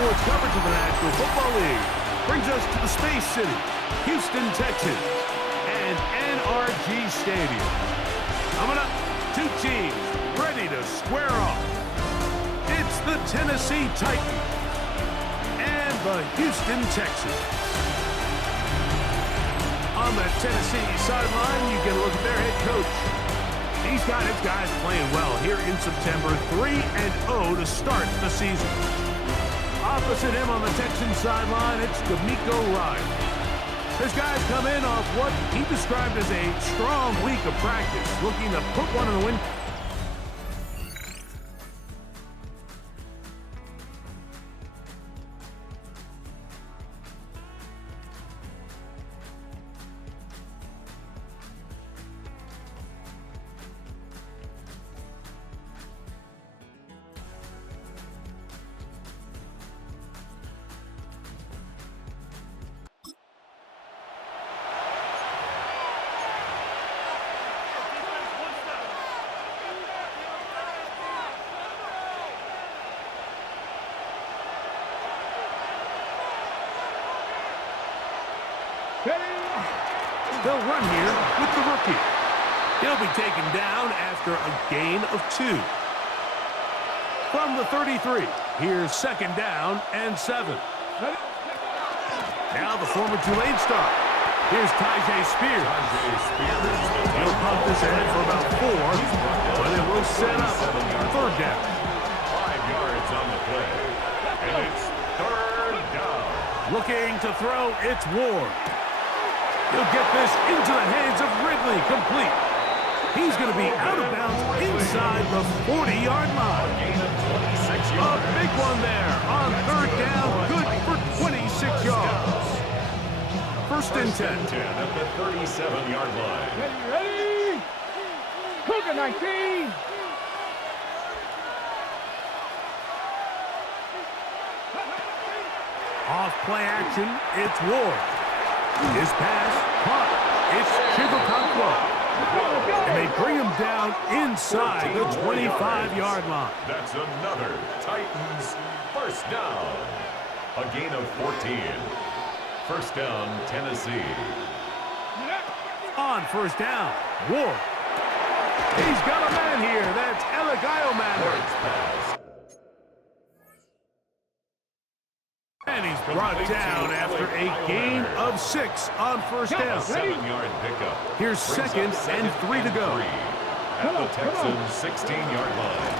sports coverage of the National Football League brings us to the Space City, Houston, Texas, and NRG Stadium. Coming up, two teams ready to square off. It's the Tennessee Titans and the Houston Texans. On the Tennessee sideline, you get a look at their head coach. He's got his guys playing well here in September, 3-0 to start the season. Opposite him on the Texans sideline, it's DeMeco Ryan. His guys come in off what he described as a strong week of practice, looking to put one in the win. They'll run here with the rookie. He'll be taken down after a gain of 2. From the 33, here's second down and 7. Now the former Tulane star. Here's Tyjae Spears. He'll pump this ahead for about 4, but it will set up third down. 5 yards on the play, and it's third down. Looking to throw, it's Ward. He'll get this into the hands of Ridley, complete. He's going to be out of bounds inside the 40-yard line. A big one there on third down, good for 26 yards. First and 10. At the 37-yard line. Ready? Cougar 19. Off play action, it's Ward. His pass, caught. It's Chigokankwo. And they bring him down inside the 25-yard line. That's another Titans first down. A gain of 14. First down, Tennessee. On first down, Ward. He's got a man here. That's Eligio. And he's brought down after a gain of 6 on first down. 7-yard pickup. Here's second and 3 to go. At the Texans' 16-yard line.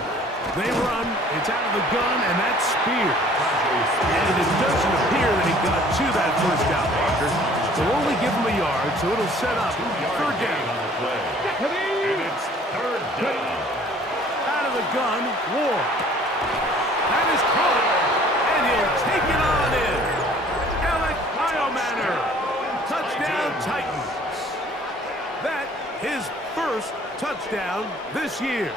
They run, it's out of the gun, and that's Spears. And it doesn't appear that he got to that first down marker. They'll only give him a yard, so it'll set up third down. On the play. And it's third down. Out of the gun, Ward. That is caught, and he'll take it on in. Alec Biomanor. Touchdown, Titans. That his first touchdown this year.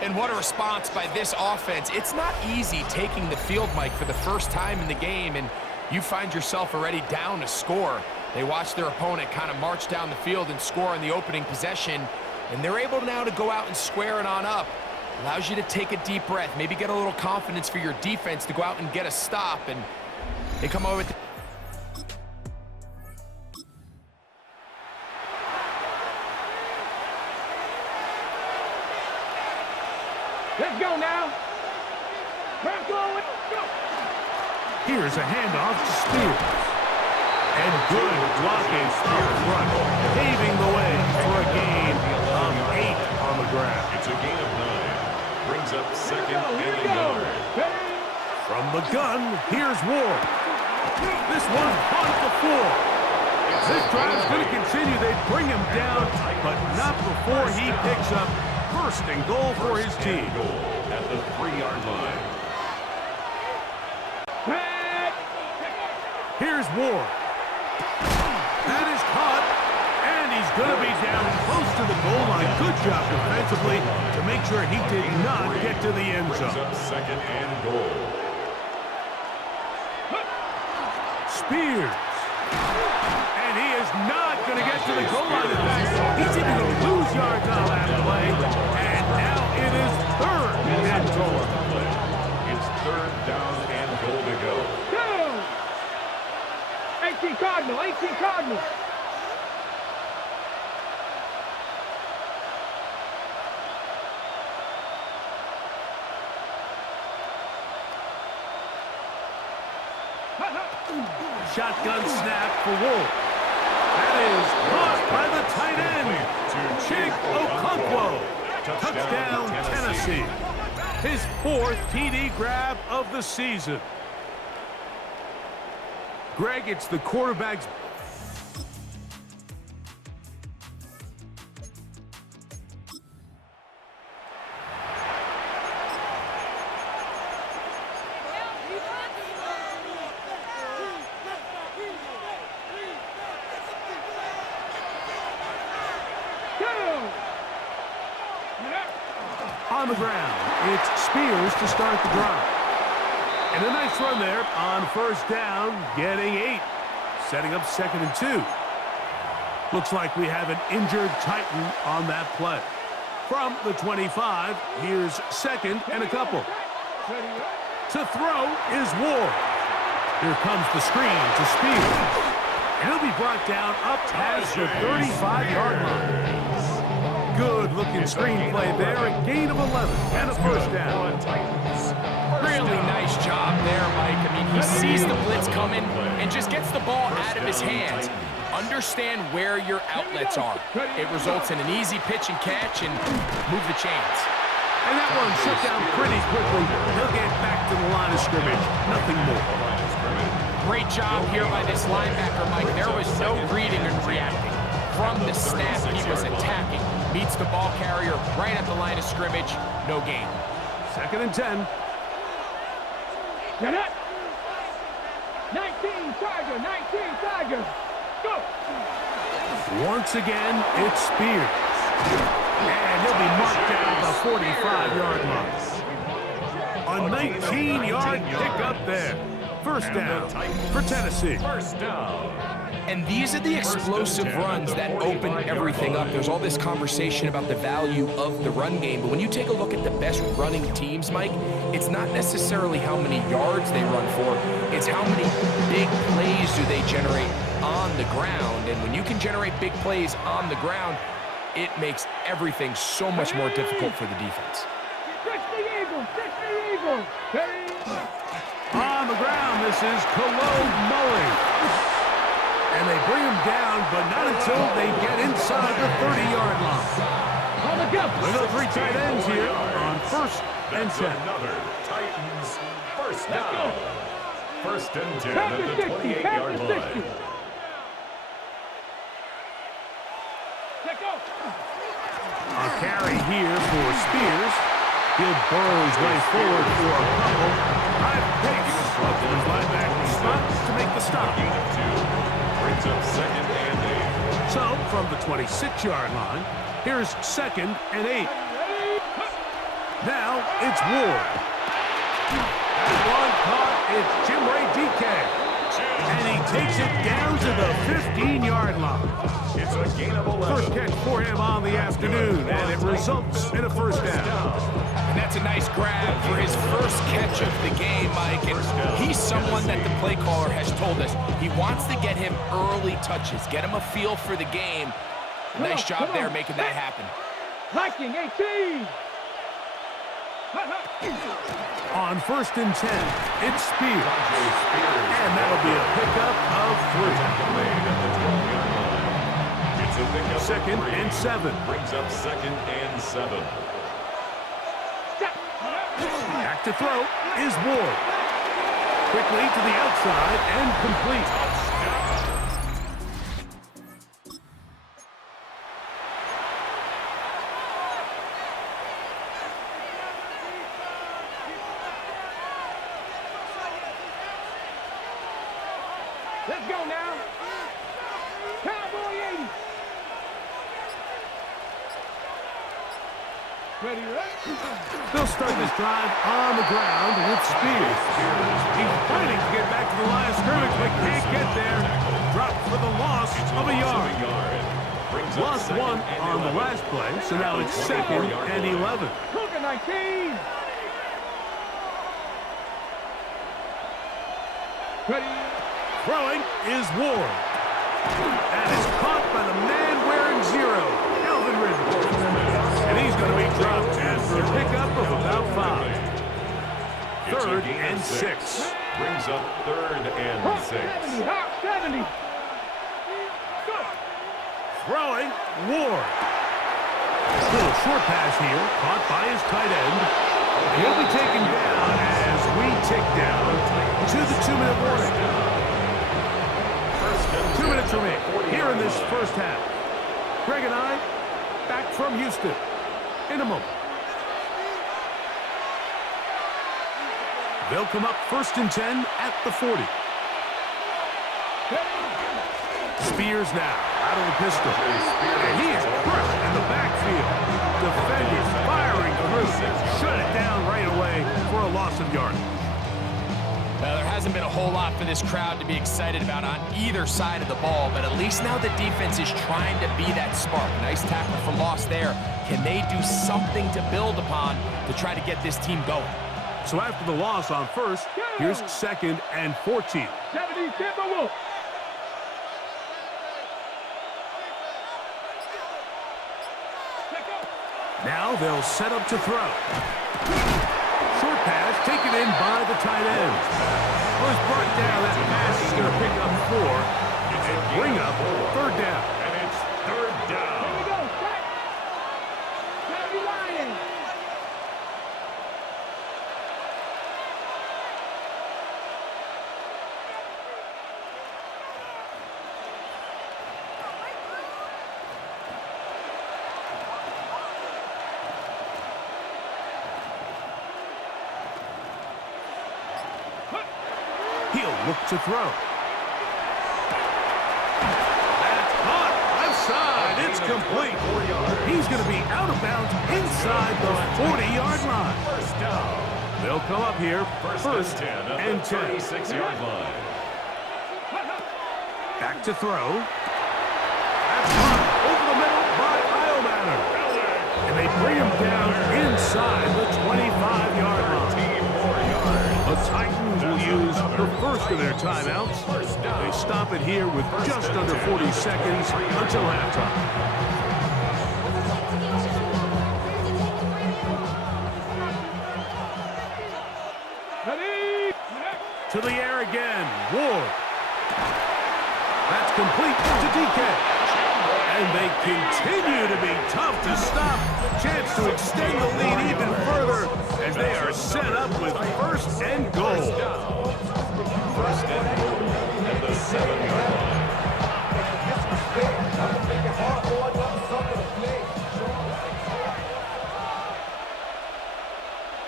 And what a response by this offense. It's not easy taking the field, Mike, for the first time in the game, and you find yourself already down to score. They watch their opponent kind of march down the field and score on the opening possession, and they're able now to go out and square it on up. Allows you to take a deep breath, maybe get a little confidence for your defense to go out and get a stop, and they come over with the Let's go now. Let's go. Here's a handoff to Spears. And good blocking up front, paving the way for a gain of 8 on the ground. It's a gain of 9. Brings up second and a yard. From the gun, here's Ward. This one on the floor. This drive's going to continue. They bring him down, but not before he picks up first and goal for his team. Goal at the 3-yard line. Here's Ward. That is caught, and he's going to be down close to the goal line. Good job defensively to make sure he did not get to the end zone. Brings up second and goal. Spears. And he is not going to get to the goal line. In fact, he's even going to lose yards on that play. And now it is third and goal. It's third down and goal to go. 18 Cardinal, 18 Cardinal. Shotgun snap for Wolf. That is caught by the tight end, Chig Okonkwo. Touchdown, Tennessee. His 4th TD grab of the season. Greg, it's the quarterback's... On the ground, it's Spears to start the drive. And a nice run there on first down, getting 8. Setting up 2nd and 2. Looks like we have an injured Titan on that play. From the 25, here's 2nd and a couple. To throw is Ward. Here comes the screen to Spears. And he'll be brought down up past the 35-yard line. Good-looking screenplay there, a gain of 11 and a first down. Really nice job there, Mike. I mean, he sees the blitz coming and just gets the ball out of his hands. Understand where your outlets are. It results in an easy pitch and catch and move the chains. And that one shut down pretty quickly. He'll get back to the line of scrimmage. Nothing more. Great job here by this linebacker, Mike. There was no reading and reacting. From the snap, he was attacking. Meets the ball carrier right at the line of scrimmage. No gain. 2nd and 10. Get it. 19 Tiger, 19 Tiger. Go. Once again, it's Spears. And he'll be marked down the 45-yard line. A 19-yard pickup there. First down for Tennessee. First down. And these are the explosive runs that open everything up. There's all this conversation about the value of the run game, but when you take a look at the best running teams, Mike, it's not necessarily how many yards they run for, it's how many big plays do they generate on the ground. And when you can generate big plays on the ground, it makes everything so much more difficult for the defense. Fix the Eagles, fix the Eagles. On the ground, this is Khalil Murray. And they bring him down, but not until they get inside the 30-yard line. Look at the 3 tight ends here on 1st and 10. Another Titans first down. 1st and 10 at the 28-yard line. A carry here for Spears. He'll burrow his way forward for a couple. High pace. His linebacker spot to make the stop. Brings up 2nd and 8. So, from the 26-yard line, here's 2nd and 8. Now, it's Ward. That one caught, it's Jimray DK. And he takes it down to the 15-yard line. It's a gain of 11. First catch for him on the afternoon, and it results in a first down. And that's a nice grab for his first catch of the game, Mike. And he's someone that the play caller has told us he wants to get him early touches, get him a feel for the game. Nice job there making that happen. Viking 18. On 1st and 10, it's Spears. And that'll be a pickup of 3. It's a pickup. 2nd and 7. Brings up 2nd and 7. Back to throw is Ward. Quickly to the outside and complete. Let's go now. Cowboy 80. Ready, They'll start this drive on the ground with Spears. He's fighting to get back to the line of scrimmage, but can't get there. Dropped for the loss of a yard. Lost 1 on the last play, so now it's 2nd and 11. Cougar 19. Ready. Throwing is Ward. That is caught by the man wearing 0, Calvin Ridley. And he's going to be dropped after a pickup of about 5. It's a 3rd gain and of 6. Brings up 3rd and Hawk 6. 70. Hawk 70. Go. Throwing, Ward. Little short pass here, caught by his tight end. He'll be taken down as we tick down to the 2-minute warning. 2 minutes remain here in this first half. Greg and I, back from Houston in a moment. They'll come up 1st and 10 at the 40. Spears now out of the pistol. And he is crushed in the backfield. Defenders firing through. Shut it down right away for a loss of yardage. Now, there hasn't been a whole lot for this crowd to be excited about on either side of the ball, but at least now the defense is trying to be that spark. Nice tackle for loss there. Can they do something to build upon to try to get this team going? So after the loss on 1st, here's 2nd and 14. 70 Timberwolves. Now they'll set up to throw. Short pass taken in by the tight end. Well, it's brought down. That pass is going to pick up 4 and bring up 3rd down. And it's 3rd down. Here we go. Set. 70 Lions. He'll look to throw. That's caught. Left side. It's complete. He's going to be out of bounds inside the 40-yard line. 1st down. They'll come up here 1st 10 at and the 10. 36-yard line. Back to throw. That's caught over the middle by Iomanner. And they bring him down inside the 25-yard line. The Titans will use the first of their timeouts. They stop it here with just under 40 seconds until halftime. Ready. To the air again, Ward. That's complete to DK. And they continue to be tough to stop. Chance to extend the lead even further as they are set up with 1st and goal. 1st and goal at the 7-yard line.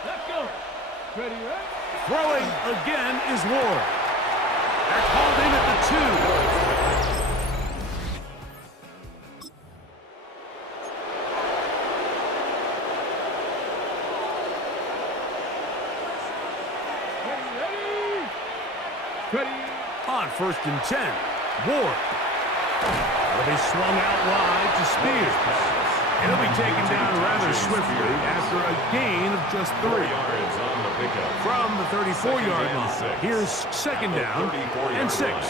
Let's go. Ready, right? Throwing again is Ward. They're called in at the 2. Ready. On 1st and 10, Ward. Will be swung out wide to Spears. And he'll be taken down rather swiftly after a gain of just 3. 4 yards on the pickup. From the 34-yard line. 6. Here's 2nd down and 6. line.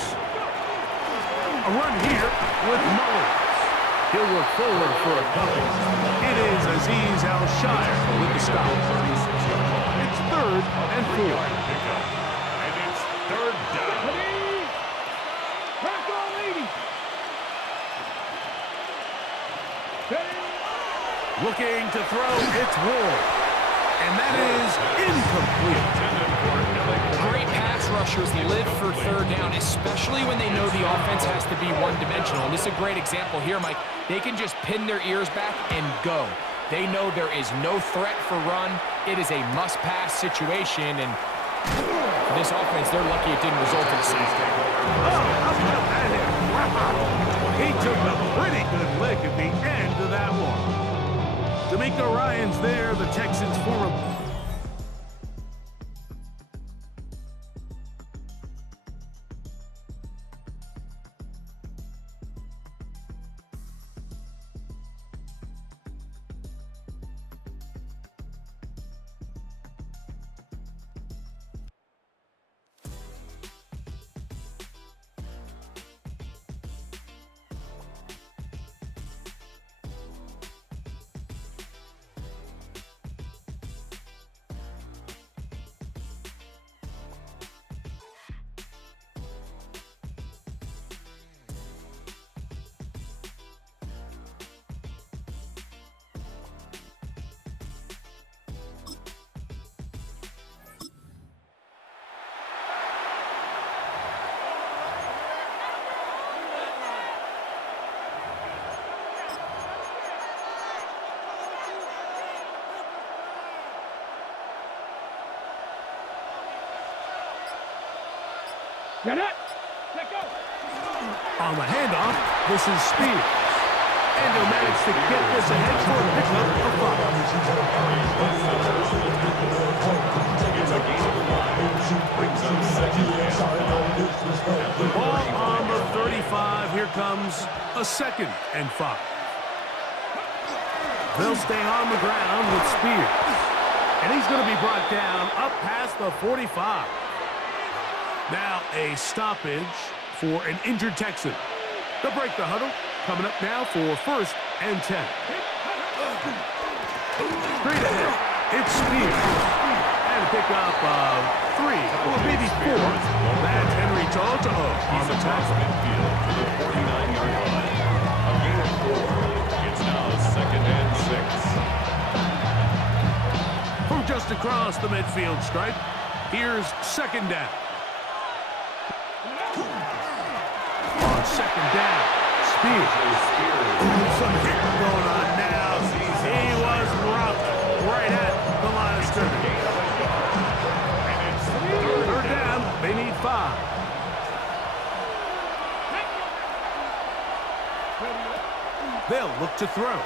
A run here with Mullins. He'll work forward for a couple. It is Aziz Al-Shire with the stop. It's 3rd and 4. And it's 3rd down. Ready. Press on, lady. Ready. Looking to throw, it's Ward. And that is incomplete. Great pass rushers live for 3rd down, especially when they know the offense has to be one-dimensional. And this is a great example here, Mike. They can just pin their ears back and go. They know there is no threat for run. It is a must-pass situation, and for this offense, they're lucky it didn't result in a sack. Oh, how about that hit? He took a pretty good lick at the end of that one. D'Amico Ryans there, the Texans' former Get it. Let go. On the handoff, this is Spears. And he'll manage to get this ahead for a pickup of 5. It's a gain of 5. Brings up second and 5. The ball on the 35. Here comes a 2nd and 5. They'll stay on the ground with Spears. And he's going to be brought down up past the 45. Now a stoppage for an injured Texan. They'll break the huddle. Coming up now for 1st and 10. Straight ahead, it's Spears. And a pickup of 3, or maybe 4. That's Henry To'oTo'o on the tackle. Midfield to the 49-yard line. A gain of 4. It's now 2nd and 6. From just across the midfield stripe, here's 2nd down. On 2nd down, Spears. Some hit going on now. He was rocked right at the line of scrimmage. 3rd down, they need 5. They'll look to throw.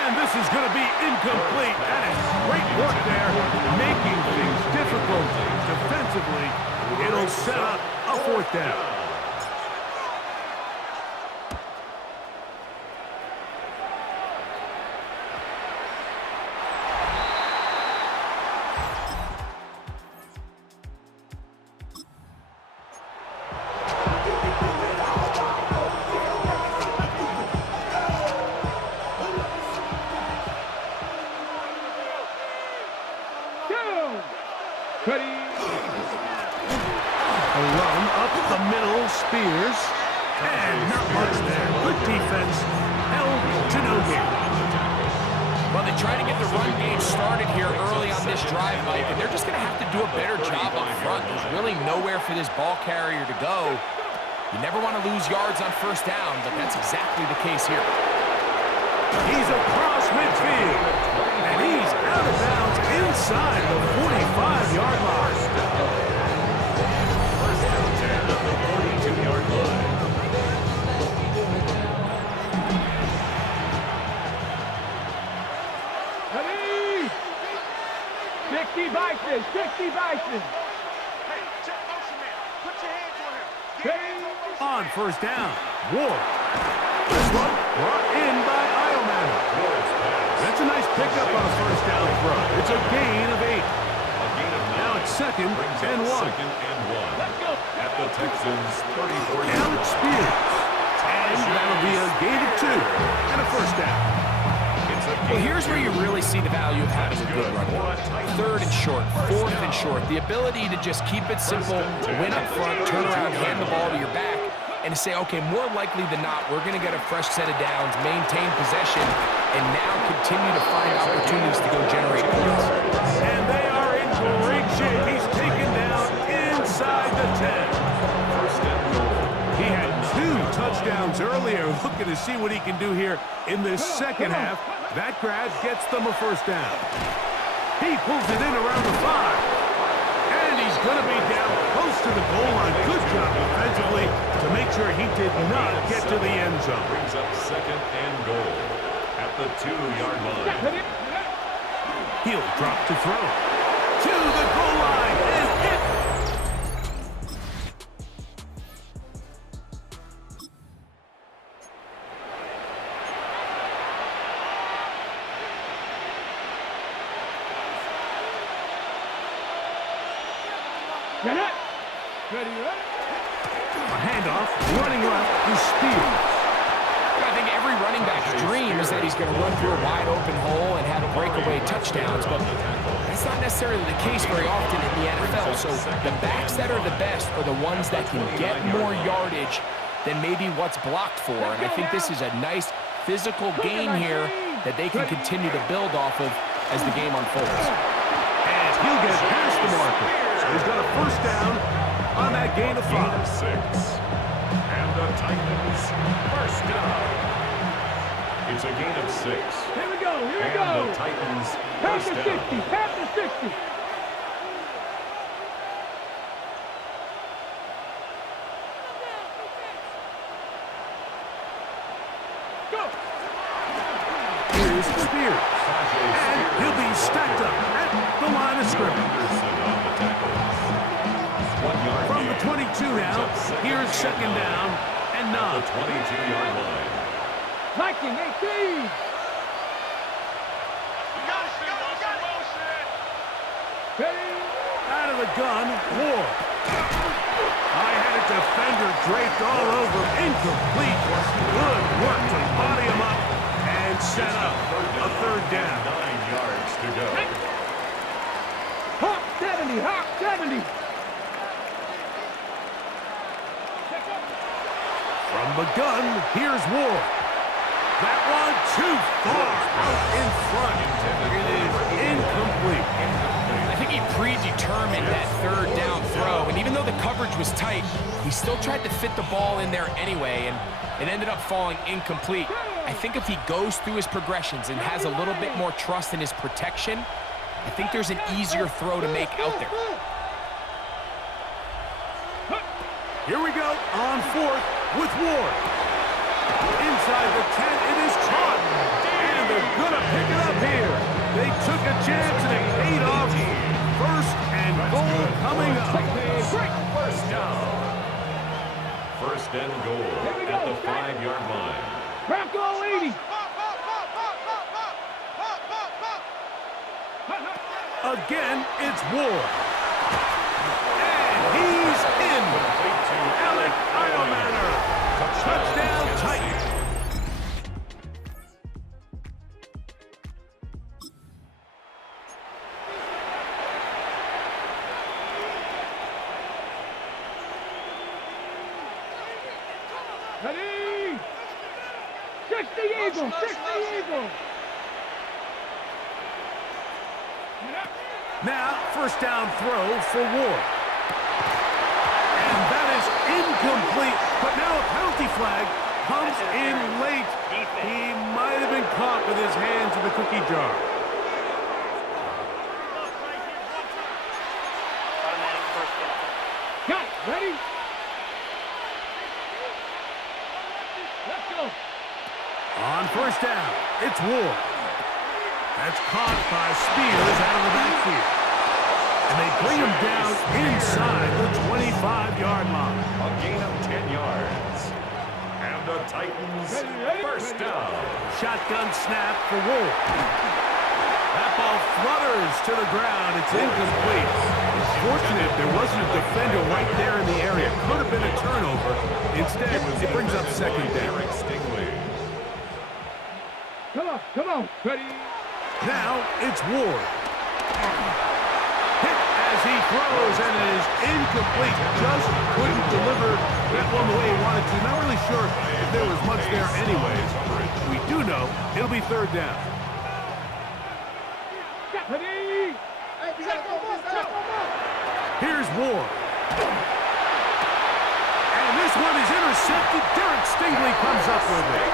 And this is going to be incomplete. That is great work there, making things difficult defensively. It'll set up a 4th down. Ready. A run up the middle, Spears. And not much there. Good defense. Held to no gain. Well, they try to get the run game started here early on this drive, Mike, and they're just going to have to do a better job up front. There's really nowhere for this ball carrier to go. You never want to lose yards on 1st down, but that's exactly the case here. He's across midfield. And he's out of bounds inside the 45-yard line. 1st and 10 at the 42-yard line. Ready. 60 Bison. 60 Bison. Hey, check motion man. Put your hands on him. Ready. On 1st down, Ward. This one brought in by Iomanna. That's a nice pickup on a 1st down throw. It's a gain of 8. Now it's 2nd and 1. 2nd and 1. At the Texans' 34-yard Now line. it's Spears. And that'll be a gain of 2 and a 1st down. Well, here's where you really see the value of having a good run game. 3rd and short, 4th and short. The ability to just keep it simple, win up front, turn around, hand the ball to your back, and to say, okay, more likely than not, we're going to get a fresh set of downs, maintain possession, and now continue to find opportunities to go generate points. And they are in great shape. He's taken down inside the 10. He had 2 touchdowns earlier. Looking to see what he can do here in this 2nd half. That grab gets them a 1st down. He pulls it in around the 5. And he's going to be down close to the goal line. Good job defensively to make sure he did not get to the end zone. Brings up 2nd and goal at the 2-yard line. He'll drop to throw. To the goal line. And hit. Get it. Ready. A handoff, running left to Spears. I think every running back's dream is that he's going to run through a wide open hole and have breakaway touchdowns, but that's not necessarily the case very often in the NFL. So the backs that are the best are the ones that can get more yardage than maybe what's blocked for. And I think this is a nice physical game here that they can continue to build off of as the game unfolds. And he'll get past the marker. So he's got a 1st down on that gain of 5. Gain of 6. And the Titans 1st down. It's a gain of 6. Here we go. Here we And go. the Titans Half 1st the down. 60. Half the 60. Spears. And he'll be stacked up at the line of scrimmage. From the 22 now, here's second down and 9. The 22-yard line. Viking 18. Out of the gun, Ward. I had a defender draped all over, incomplete. Good work to body him up and set up a third down. 9 yards to go. Hawk 70, Hawk 70. From the gun, here's Ward. That one too far out in front. It is incomplete. I think he predetermined that third down throw, and even though the coverage was tight, he still tried to fit the ball in there anyway, and it ended up falling incomplete. I think if he goes through his progressions and has a little bit more trust in his protection, I think there's an easier throw to make out there. Here we go on fourth with Ward. Inside the 10, it is caught. And they're going to pick it up here. They took a chance and it paid off. First and goal coming up. First down. First and goal at the 5-yard line. Bronco 80. Again, it's Ward. And he's in. Alec Idolmatter. Touchdown Titans. Ready? 60 Eagle, 60 Eagle. Now, first down throw for Ward. And that is incomplete. But now a penalty flag comes in late. He might have been caught with his hands in the cookie jar. Got it. Ready? Let's go. On first down, it's Ward. That's caught by Spears out of the backfield. And they bring him down inside the 25-yard line. A gain of 10 yards. And the Titans first down. Shotgun snap for Ward. That ball flutters to the ground. It's incomplete. Fortunate there wasn't a defender right there in the area. Could have been a turnover. Instead, it brings up second down. Derek Stingley. Come on. Ready? Now it's Ward. Hit as he throws, and it is incomplete. Just couldn't deliver that one the way he wanted to. Not really sure if there was much there anyways. We do know it'll be third down. Ready? Here's Ward. And this one is intercepted. Derek Stingley comes up with it.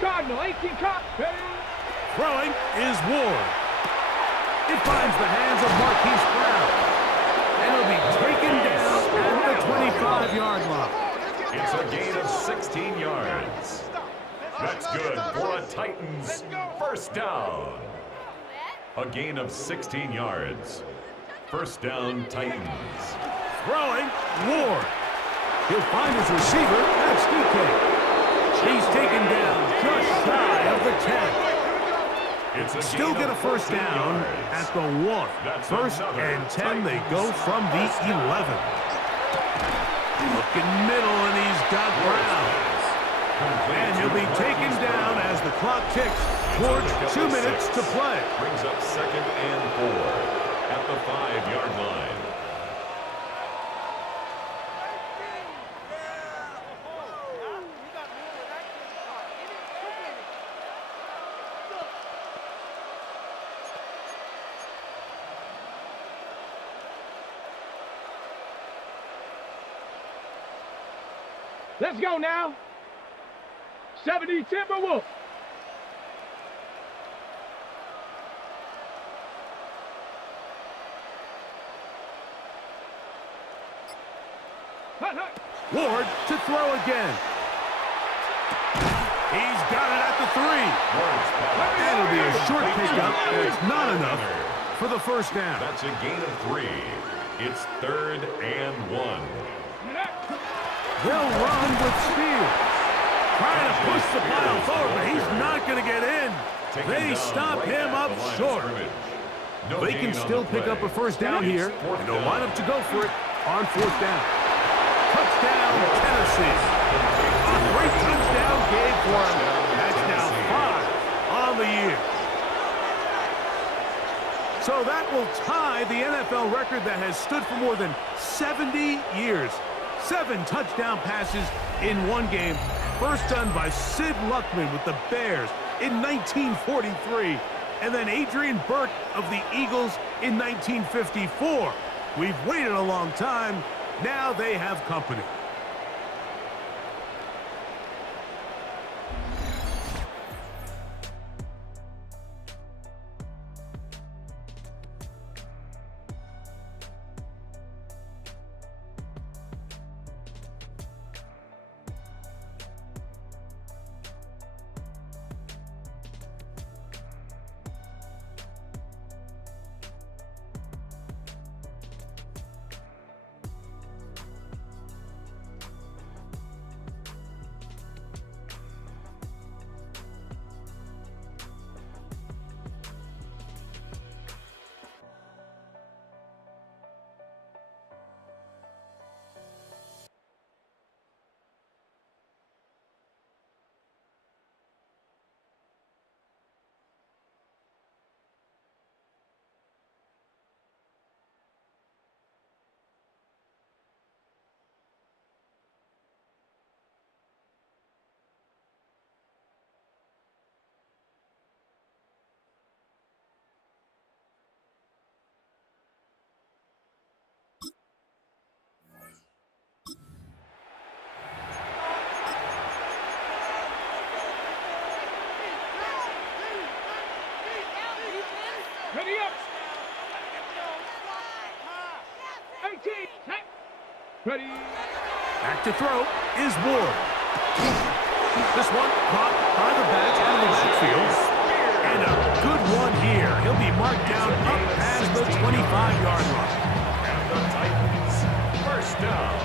Cardinal, 18 Cardinal. Throwing is Ward. It finds the hands of Marquise Brown. And he'll be taken down at the 25-yard line. It's a gain of 16 yards. That's good for a Titans first down. A gain of 16 yards. First down, Titans. Throwing, Ward. He'll find his receiver. That's DK. He's taken down just shy of the 10. It's a Still get a first down at the 1. First and 10, they go from the 11. Looking middle, and he's got Brown. And he'll be taken down as the clock ticks towards 2 minutes to play. Brings up second and 4 at the 5-yard line. Let's go now. 70 Timberwolves. Ward to throw again. He's got it at the 3. That'll be a short pickup, and it's not enough for the first down. That's a gain of 3. It's 3rd and 1. They'll run with Spears. Trying to push the pile forward, but he's not going to get in. They stop him up short. They can still pick up a first down here, and they'll line up to go for it on 4th down. Touchdown, Tennessee. A great touchdown game for him. That's now 5 on the year. So that will tie the NFL record that has stood for more than 70 years. 7 touchdown passes in one game. First done by Sid Luckman with the Bears in 1943. And then Adrian Burke of the Eagles in 1954. We've waited a long time. Now they have company. Ready up. 18. Ready. Back to throw is Ward. This one caught by the back out of the backfield. And a good one here. He'll be marked down up past the 25-yard line. And the Titans, first down.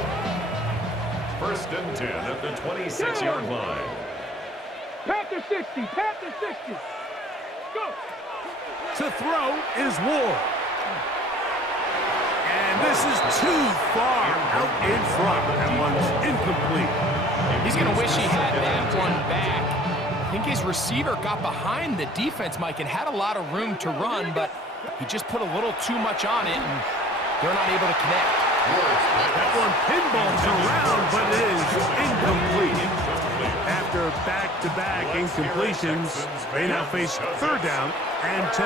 1st and 10 at the 26-yard line. Panther 60. Panther 60. Go. To throw is Ward. And this is too far out in front. That one's incomplete. He's going to wish he had that one back. I think his receiver got behind the defense, Mike, and had a lot of room to run, but he just put a little too much on it, and they're not able to connect. That one pinballs around, but it is incomplete. After back-to-back incompletions, they now face 3rd down and 10.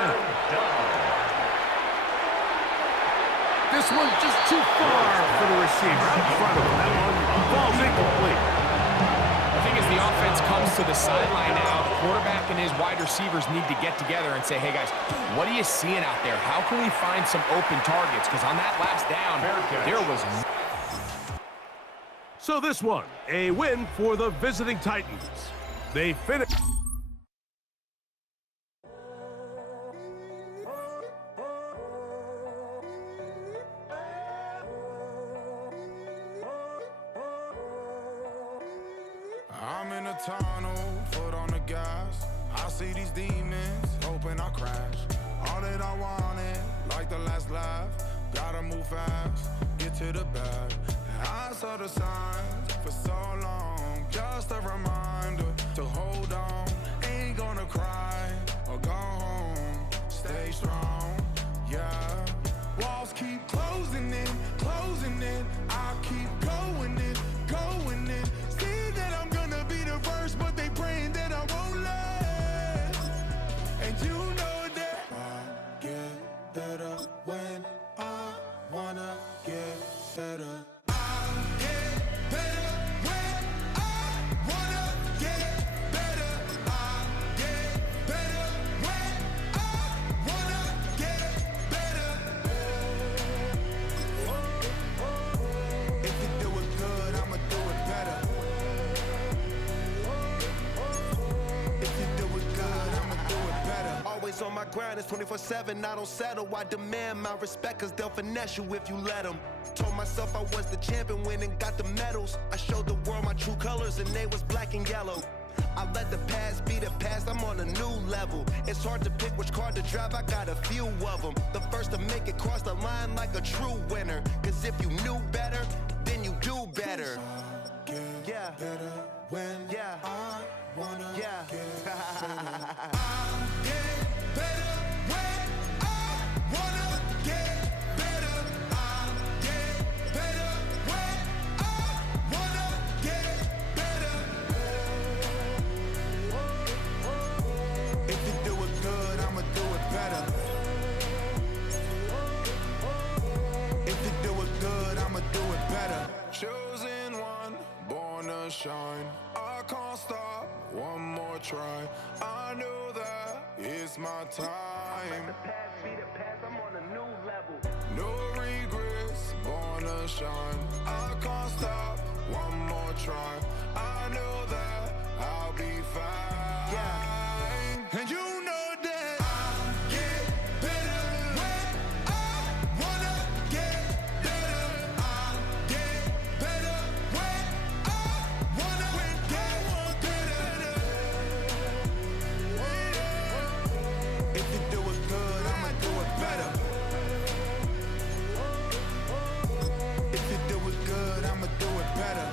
This one's just too far for the receiver out in front of him. That one falls incomplete. I think as the offense comes to the sideline now, the quarterback and his wide receivers need to get together and say, hey, guys, what are you seeing out there? How can we find some open targets? Because on that last down, there was... So this one, a win for the visiting Titans. They finish... I'm in a tunnel, foot on the gas. I see these demons, hoping I crash. All that I wanted, like the last laugh. Gotta move fast, get to the bag. I saw the signs for so long. Just a reminder to hold on. Ain't gonna cry or go home. Stay strong, yeah. Walls keep closing in, closing in. I keep going in, going in. See that I'm gonna be the first, but they praying that I won't let. And you know that I get better when I wanna get better. always on my grind, it's 24/7, I don't settle. I demand my respect, cause they'll finesse you if you let them. Told myself I was the champion, went and got the medals. I showed the world my true colors and they was black and yellow. I let the past be the past, I'm on a new level. It's hard to pick which car to drive, I got a few of them. The first to make it cross the line like a true winner. Cause if you knew better, then you do better. Yeah. Better when I wanna Yeah. get better. I get better when I wanna get better. I get better when I wanna get better. If you do it good, I'ma do it better. If you do it good, I'ma do it better. Chosen one, born to shine. I can't stop, one more try. I know that it's my time. The past be the past, I'm on a new level. No regrets, born to shine. I can't stop, one more try. I know that I'll be fine. Yeah. And you know that I get better when I wanna get better. I get better when I wanna get better. If you do it good, I'ma do it better. If you do it good, I'ma do it better.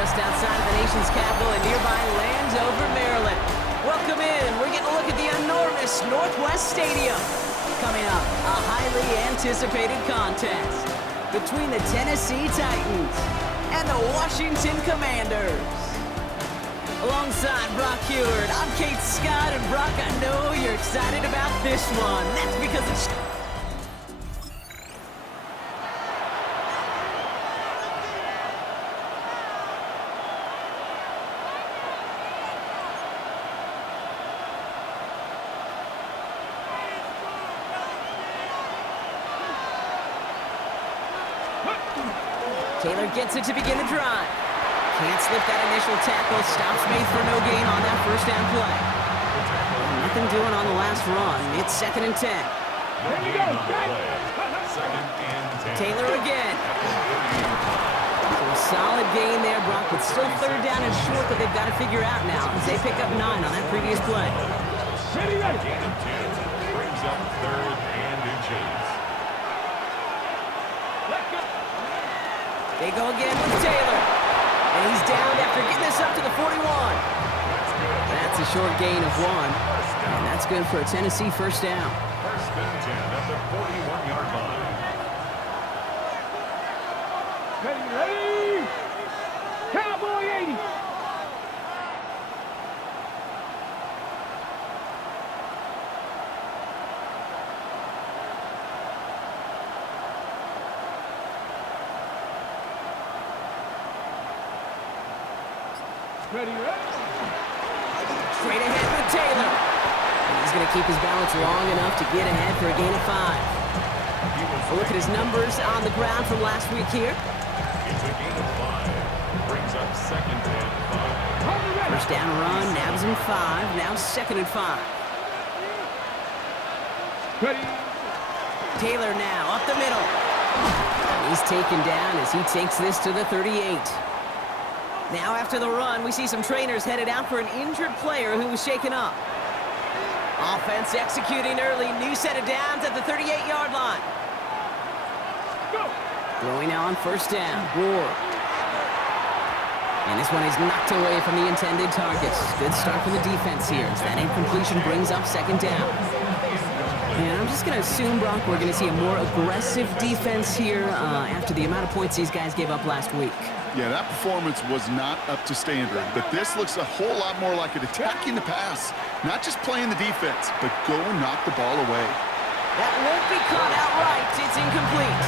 just outside of the nation's capital in nearby Landover, Maryland. Welcome in. We're getting a look at the enormous Northwest Stadium. Coming up, a highly anticipated contest between the Tennessee Titans and the Washington Commanders. Alongside Brock Heward, I'm Kate Scott, and Brock, I know you're excited about this one. That's because it's... Taylor gets it to begin the drive. Can't slip that initial tackle. Stops made for no gain on that first down play. Nothing doing on the last run. It's 2nd and 10. Taylor again. So a solid gain there, Brock, but still 3rd down and short that they've got to figure out now as they pick up 9 on that previous play. Gain of 2 brings up 3rd and inches. They go again with Taylor. And he's down after getting this up to the 41. That's a short gain of 1. And that's good for a Tennessee first down. 1st and 10 at the 41-yard line. Ready? Cowboy 80. Ready? Straight ahead with Taylor. And he's going to keep his balance long enough to get ahead for a gain of 5. A look at his numbers on the ground from last week here. It's a gain of 5. Brings up 2nd and 5. First down run, nabs him 5. Now 2nd and 5. Ready? Taylor now up the middle. He's taken down as he takes this to the 38. Now after the run, we see some trainers headed out for an injured player who was shaken up. Offense executing early. New set of downs at the 38-yard line. Go. Throwing now on 1st down. Ward. And this one is knocked away from the intended targets. Good start from the defense here as that incompletion brings up 2nd down. And I'm just going to assume, Brock, we're going to see a more aggressive defense here after the amount of points these guys gave up last week. Yeah, that performance was not up to standard, but this looks a whole lot more like it attacking the pass. Not just playing the defense, but go and knock the ball away. That won't be caught outright. It's incomplete.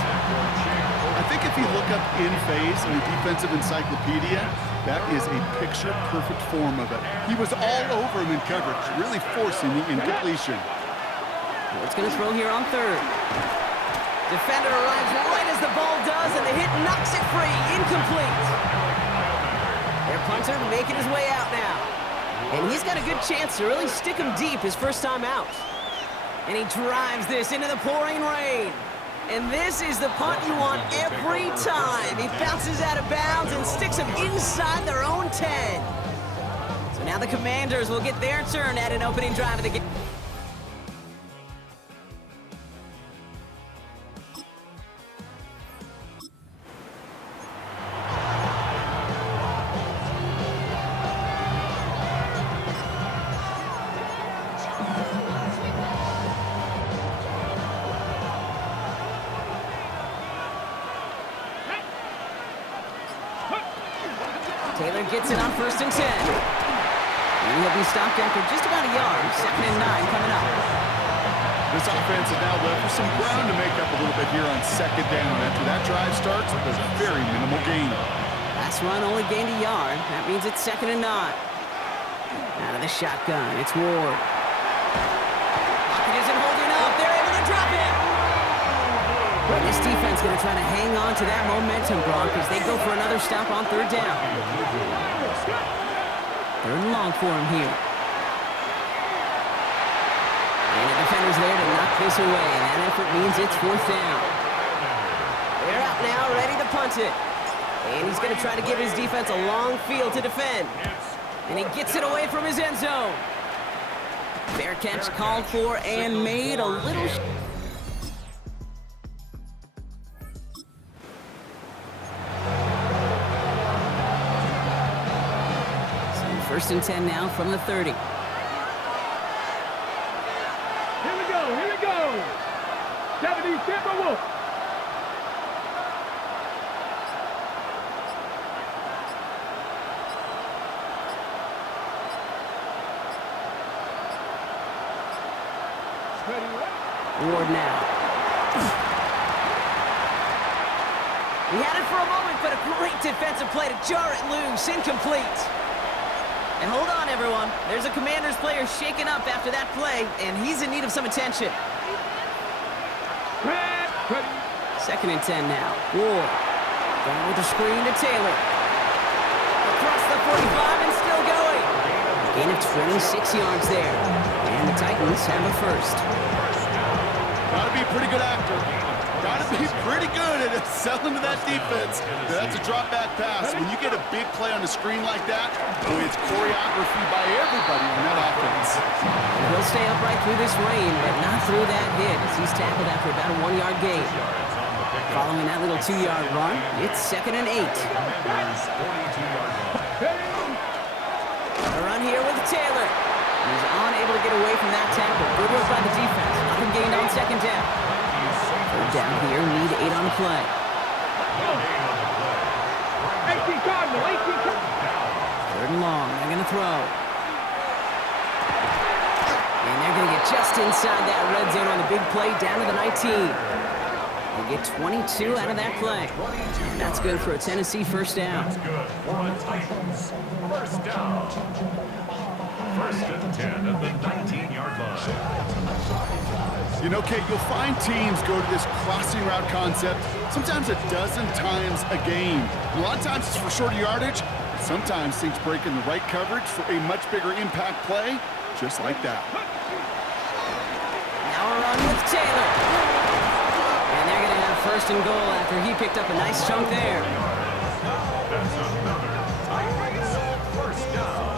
I think if you look up in phase in the defensive encyclopedia, that is a picture-perfect form of it. He was all over him in coverage, really forcing the incompletion. What's going to throw here on 3rd? Defender arrives right as the ball does, and the hit knocks it free. Incomplete. Their punter making his way out now. And he's got a good chance to really stick him deep his first time out. And he drives this into the pouring rain. And this is the punt you want every time. He bounces out of bounds and sticks him inside their own 10. So now the Commanders will get their turn at an opening drive of the game. Taylor gets it on 1st and 10. And he'll be stopped after just about a yard. 2nd and 9 coming up. This offense is now left with some ground to make up a little bit here on 2nd down. After that drive starts, there's a very minimal gain. Last run only gained a yard. That means it's 2nd and 9. Out of the shotgun, it's Ward. Pocket isn't holding up. They're able to drop it. And this defense going to try to hang on to that momentum, Brock, as they go for another stop on 3rd down. 3rd and long for him here. And the defender's there to knock this away, and that effort means it's 4th down. They're out now, ready to punt it. And he's going to try to give his defense a long field to defend. And he gets it away from his end zone. Fair catch called for and made a little... First and 10 now from the 30. Here we go, here we go. 70 Timberwolves. Ward now. He had it for a moment, but a great defensive play to jar it loose. Incomplete. And hold on, everyone. There's a Commanders player shaken up after that play, and he's in need of some attention. Second and 10 now. Ward. Going with the screen to Taylor. Across the 45 and still going. Gain of 26 yards there. And the Titans have a first. Gotta be a pretty good actor. Gotta be pretty good at selling to that defense. That's a drop back pass. When you get a big play on the screen like that, boy, it's choreography by everybody on that offense. He'll stay upright through this rain, but not through that hit as he's tackled after about a 1-yard gain. Following that little 2-yard run, it's second and 8. A run here with Taylor. He's unable to get away from that tackle. Good work by the defense. Nothing gained on second down. Third down here, need 8 on the play. 18 Cardinal, 18 Cardinal. Third and long, they're going to throw. And they're going to get just inside that red zone on the big play down to the 19. They get 22 out of that play. And that's good for a Tennessee first down. That's good for a Titans first down. First and 10 at the 19-yard line. You know, Kate, you'll find teams go to this crossing route concept sometimes a dozen times a game. A lot of times it's for shorter yardage. Sometimes things break in the right coverage for a much bigger impact play, just like that. Now a run with Taylor. And they're going to have first and goal after he picked up a nice chunk there. That's another Titans first down.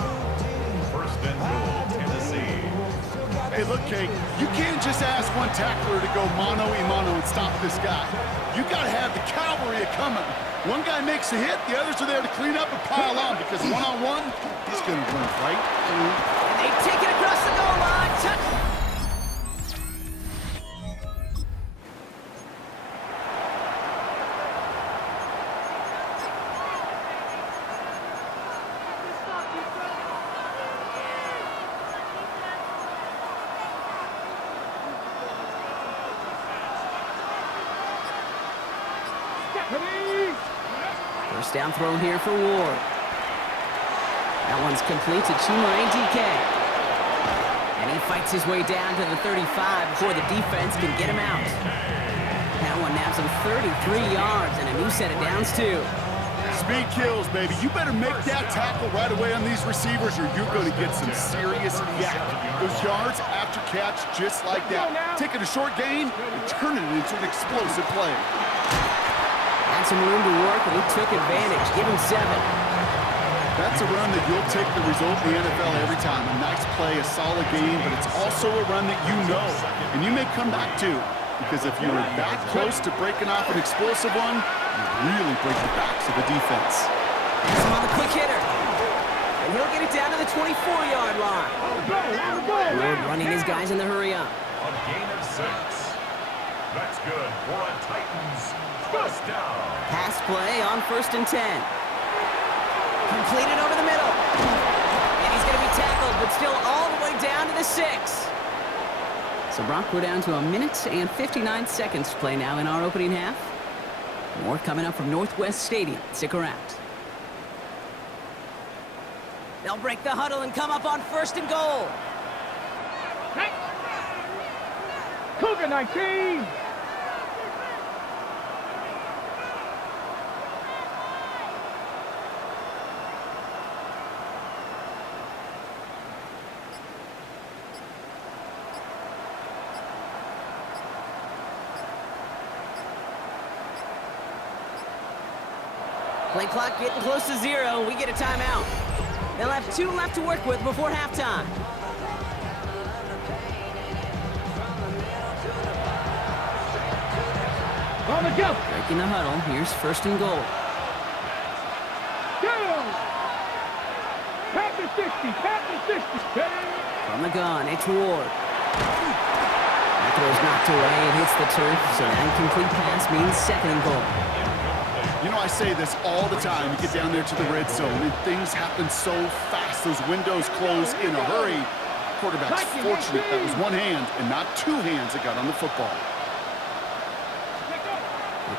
First and goal, Tennessee. Hey, look, Kate, you can't just ask one tackler to go mano-a-mano and stop this guy. You got to have the cavalry coming. One guy makes a hit, the others are there to clean up and pile on because one-on-one, he's going to run right through. And they take it across the goal line. Touch. First down throw here for Ward. That one's complete to Chuma DK. And he fights his way down to the 35 before the defense can get him out. That one naps him 33 yards and a new set of downs too. Speed kills, baby. You better make that tackle right away on these receivers or you're going to get some serious yak. Those yards after catch just like that. Taking a short gain and turning it into an explosive play. Had some room to work, and he took advantage. Give him 7. That's a run that you'll take the result in the NFL every time. A nice play, a solid game, but it's also a run that you know, and you may come back to. Because if you were that close to breaking off an explosive one, you really break the backs of the defense. He's on the quick hitter. And he'll get it down to the 24-yard line. Ward running his guys in the hurry up. A gain of 6. That's good for a Titans first down. Pass play on first and 10. Completed over the middle. And he's going to be tackled, but still all the way down to the 6. So Brock, we're down to 1 minute and 59 seconds to play now in our opening half. More coming up from Northwest Stadium. Stick around. They'll break the huddle and come up on first and goal. Hey. Cougar 19. Play clock getting close to 0. We get a timeout. They'll have 2 left to work with before halftime. On the go. Breaking the huddle. Here's first and goal. Down. Pack the 16. Pass the 60. From the gun, it's Ward. That throw's knocked away. It hits the turf, so that incomplete pass means second and goal. You know, I say this all the time. You get down there to the red zone, and things happen so fast. Those windows close in a hurry. Quarterback's fortunate that was one hand and not two hands that got on the football.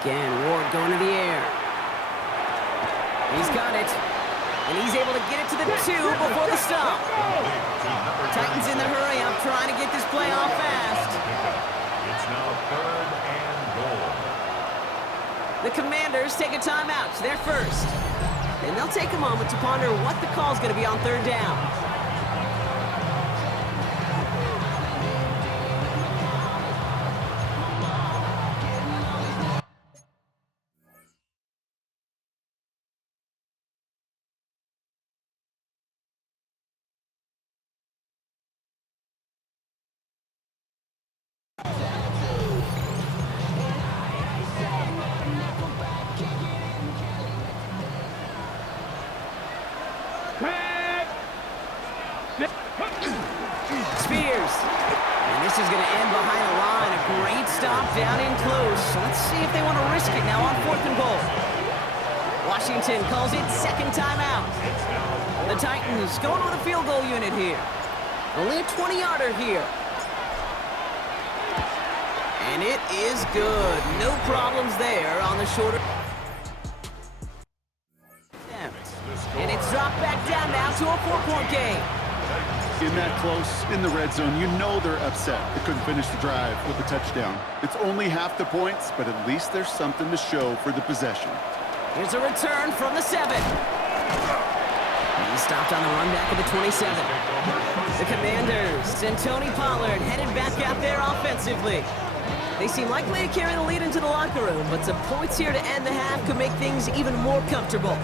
Again, Ward going to the air. He's got it. And he's able to get it to the 2 before the stop. Titans in the hurry up, trying to get this play off fast. It's now 3rd and goal. The Commanders take a timeout. They're first. And they'll take a moment to ponder what the call's going to be on 3rd down. Spears. And this is going to end behind the line. A great stop down in close. So let's see if they want to risk it now on 4th and goal. Washington calls it second timeout. The Titans going with a field goal unit here. Only a 20-yarder here. And it is good. No problems there on the shorter. And it's dropped back down now to a 4-point game. In that close, in the red zone, you know they're upset. They couldn't finish the drive with a touchdown. It's only half the points, but at least there's something to show for the possession. Here's a return from the 7. He stopped on the run back of the 27. The Commanders and Tony Pollard headed back out there offensively. They seem likely to carry the lead into the locker room, but some points here to end the half could make things even more comfortable.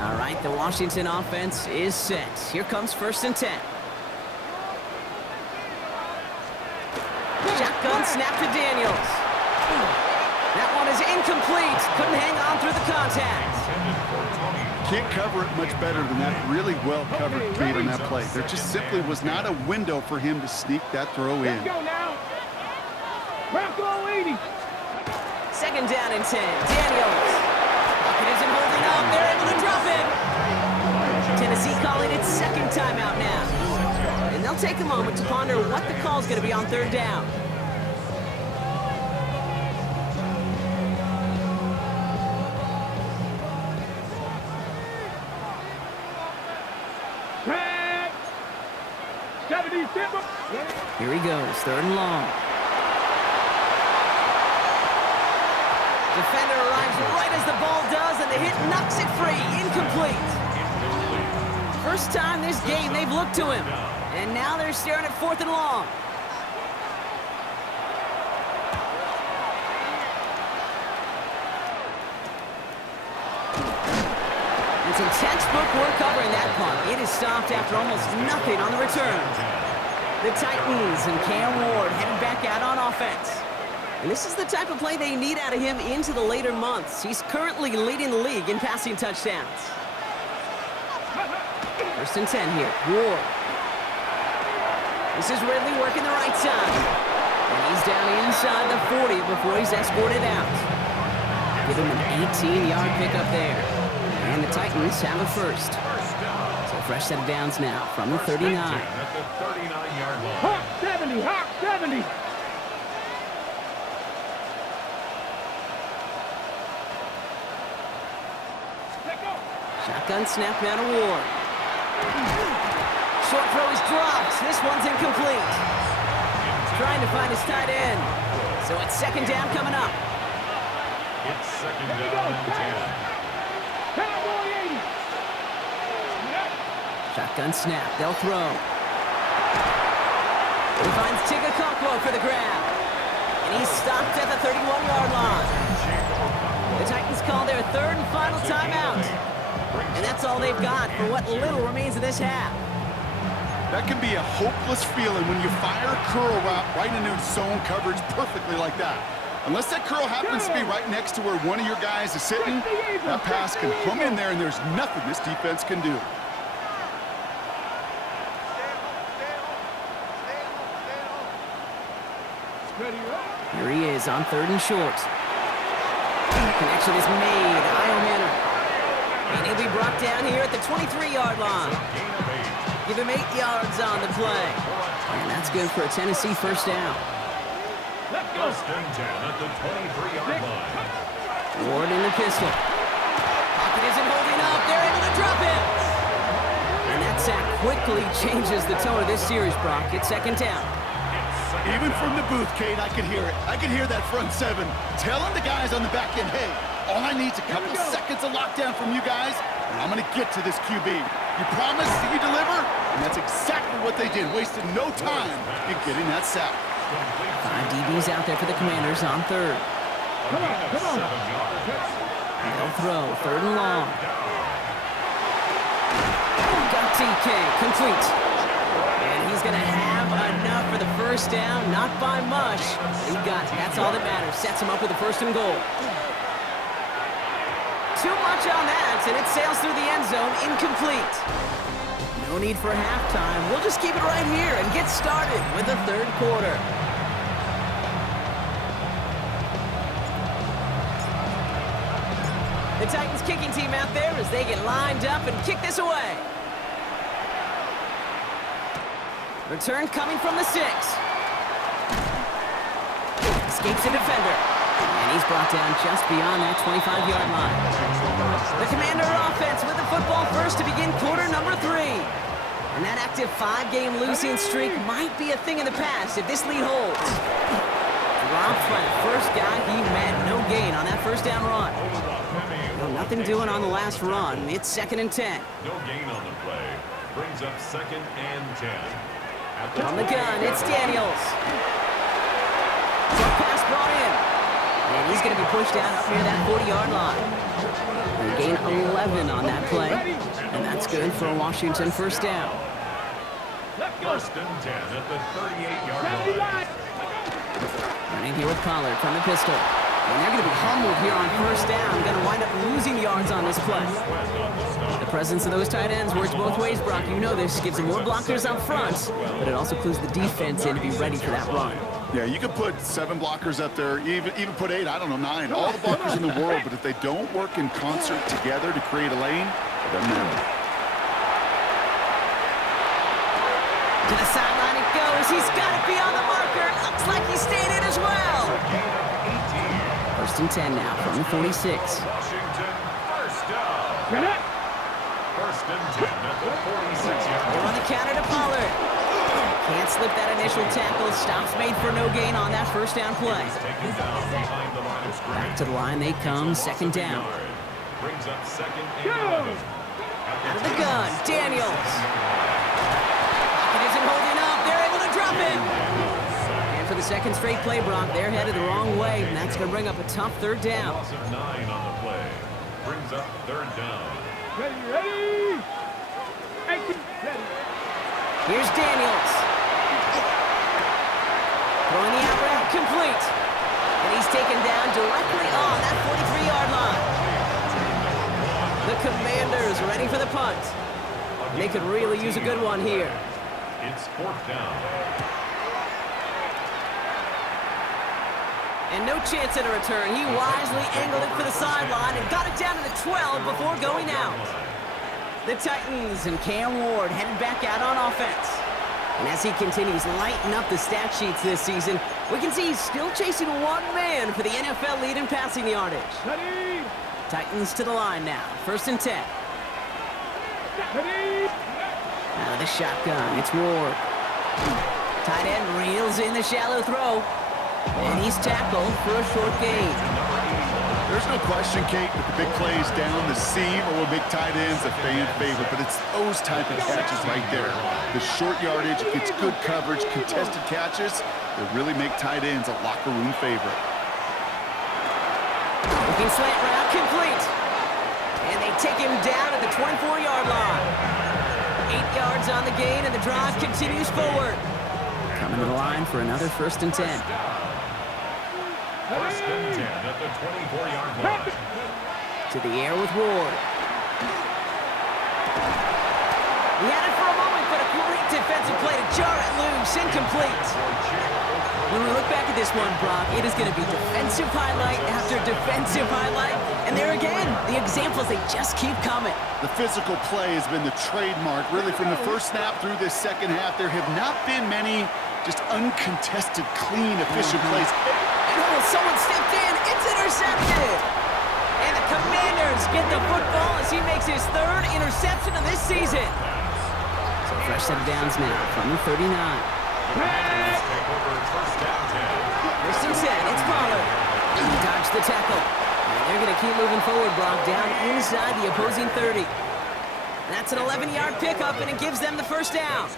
All right, the Washington offense is set. Here comes 1st and 10. Shotgun snap to Daniels. That one is incomplete. Couldn't hang on through the contact. Can't cover it much better than that really well-covered gate on that play. There just simply was not a window for him to sneak that throw in. Let's go now. Bronco 80. Second down and 10. Daniels. It isn't holding up. They're able to drop it. Tennessee calling it second timeout now. And they'll take a moment to ponder what the call's going to be on 3rd down. Tag. 77. Here he goes, 3rd and long. Defender arrives right as the ball does, and the hit knocks it free. Incomplete. First time this game they've looked to him. And now they're staring at 4th and long. And some textbook work covering that punt. It is stopped after almost nothing on the return. The Titans and Cam Ward headed back out on offense. And this is the type of play they need out of him into the later months. He's currently leading the league in passing touchdowns. 1st and 10 here. Ward. This is Ridley working the right side. And he's down inside the 40 before he's escorted out. Give him an 18-yard pickup there. And the Titans have a first. So fresh set of downs now from the 39. At the 39-yard line. Hawk 70. Hawk 70. Shotgun snap now to Ward. Short throw is dropped. This one's incomplete. Trying to find his tight end. So it's second down coming up. It's 2nd down and 10. Cowboy 80. Shotgun snap. They'll throw. He finds Tigakokwo for the grab. And he's stopped at the 31-yard line. The Titans call their 3rd and final timeout. And that's all they've got for what little remains of this half. That can be a hopeless feeling when you fire a curl route right into zone coverage perfectly like that. Unless that curl happens to be right next to where one of your guys is sitting, that pass can hum in there and there's nothing this defense can do. Here he is on 3rd and short. Connection is made. Iomanner. And he'll be brought down here at the 23-yard line. Give him 8 yards on the play. And that's good for a Tennessee first down. First and 10 at the 23-yard line. Ward in the pistol. Pocket isn't holding up. They're able to drop it. And that sack quickly changes the tone of this series, Brock. It's 2nd down. Even from the booth, Kate, I could hear it. I could hear that front 7 telling the guys on the back end, hey, all I need is a couple seconds of lockdown from you guys, and I'm going to get to this QB. You promise, you deliver, and that's exactly what they did, wasted no time in getting that sack. 5 DBs out there for the Commanders on 3rd. Come on. They'll throw, 3rd and long. Got TK, complete. And he's going to have enough for the first down, not by much. He got it. That's all that matters. Sets him up with a 1st and goal. Too much on that, and it sails through the end zone, incomplete. No need for halftime. We'll just keep it right here and get started with the 3rd quarter. The Titans kicking team out there as they get lined up and kick this away. Return coming from the 6. Escapes the defender. And he's brought down just beyond that 25-yard line. The Commander offense with the football first to begin quarter number 3. And that active 5-game losing streak might be a thing in the past if this lead holds. Dropped by the first guy he met. No gain on that first down run. Well, nothing doing on the last run. It's 2nd and 10. No gain on the play. Brings up 2nd and 10. On the gun, it's Daniels. Short pass brought in. And he's going to be pushed down up near that 40-yard line. They gain 11 on that play. And that's good for a Washington first down. First and 10 at the 38-yard line. Running here with Pollard from the pistol. And they're going to be humbled here on first down. Going to wind up losing yards on this play. The presence of those tight ends works both ways, Brock. You know this. Gives them more blockers up front, but it also clues the defense in to be ready for that run. Yeah, you could put 7 blockers up there, even put 8, I don't know, 9, all the blockers in the world, but if they don't work in concert together to create a lane, it doesn't matter. To the sideline it goes. He's got it beyond the marker. Looks like he stayed in as well. 1st and 10 now from the 46. Washington first down. First and 10 at the 46-yard They're on line. the counter to Pollard. Can't slip that initial tackle. Stops made for no gain on that first down play. Taken down behind the line of scrimmage. Back to the line they come. 2nd down. Brings up 2nd and 11. Out of the gun, Daniels. Pocket isn't holding up. They're able to drop it. And for the 2nd straight play, Brock, they're headed the wrong way, and that's going to bring up a tough 3rd down. Loss of 9 on the play. Brings up 3rd down. Ready. Here's Daniels. Throwing the out route complete. And he's taken down directly on that 43-yard line. The Commanders ready for the punt. They could really use a good one here. It's 4th down. And no chance at a return. He wisely angled it for the sideline and got it down to the 12 before going out. The Titans and Cam Ward headed back out on offense. And as he continues lighting up the stat sheets this season, we can see he's still chasing one man for the NFL lead in passing yardage. Ready. Titans to the line now. 1st and 10. Ready. Out of the shotgun, it's Ward. Tight end reels in the shallow throw. And he's tackled for a short gain. There's no question, Kate, that the big plays down the seam or with big tight ends a fan favorite, but it's those type of catches right there. The short yardage, it's good coverage, contested catches that really make tight ends a locker room favorite. Looking slant route complete. And they take him down at the 24-yard line. 8 yards on the gain, and the drive continues forward. Coming to the line for another 1st and 10. First and 10 at the 24-yard line. To the air with Ward. He had it for a moment, but a great defensive play to jar it loose. Incomplete. When we look back at this one, Brock, it is going to be defensive highlight after defensive highlight. And there again, the examples, they just keep coming. The physical play has been the trademark. Really, from the first snap through this second half, there have not been many just uncontested, clean, efficient plays. Oh, someone stepped in. It's intercepted. And the Commanders get the football as he makes his 3rd interception of this season. So fresh set of downs now from the 39. First and 10, it's Pollard. He dodged the tackle. And they're going to keep moving forward, Brock, down inside the opposing 30. That's an 11-yard pickup, and it gives them the first down.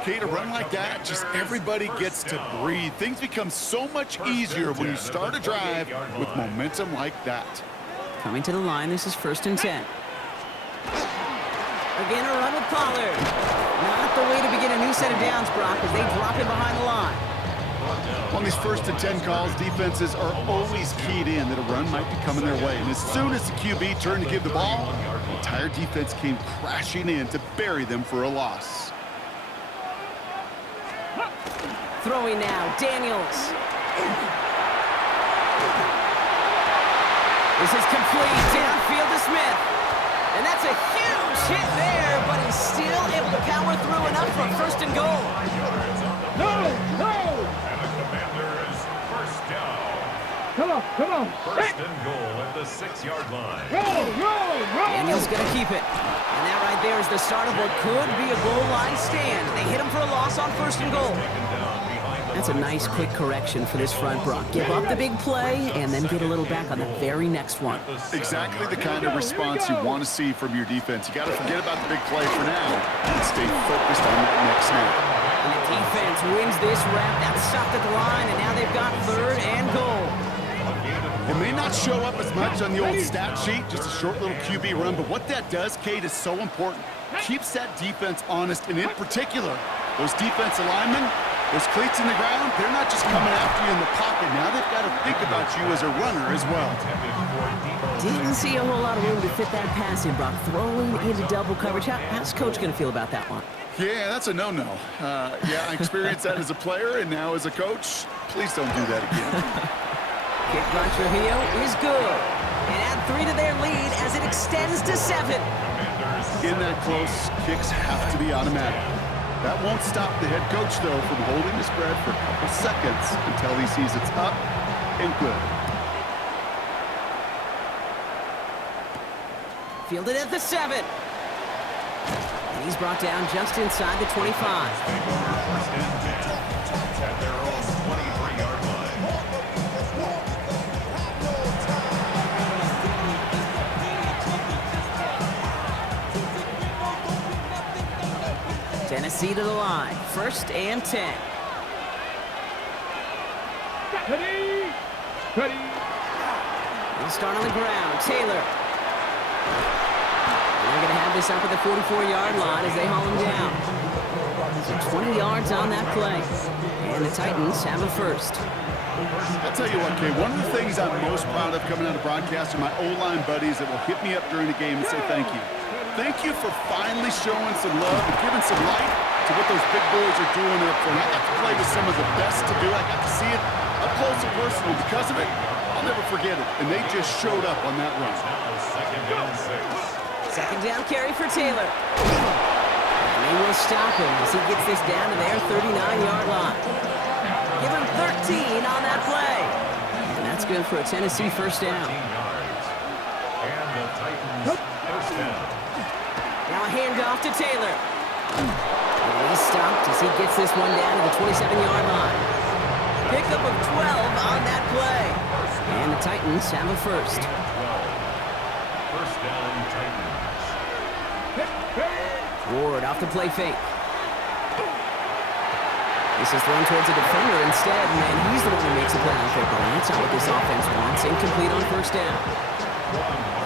Okay, to run like that, just everybody gets to breathe. Things become so much easier when you start a drive with momentum like that. Coming to the line, this is 1st and 10. Again, a run with Pollard. Not the way to begin a new set of downs, Brock, as they drop him behind the line. On these 1st and 10 calls, defenses are always keyed in that a run might be coming their way. And as soon as the QB turned to give the ball, the entire defense came crashing in to bury them for a loss. Throwing now, Daniels. This is complete, downfield to Smith. And that's a huge hit there, but he's still able to power through enough for 1st and goal. No! Come on. 1st and goal at the 6-yard line. Roll! Daniels going to keep it. And that right there is the start of what could be a goal line stand. They hit him for a loss on 1st and goal. That's a nice quick correction for this front, Brock. Give up the big play and then get a little back on the very next one. Exactly the kind of response you want to see from your defense. You got to forget about the big play for now and stay focused on that next snap. And the defense wins this rep. That's stopped at the line, and now they've got 3rd and goal. It may not show up as much on the old stat sheet, just a short little QB run, but what that does, Kate, is so important. Keeps that defense honest, and in particular, those defensive linemen, those cleats in the ground, they're not just coming after you in the pocket. Now they've got to think about you as a runner as well. Didn't see a whole lot of room to fit that pass in, Brock. Throwing into double coverage. How's Coach going to feel about that one? Yeah, that's a no-no. Yeah, I experienced that as a player, and now as a coach, please don't do that again. Kick by Trujillo is good. And add 3 to their lead as it extends to 7. In that close, kicks have to be automatic. That won't stop the head coach, though, from holding the spread for a couple seconds until he sees it's up and good. Fielded at the 7. And he's brought down just inside the 25. At their own 23-yard line. Tennessee to the line. 1st and 10. Ready. They'll start on the ground. Taylor. They're going to have this up at the 44-yard line as they haul him down. So 20 yards on that play. And the Titans have a 1st. I'll tell you what, Kay, one of the things I'm most proud of coming out of broadcast are my O-line buddies that will hit me up during the game and say thank you. Thank you for finally showing some love and giving some light to what those big boys are doing up front. I got to play with some of the best to do. I got to see it up close and personal. Because of it, I'll never forget it. And they just showed up on that run. 2nd down carry for Taylor. And they will stop him as he gets this down to their 39-yard line. Give him 13 on that play. And that's good for a Tennessee 1st down. And the Titans 1st down. Now a handoff to Taylor. And he's stopped as he gets this one down to the 27-yard line. Pickup of 12 on that play. And the Titans have a 1st. 1st down, Titans. Ward off the play fake. This is thrown towards a defender instead, and he's the one who makes a play on football. That's not what this offense wants. Incomplete on 1st down.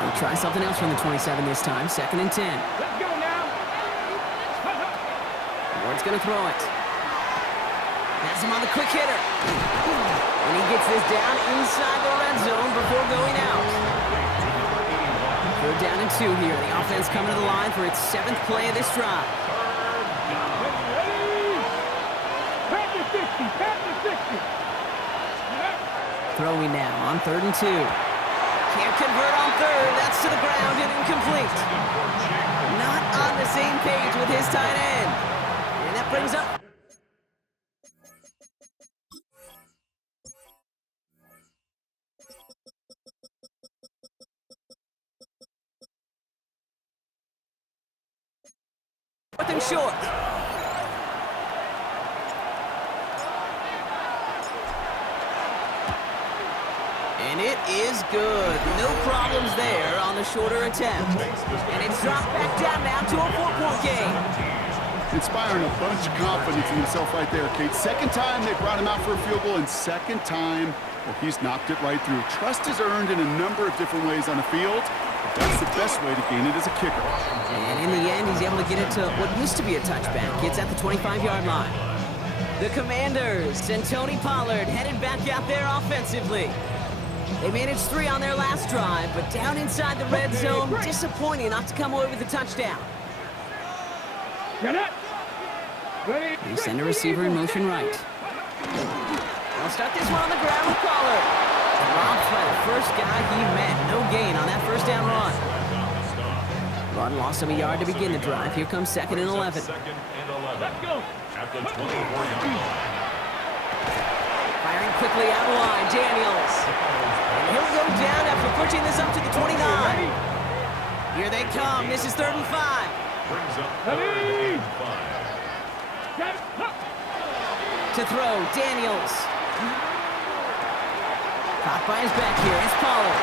We'll try something else from the 27 this time. 2nd and 10. Let's go now. Ward's going to throw it. Has him on the quick hitter. And he gets this down inside the red zone before going out. 3rd down and 2 here. The offense coming to the line for its 7th play of this drive. Ready. Pass the 60. throwing now on 3rd and 2. Can't convert on 3rd. That's to the ground and incomplete. Not on the same page with his tight end. And that brings up... Fourth and short. And it is good. No problems there on the shorter attempt. And it's dropped back down now to a 4-point game. Inspiring a bunch of confidence in himself right there, Kate. Second time they brought him out for a field goal, and second time, well, he's knocked it right through. Trust is earned in a number of different ways on the field. But that's the best way to gain it as a kicker. And in the end, he's able to get it to what used to be a touchback. It's at the 25-yard line. The Commanders and Tony Pollard headed back out there offensively. They managed 3 on their last drive, but down inside the red zone, disappointing not to come away with a touchdown. They send a receiver in motion right. They'll start this one on the ground with Pollard. Dropped by the first guy he met. No gain on that first down run. Run lost him a yard to begin the drive. Here comes 2nd and 11. Let's go. At the 24-yard line. Firing quickly out of line, Daniels. And he'll go down after pushing this up to the 29. Here they come. This is 3rd and 5. Brings up 3rd and 5. To throw, Daniels. Caught by his back here. It's Pollard.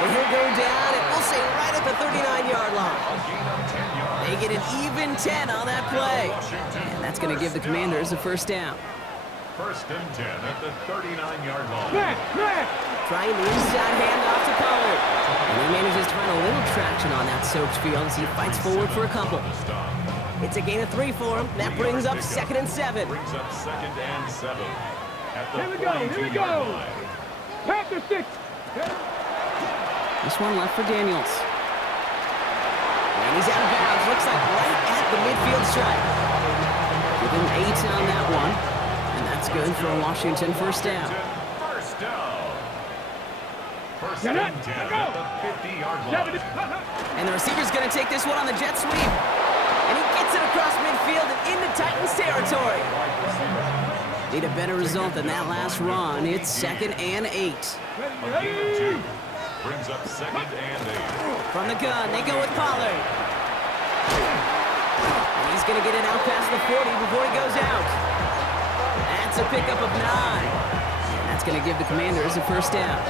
And he'll go down, and we'll say right at the 39-yard line. They get an even 10 on that play. And that's going to give the Commanders a first down. 1st and 10 at the 39-yard line. Trying the inside handoff to Pollard. And he manages to find a little traction on that soaked field as he fights forward for a couple. It's a gain of 3 for him. That brings up 2nd and 7. Brings up 2nd and 7 at the Here we go. line. Panther 6. This one left for Daniels. And he's out of bounds. Looks like right at the midfield stripe. Give him 8 on that one. And that's good for a Washington first down. First down. 1st and 10 at the 50-yard line. And the receiver's going to take this one on the jet sweep. And he gets it across midfield and into Titans territory. Need a better result than that last run. It's 2nd and 8. A gain of 2. Brings up 2nd and 8. From the gun, they go with Pollard. And he's going to get it out past the 40 before he goes out. That's a pickup of 9. And that's going to give the Commanders a first down.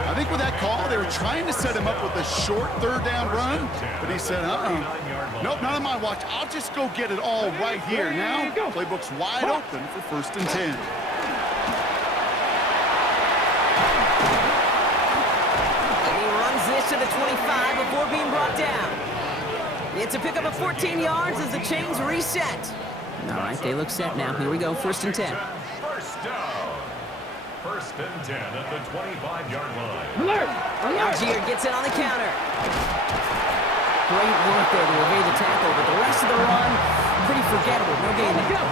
I think with that call, they were trying to set him up with a short 3rd down run, but he said, nope, not on my watch. I'll just go get it all right here. Now, playbook's wide open for 1st and 10. And he runs this to the 25 before being brought down. It's a pickup of 14 yards as the chains reset. All right, they look set now. Here we go, 1st and 10. First down. 1st and 10 at the 25-yard line. Algier gets it on the counter. Great work there to evade the tackle, but the rest of the run, pretty forgettable. No gain there.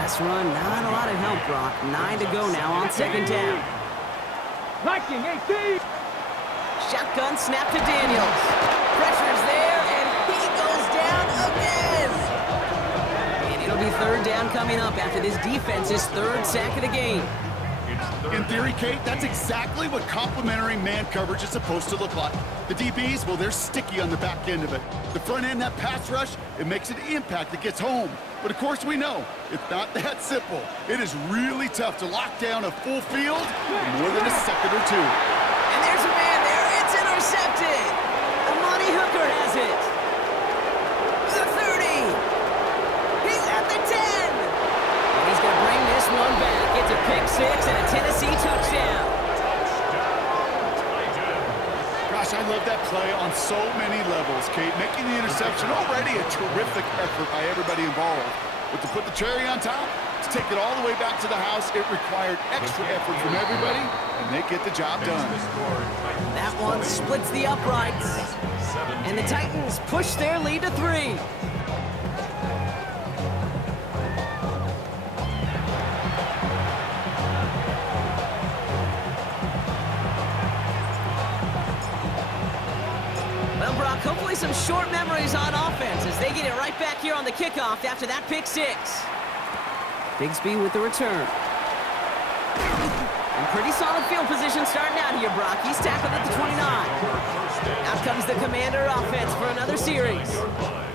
Last run, not a lot of help, Brock. 9 to go now on 2nd down. Viking 18. Shotgun snap to Daniels. Pressure's there, and he goes down again. And it'll be 3rd down coming up after this defense's 3rd sack of the game. In theory, Kate, that's exactly what complementary man coverage is supposed to look like. The DBs, well, they're sticky on the back end of it. The front end, that pass rush, it makes an impact that gets home. But of course we know, it's not that simple. It is really tough to lock down a full field in more than a second or 2. And there's a man there. It's intercepted. Amani Hooker has it. The 30. He's at the 10. And he's going to bring this one back. It's a pick 6 and a Tennessee touchdown. Gosh, I love that play on so many levels, Kate. Making the interception already a terrific effort by everybody involved. But to put the cherry on top, to take it all the way back to the house, it required extra effort from everybody, and they get the job done. That one splits the uprights. And the Titans push their lead to 3. short memories on offense as they get it right back here on the kickoff after that pick six. Bigsby with the return. And pretty solid field position starting out here, Brock. He's tackled at the 29. Out comes the Commander offense for another series.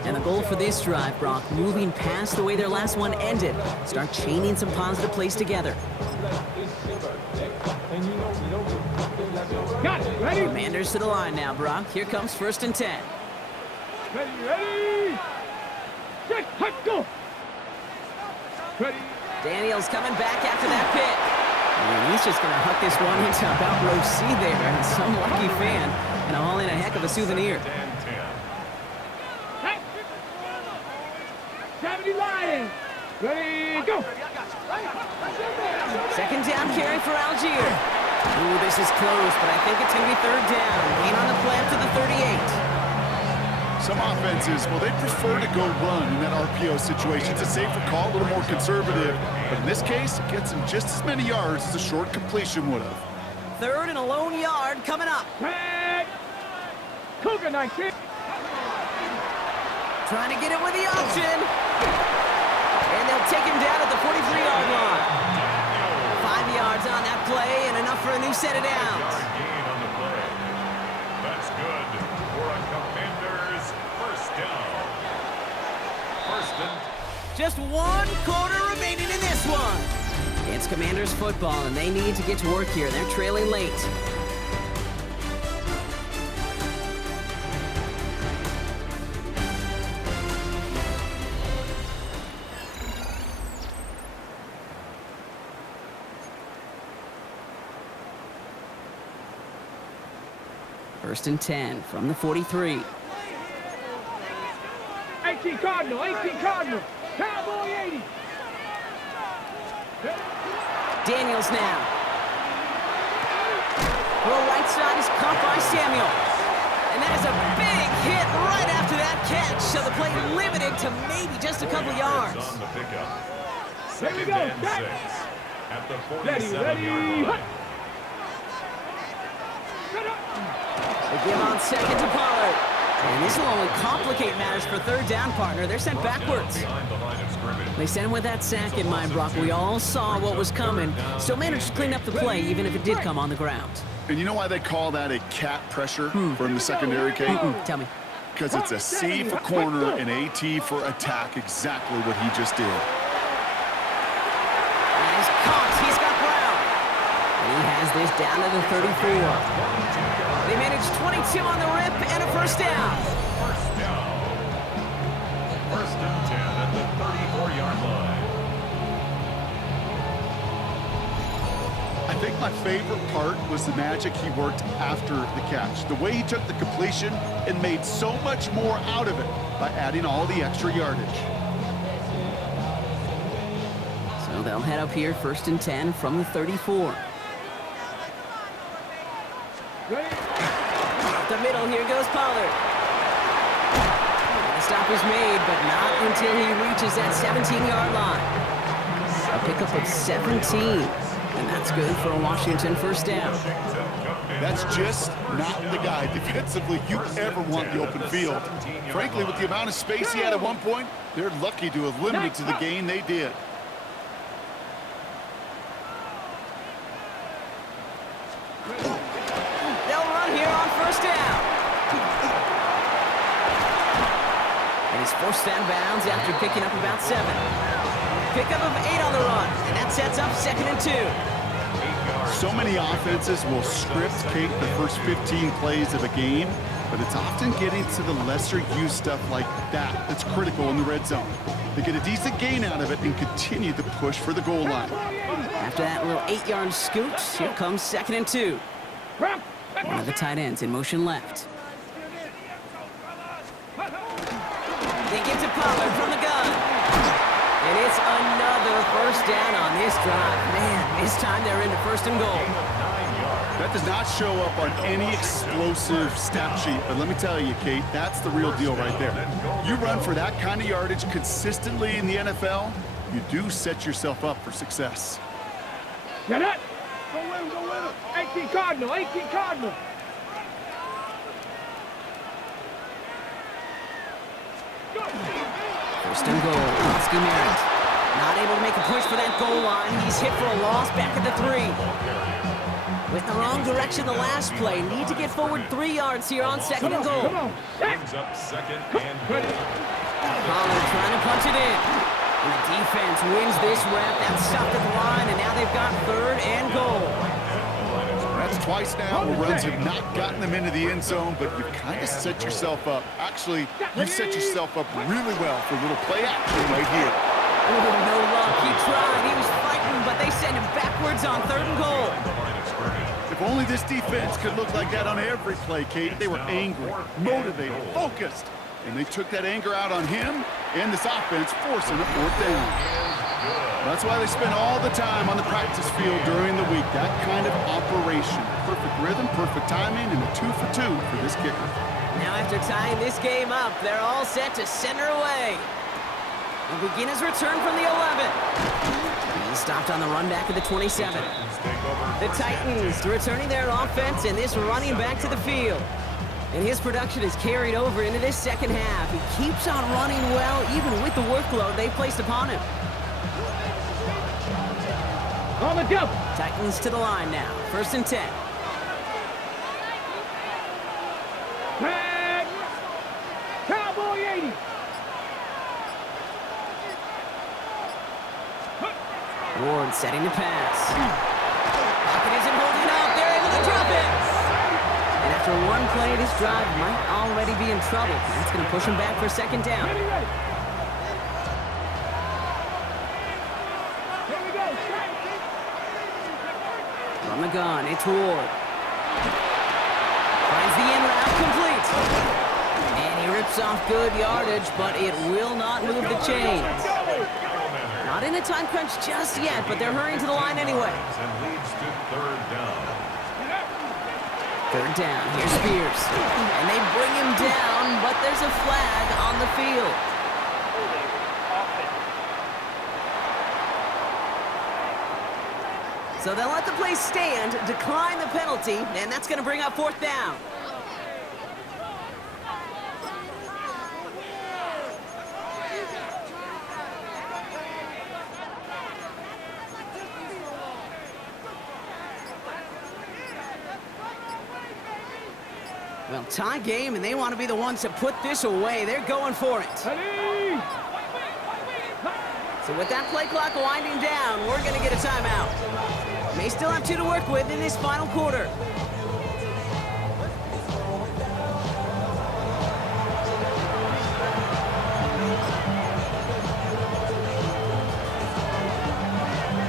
And the goal for this drive, Brock, moving past the way their last one ended. Start chaining some positive plays together. Got it. Ready? Commanders to the line now, Brock. Here comes 1st and 10. Ready? Set, hut, go. Ready? Daniels coming back after that pick. And he's just going to huck this one into about row C there. And some lucky fan and haul in a heck of a souvenir. 70 Lions. Ready, go. 2nd down carry for Algier. Ooh, this is close, but I think it's going to be 3rd down. Gain on the play up to the 38. Some offenses, well, they prefer to go run in that RPO situation. It's a safer call, a little more conservative. But in this case, it gets them just as many yards as a short completion would have. 3rd and a lone yard coming up. Tag. Cougar 19. Trying to get it with the option. And they'll take him down at the 43-yard line. 5 yards on that play and enough for a new set of downs. Gain on the play. That's good for a Commanders first down. 1st and Just 1 quarter remaining in this one. It's Commanders football, and they need to get to work here. They're trailing late. First and 10 from the 43. 18 Cardinal, 18 Cardinal. Cowboy 80. Daniels now. Well, right side is caught by Samuel. And that is a big hit right after that catch. So the play limited to maybe just a couple yards. on the pickup. Here we 2nd go. and Back. 6 at the Ready, 47-yard line. They give on 2nd to Pollard. And this will only complicate matters for 3rd down, partner. They're sent backwards. Behind the line of scrimmage. They sent him with that sack in mind, Brock. We all saw what was coming. Still managed to clean up the play, even if it did come on the ground. And you know why they call that a cat pressure from the secondary, Kate? Tell me. Because it's a C for corner and AT for attack, exactly what he just did. And he's caught. He's got Brown. And he has this down to the 34. They managed 22 on the rip and a first down. First down. 1st and 10 at the 34-yard line. I think my favorite part was the magic he worked after the catch. The way he took the completion and made so much more out of it by adding all the extra yardage. So they'll head up here, 1st and 10 from the 34. Ready? The middle, here goes Pollard. The stop is made, but not until he reaches that 17-yard line. A pickup of 17, and that's good for a Washington first down. That's just not the guy defensively you ever want the open field. Frankly, with the amount of space he had at one point, they're lucky to have limited to the gain they did. They'll run here on first down. And he's forced out of bounds after picking up about 7. Pickup of 8 on the run, and that sets up 2nd and 2. So many offenses will script, Kate, the first 15 plays of a game, but it's often getting to the lesser used stuff like that that's critical in the red zone. They get a decent gain out of it and continue to push for the goal line. After that little 8-yard scoot, here comes 2nd and 2. One of the tight ends in motion left. They get to Pollard from the gun. And it's another first down on this drive. Man, this time they're into 1st and goal. That does not show up on any explosive stat sheet, but let me tell you, Kate, that's the real deal right there. You run for that kind of yardage consistently in the NFL, you do set yourself up for success. Get it! Go with him, go with him. 18 Cardinal, 18 Cardinal. First and goal. Husky Merritt. Not able to make a push for that goal line. He's hit for a loss back at the 3. Went in the wrong direction the last play. Need to get forward 3 yards here on second and goal. Brings up second and goal. Pollard trying to punch it in. And the defense wins this rep. That's stopped at the line, and now they've got third and goal. That's twice now where runs have not gotten them into the end zone, but you've kind of set yourself up. Actually, you set yourself up really well for a little play action right here. Oh, no luck. He tried. He was fighting, but they send him backwards on third and goal. If only this defense could look like that on every play, Kate. They were angry, motivated, focused. And they took that anger out on him and this offense, forcing a 4th down. That's why they spend all the time on the practice field during the week. That kind of operation. Perfect rhythm, perfect timing, and a 2 for 2 for this kicker. Now after tying this game up, they're all set to center away. He'll begin his return from the 11. He's stopped on the run back at the 27. The Titans returning their offense and this running back to the field. And his production is carried over into this second half. He keeps on running well, even with the workload they've placed upon him. On the jump. Titans to the line now. First and 10. Tag. Cowboy 80. Ward setting the pass. Pocket isn't holding up. They're able to drop it. And after one play, this drive might already be in trouble. That's going to push him back for second down. Here we go. From the gun, it's Ward. Finds the in route, complete. And he rips off good yardage, but it will not move the chains. Not in a time crunch just yet, but they're hurrying to the line anyway. And leads to third down. Third down, here's Spears. And they bring him down, but there's a flag on the field. So they'll let the play stand, decline the penalty, and that's going to bring up 4th down. Well, tie game, and they want to be the ones to put this away. They're going for it. So with that play clock winding down, we're going to get a timeout. May still have 2 to work with in this final quarter.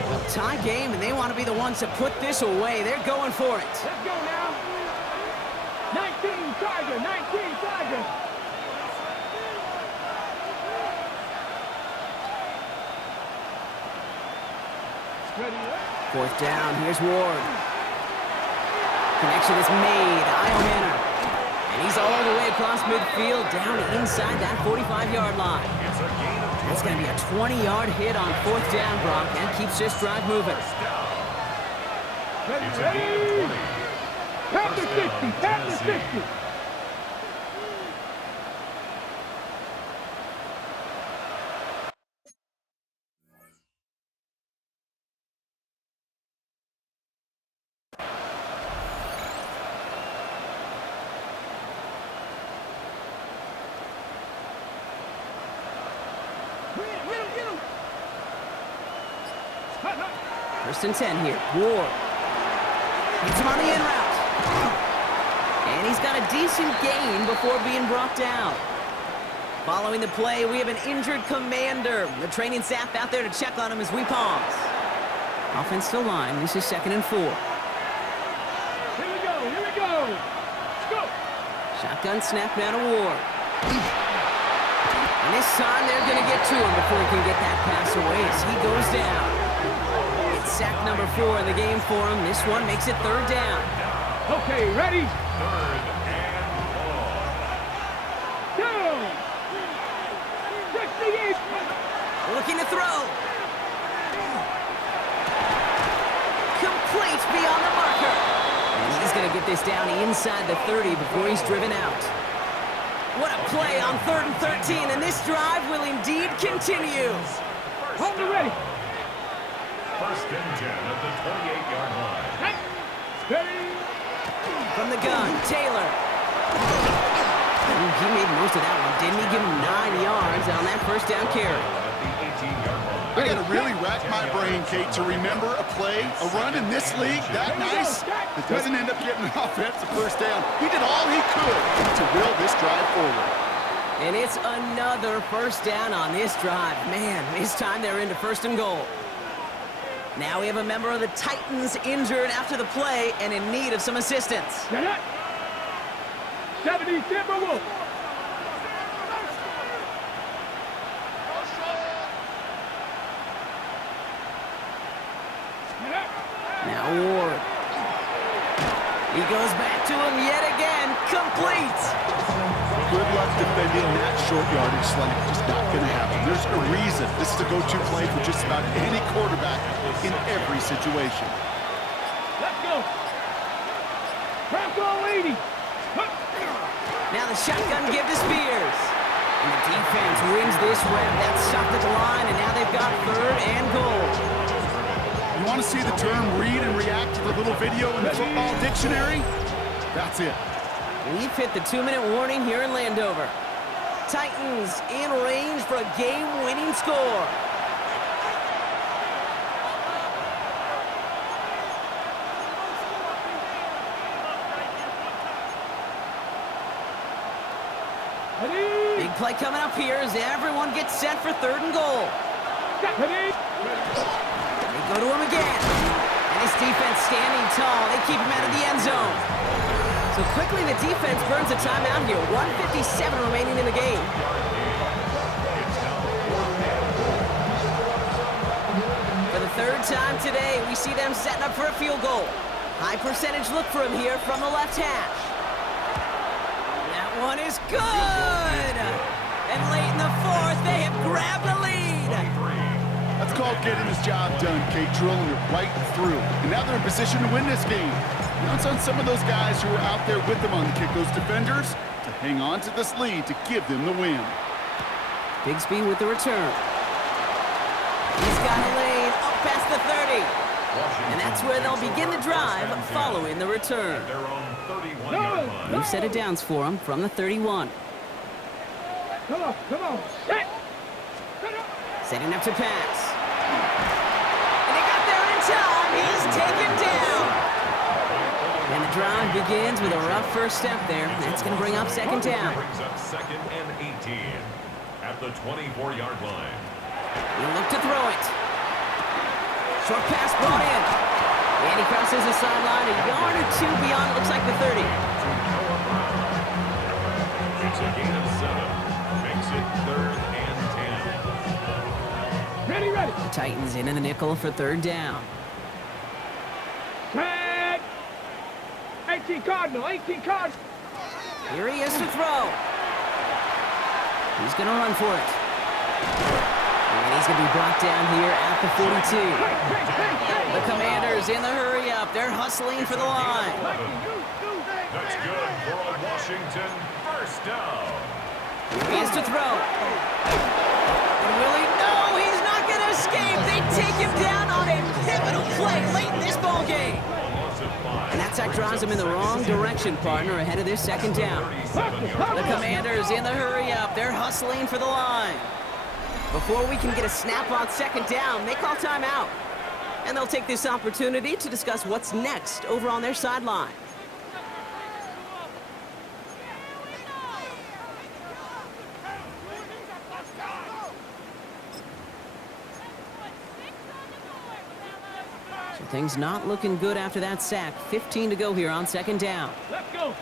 Well, tie game, and they want to be the ones to put this away. They're going for it. Let's go now. 19 Tiger, 19 Tiger. Fourth down, here's Ward. Connection is made, Iohanna. And he's all the way across midfield, down inside that 45-yard line. That's going to be a 20-yard hit on 4th down, Brock, and keeps this drive moving. Ready? Tap the 60, tap the 60. First and 10 here, Ward. Hits him on the in route. And he's got a decent gain before being brought down. Following the play, we have an injured commander. The training staff out there to check on him as we pause. Offense still line. This is 2nd and 4. Here we go, here we go. Let's go. Shotgun snap now to Ward. And this time they're going to get to him before he can get that pass away as he goes down. It's sack number 4 in the game for him. This one makes it 3rd down. Okay, ready? 3rd and long. Down. 68. Looking to throw. Complete beyond the marker. And he's going to get this down inside the 30 before he's driven out. What a play on 3rd and 13, and this drive will indeed continue. Hold it ready. First and 10 at the 28-yard line. Hey. Steady. From the gun, Taylor. Ooh, he made most of that one, didn't he? Give him 9 yards on that first down carry. At the 18-yard line. I got to really rack my brain, Kate, to remember a play, a run in this league that nice that doesn't end up getting an offensive first down. He did all he could to will this drive forward. And it's another first down on this drive. Man, this time they're into 1st and goal. Now we have a member of the Titans injured after the play and in need of some assistance. Get it. 70 Timberwolves. Now Ward. He goes back to him yet again. Complete. Good luck defending that short yardage slant. Just not going to happen. There's a reason this is a go-to play for just about any quarterback in every situation. Let's go. Bronco 80. Now the shotgun give to Spears. And the defense wins this rep. That's stopped at the line, and now they've got 3rd and goal. You want to see the term read and react to the little video in the football dictionary? That's it. We've hit the 2-minute warning here in Landover. Titans in range for a game-winning score. Ready. Big play coming up here as everyone gets set for 3rd and goal. Ready. They go to him again. And this defense standing tall. They keep him out of the end zone. So quickly the defense burns a timeout here. 1:57 remaining in the game. For the 3rd time today, we see them setting up for a field goal. High percentage look for him here from the left hash. That one is good. And late in the 4th, they have grabbed the lead. That's called getting his job done, Kate, drilling it right through. And now they're in position to win this game. Now it's on some of those guys who are out there with them on the kick, those defenders, to hang on to this lead to give them the win. Bigsby with the return. He's got a lane up past the 30. And that's where they'll begin the drive following the return. Their own 31-yard line. New set of downs for him from the 31. Come on, come on. Set. Setting up to pass. And he got there in time. He's taken down. And the drive begins with a rough first step there. That's going to bring up 2nd down. Brings up 2nd and 18 at the 24-yard line. He'll look to throw it. Short pass brought in. And he crosses the sideline a yard or 2 beyond, it looks like the 30. It's a gain of 7. Makes it 3rd and 10. Ready, ready. The Titans in the nickel for 3rd down. Set. 18 Cardinal, 18 Cardinal. Here he is to throw. He's going to run for it. And he's going to be brought down here at the 42. The Commanders in the hurry-up. They're hustling for the line. That's good for a Washington first down. He is to throw. And will he? No, he's not going to escape. They take him down on a pivotal play late in this ball game. And that sack drives him in the wrong direction, partner, ahead of this 2nd down. The Commanders in the hurry-up. They're hustling for the line. Before we can get a snap on 2nd down, they call timeout. And they'll take this opportunity to discuss what's next over on their sideline. So things not looking good after that sack. 15 to go here on 2nd down. Let's go.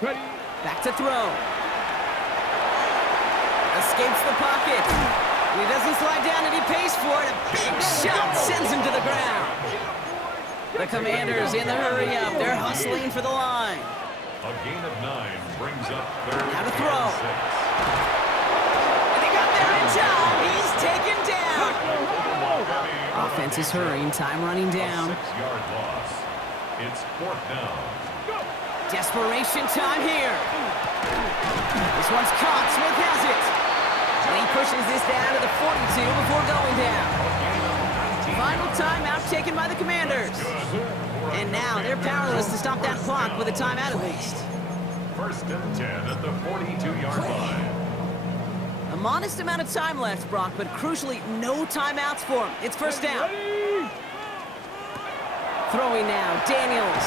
Ready. Back to throw. Escapes the pocket. He doesn't slide down and he pays for it. A big shot sends him to the ground. The Commanders in the hurry-up. They're hustling for the line. A gain of 9 brings up 3rd Now to throw. and 6. And he got there in time. He's taken down. Offense is hurrying. Time running down. 6-yard loss. It's 4th down. Desperation time here. This one's caught. Smith has it. And he pushes this down to the 42 before going down. Final timeout taken by the Commanders. And now they're powerless to stop that clock with a timeout at least. First and 10 at the 42-yard line. A modest amount of time left, Brock, but crucially, no timeouts for him. It's first down. Throwing now, Daniels.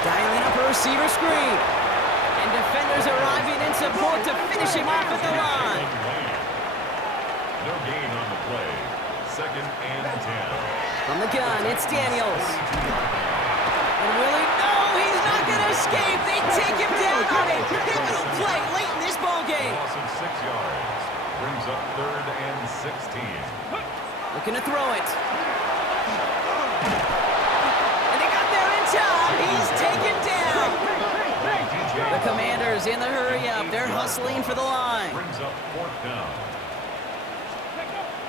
Dialing up a receiver screen. And defenders arriving in support to finish him off at the line. No gain on the play. Second and 10. From the gun, it's Daniels. And will he? No, he's not going to escape. They take him down on a pivotal play late in this ball game. Loss of 6 yards. Brings up third and 16. Looking to throw it. And they got there in time. He's taken down. The Commanders in the hurry-up. They're hustling for the line. Brings up fourth down.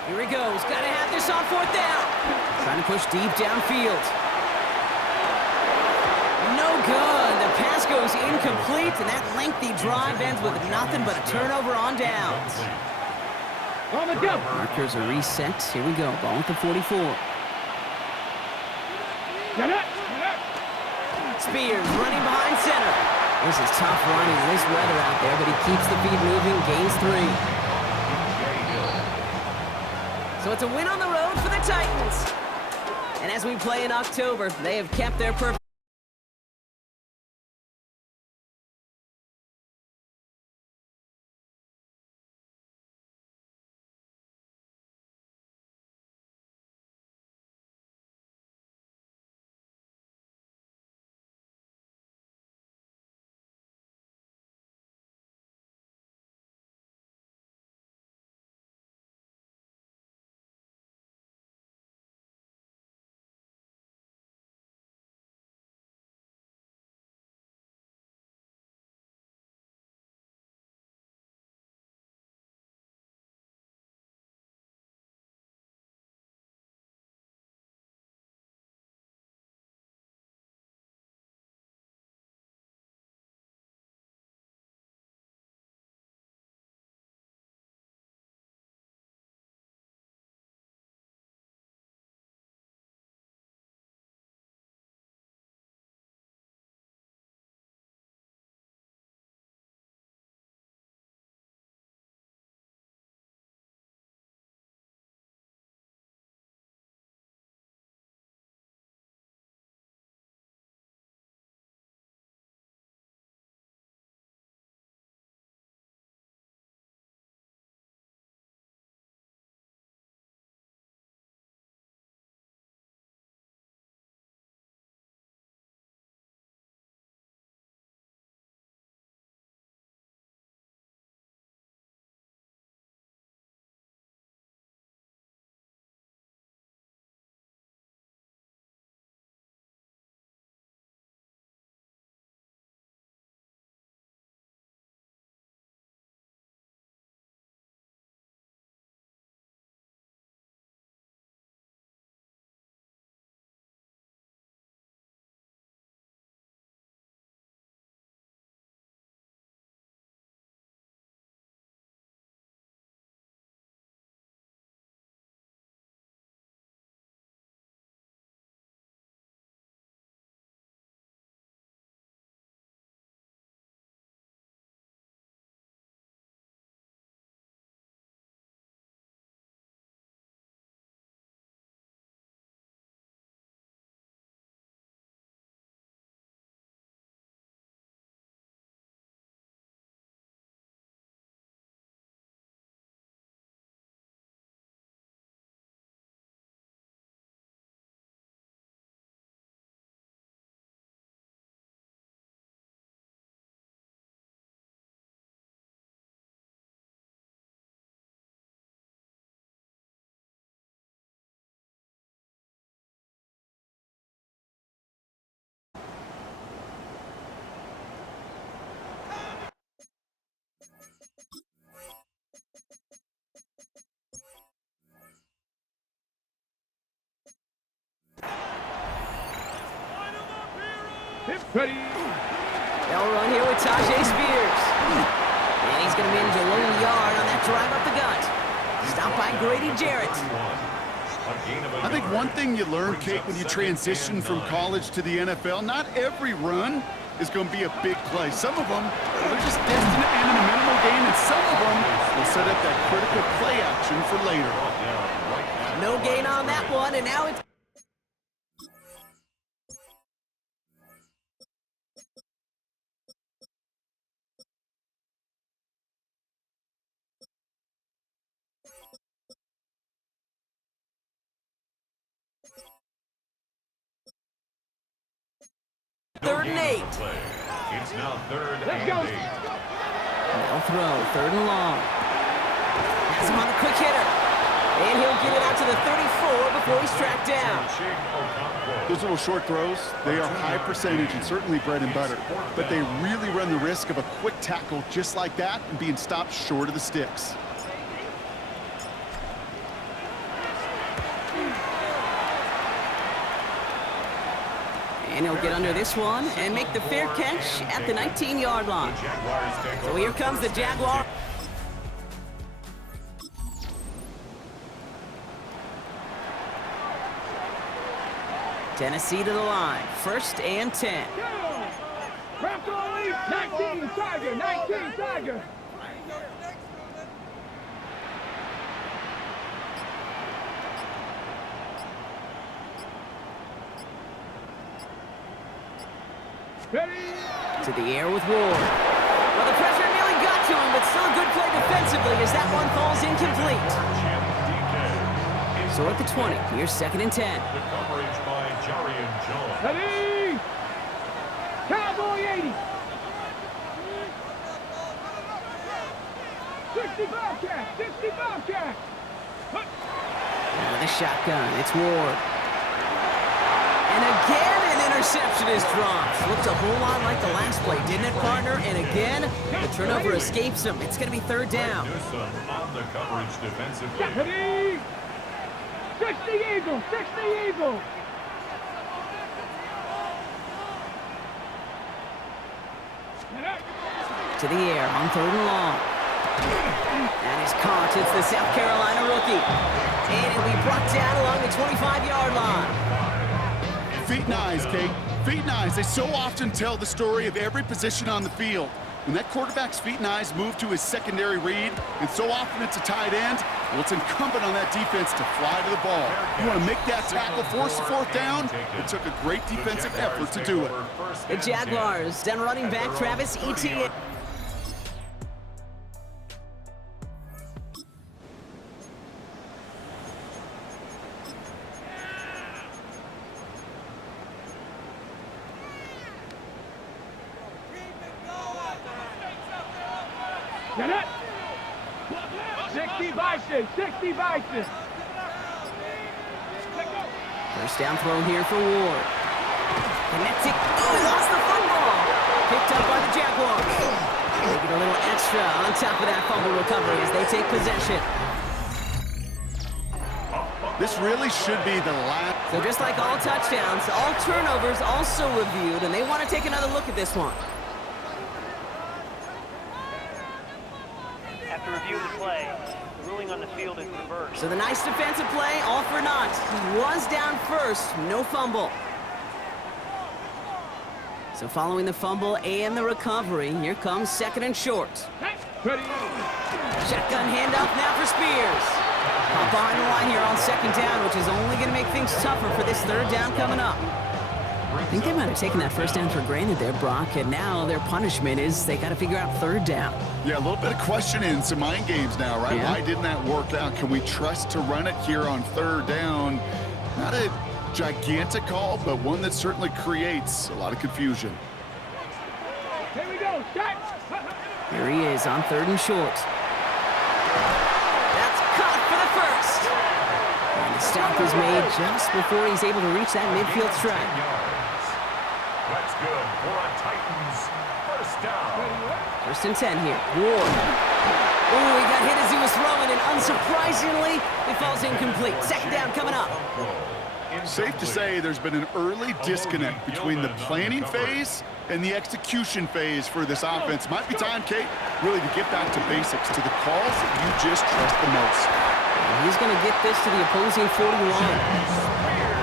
Here he goes. Got to have this on fourth down. Trying to push deep downfield. No good. The pass goes incomplete, and that lengthy drive ends with nothing but a turnover on downs. On the jump. Markers are reset. Here we go. Ball at the 44. Spears running behind center. This is tough running in this weather out there, but he keeps the feet moving, gains 3. So it's a win on the road for the Titans. And as we play in October, they have kept their perfect. Ready. They'll run here with Tyjae Spears. And he's going to manage a lone yard on that drive up the gut. Stopped by Grady Jarrett. I think one thing you learn, Kate, when you transition from college to the NFL, not every run is going to be a big play. Some of them, they're just destined to end in a minimal gain, and some of them will set up that critical play action for later. No gain on that one, and now it's... Third and 8. It's now third and 8. They'll throw, 3rd and long. Has him on a quick hitter. And he'll get it out to the 34 before he's tracked down. Those little short throws, they are high percentage and certainly bread and butter. But they really run the risk of a quick tackle just like that and being stopped short of the sticks. And he'll get under this one and make the fair catch at the 19-yard line. So here comes the Jaguar. Tennessee to the line. 1st and 10. Craft on lead. 19 Tiger. 19 Tiger. To the air with Ward. Well, the pressure nearly got to him, but still a good play defensively as that one falls incomplete. So at the 20, here's 2nd and 10. The coverage by Jarian Jones. Ready. Cowboy 80. 60 Bobcat. 60 Bobcat. With a shotgun, it's Ward. And again, an interception is dropped. Looked a whole lot like the last play, didn't it, partner? And again, the turnover escapes him. It's going to be 3rd down. Newsome on the coverage defensively. Ready. 60 Eagles. 60 Eagles. To the air on 3rd and long. That is caught. It's the South Carolina rookie. And it'll be brought down along the 25-yard line. Feet and eyes, Kate. Feet and eyes. They so often tell the story of every position on the field. When that quarterback's feet and eyes move to his secondary read, and so often it's a tight end, well, it's incumbent on that defense to fly to the ball. You want to make that tackle, force the 4th down? It took a great defensive effort to do it. The Jaguars, then running back Travis Etienne. Get it. 60 Bison. 60 Bison. 1st down throw here for Ward. Connecting. Oh, he lost the football. Picked up by the Jaguars. They get a little extra on top of that fumble recovery as they take possession. This really should be the last. So just like all touchdowns, all turnovers also reviewed, and they want to take another look at this one. After reviewing the play, the ruling on the field is reversed. So the nice defensive play, all for naught. He was down first, no fumble. So following the fumble and the recovery, here comes 2nd and short. Shotgun handoff now for Spears. Hop behind the line here on 2nd down, which is only going to make things tougher for this 3rd down coming up. I think they might have taken that 1st down for granted there, Brock, and now their punishment is they got to figure out 3rd down. Yeah, a little bit of questioning, some mind games now, right? Yeah. Why didn't that work out? Can we trust to run it here on 3rd down? Not a gigantic call, but one that certainly creates a lot of confusion. Here we go. Shot. Here he is on 3rd and short. That's caught for the 1st. And the stop is made just before he's able to reach that midfield strike. That's good for a Titans 1st down. 1st and 10 here. Ward. Oh, he got hit as he was throwing, and unsurprisingly, it falls incomplete. 2nd down coming up. Safe to say there's been an early disconnect between the planning phase and the execution phase for this offense. Might be time, Kate, really to get back to basics, to the calls that you just trust the most. And he's going to get this to the opposing 41.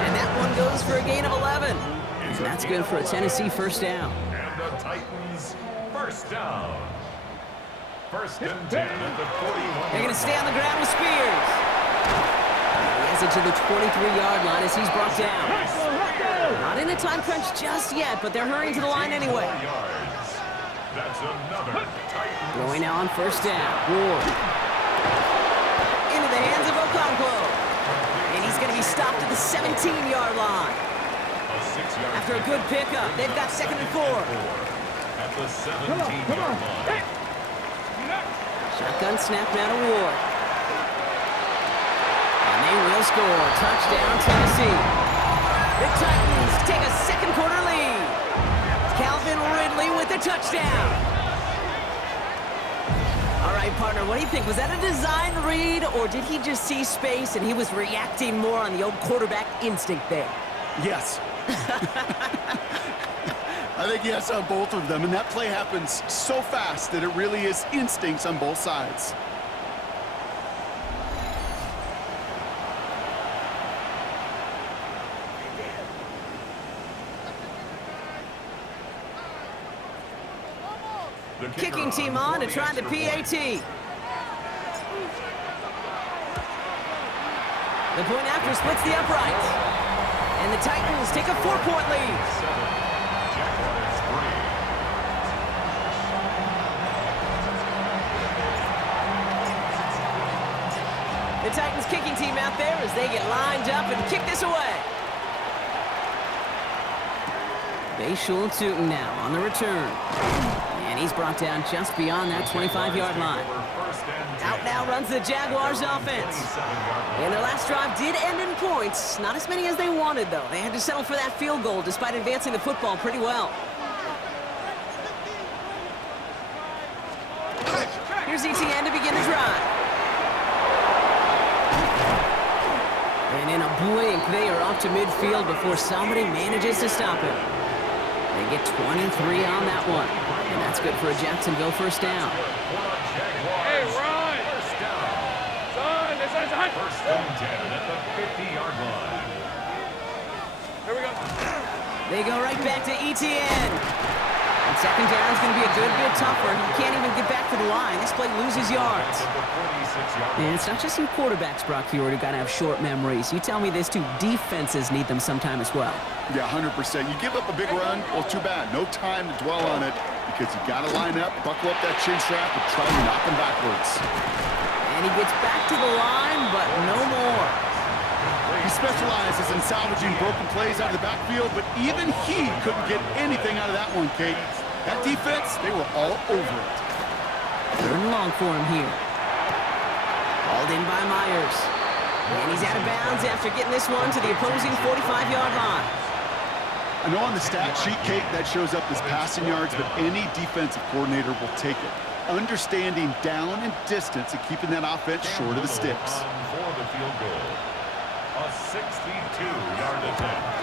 And that one goes for a gain of 11. And that's good for a Tennessee first down. And the Titans first down. First and 10 at the 41. They're going to stay on the ground with Spears. He has it to the 23-yard line as he's brought down. Not in the time crunch just yet, but they're hurrying to the line anyway. That's another Titans. Going now on first down. Ward. Into the hands of Okonkwo. And he's going to be stopped at the 17-yard line. After a good pickup, they've got 2nd and 4. At the 17-yard line. Shotgun snap now to Ward. And they will score. Touchdown, Tennessee. The Titans take a second quarter lead. Calvin Ridley with the touchdown. All right, partner, what do you think? Was that a design read, or did he just see space and he was reacting more on the old quarterback instinct there? Yes. I think yes on both of them, and that play happens so fast that it really is instincts on both sides. Kicking team on to try the PAT. The point after splits the uprights. And the Titans take a 4-point lead. The Titans kicking team out there as they get lined up and kick this away. Bayshul Tootin now on the return. And he's brought down just beyond that 25-yard line. Out now runs the Jaguars offense. And their last drive did end in points. Not as many as they wanted, though. They had to settle for that field goal despite advancing the football pretty well. Here's ETN to begin the drive. And in a blink, they are up to midfield before somebody manages to stop him. They get 23 on that one. And that's good for a Jacksonville first down. Hey, Ron! Son, this is a First and 10 at the 50-yard line. Here we go. They go right back to ETN. And second down is going to be a good bit tougher. He can't even get back to the line. This play loses yards. And it's not just you quarterbacks, Brock Huard, who got to have short memories. You tell me this too, defenses need them sometime as well. Yeah, 100%. You give up a big run, well, too bad. No time to dwell on it because you got to line up, buckle up that chin strap, and try to knock him backwards. And he gets back to the line, but no more. He specializes in salvaging broken plays out of the backfield, but even he couldn't get anything out of that one, Kate. That defense, they were all over it. Third and long for him here. Hauled in by Myers. And he's out of bounds after getting this one to the opposing 45-yard line. I know on the stat sheet, Kate, that shows up as passing yards, but any defensive coordinator will take it. Understanding down and distance and keeping that offense short of the sticks. For the field goal. A 62-yard attempt.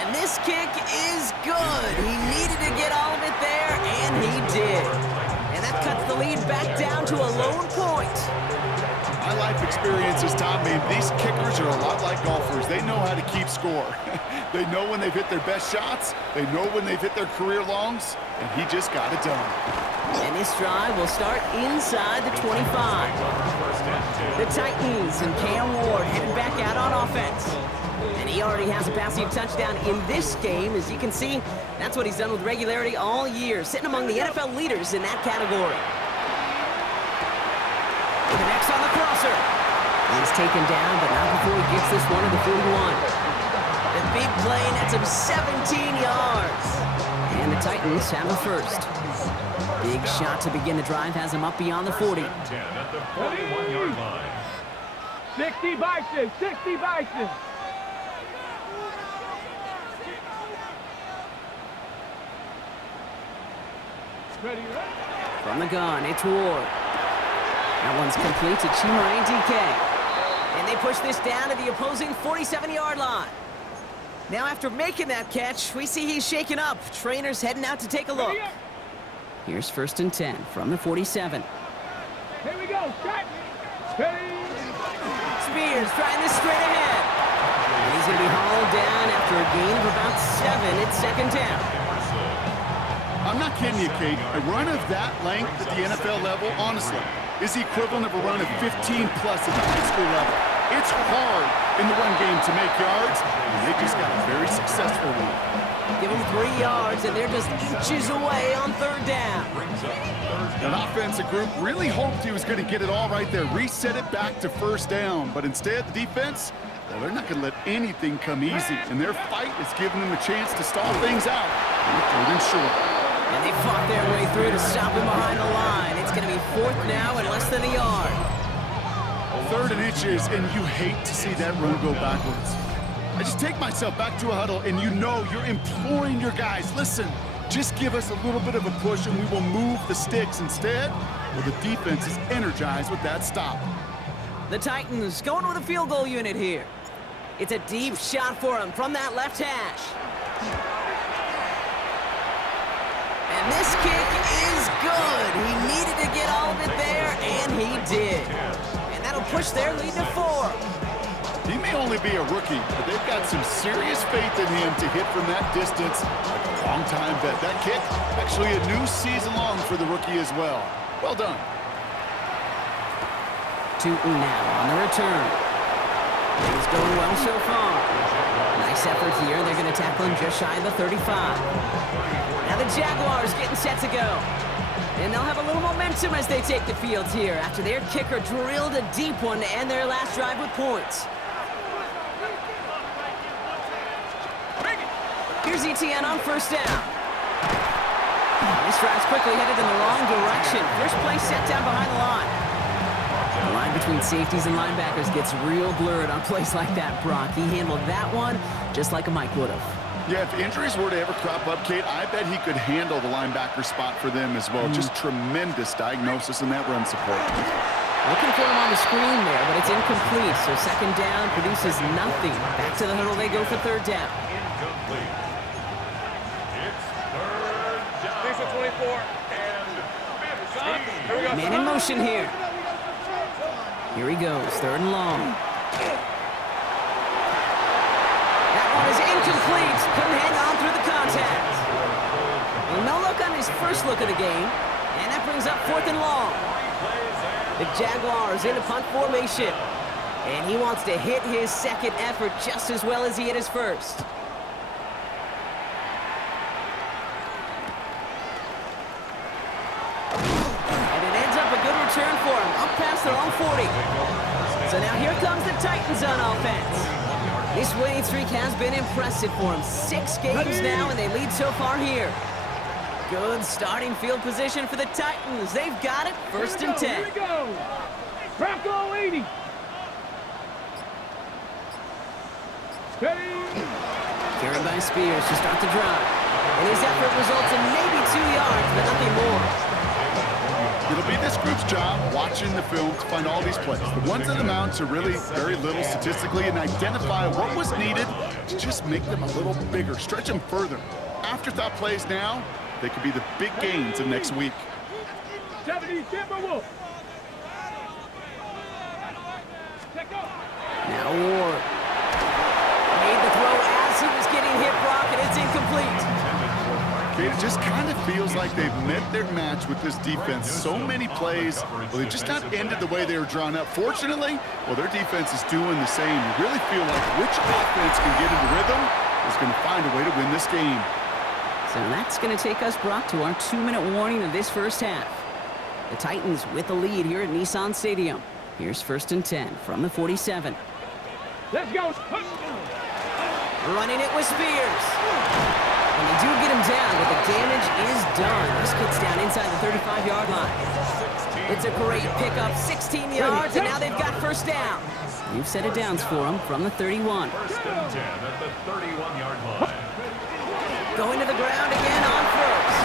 And this kick is good. He needed to get all of it there, and he did. And that cuts the lead back down to a lone point. My life experience has taught me these kickers are a lot like golfers. They know how to keep score. They know when they've hit their best shots. They know when they've hit their career longs, and he just got it done. And this drive will start inside the 25. The Titans and Cam Ward headed back out on offense. And he already has a passing touchdown in this game. As you can see, that's what he's done with regularity all year, sitting among the NFL leaders in that category. Connects on the crosser. He's taken down, but not before he gets this one to the 41. The big play nets him 17 yards. And the Titans have a first. Big shot to begin the drive has him up beyond the 40. 10 at the 41-yard line. 60 Bison, 60 Bison. Ready, ready. From the gun, it's Ward. That one's complete to Chimere DK. And they push this down to the opposing 47-yard line. Now after making that catch, we see he's shaken up. Trainer's heading out to take a look. Here's 1st and 10 from the 47. Here we go. Cut. Steady. Spears trying this straight ahead. And he's going to be hauled down after a gain of about 7. It's 2nd down. I'm not kidding you, Kate. A run of that length at the NFL level, honestly, is the equivalent of a run of 15-plus at the high school level. It's hard in the run game to make yards, and they just got a very successful one. Give them 3 yards, and they're just inches away on 3rd down. An offensive group really hoped he was going to get it all right there, reset it back to 1st down. But instead, the defense, well, they're not going to let anything come easy. And their fight is giving them a chance to stall things out. And 3rd and short. And they fought their way through to stop him behind the line. It's going to be 4th now and less than a yard. 3rd and inches, and you hate to see that run go backwards. I just take myself back to a huddle, and you know you're imploring your guys, listen, just give us a little bit of a push and we will move the sticks. Instead, well, the defense is energized with that stop. The Titans going with a field goal unit here. It's a deep shot for him from that left hash. And this kick is good. He needed to get all of it there, and he did. And that'll push their lead to 4. He may only be a rookie, but they've got some serious faith in him to hit from that distance. A long-time vet. That kick, actually a new season long for the rookie as well. Well done. Tootin now on the return. It's going well so far. Nice effort here. They're going to tackle him just shy of the 35. Now the Jaguars getting set to go. And they'll have a little momentum as they take the field here after their kicker drilled a deep one to end their last drive with points. Here's ETN on 1st down. This drive's quickly headed in the wrong direction. First play set down behind the line. The line between safeties and linebackers gets real blurred on plays like that, Brock. He handled that one just like a Mike would have. Yeah, if injuries were to ever crop up, Kate, I bet he could handle the linebacker spot for them as well. Just tremendous diagnosis in that run support. Looking for him on the screen there, but it's incomplete. So 2nd down produces nothing. Back to the huddle they go for 3rd down. Incomplete. It's 3rd down. These are 24. And 15. Man in motion here. Here he goes, 3rd and long. That one is incomplete. Couldn't hang on through the contact. Well, no look on his first look of the game. And that brings up 4th and long. The Jaguars in a punt formation. And he wants to hit his 2nd effort just as well as he hit his 1st. Return for him, up past their own 40. So now here comes the Titans on offense. This winning streak has been impressive for him. 6 games now, and they lead so far here. Good starting field position for the Titans. They've got it, 1st and 10. Here we go. Bronco 80. Steady. Carried by Spears to start the drive. And his effort results in maybe 2 yards, but nothing more. It'll be this group's job watching the film to find all these plays. The ones that amount to really very little statistically and identify what was needed to just make them a little bigger, stretch them further. Afterthought plays now, they could be the big gains of next week. 70 Timberwolves. Now Ward. Made the throw as he was getting hit, Brock, and it's incomplete. It just kind of feels like they've met their match with this defense. So many plays, well, they just not ended the way they were drawn up. Fortunately, well, their defense is doing the same. You really feel like which offense can get into rhythm is going to find a way to win this game. So that's going to take us, Brock, to our 2-minute warning of this first half. The Titans with the lead here at Nissan Stadium. Here's 1st and 10 from the 47. Let's go. Running it with Spears. And they do get him down, but the damage is done. This kid's down inside the 35-yard line. It's a great pickup, 16 yards, and now they've got 1st down. You've set it downs for him from the 31. 1st and 10 at the 31-yard line. Going to the ground again on 1st.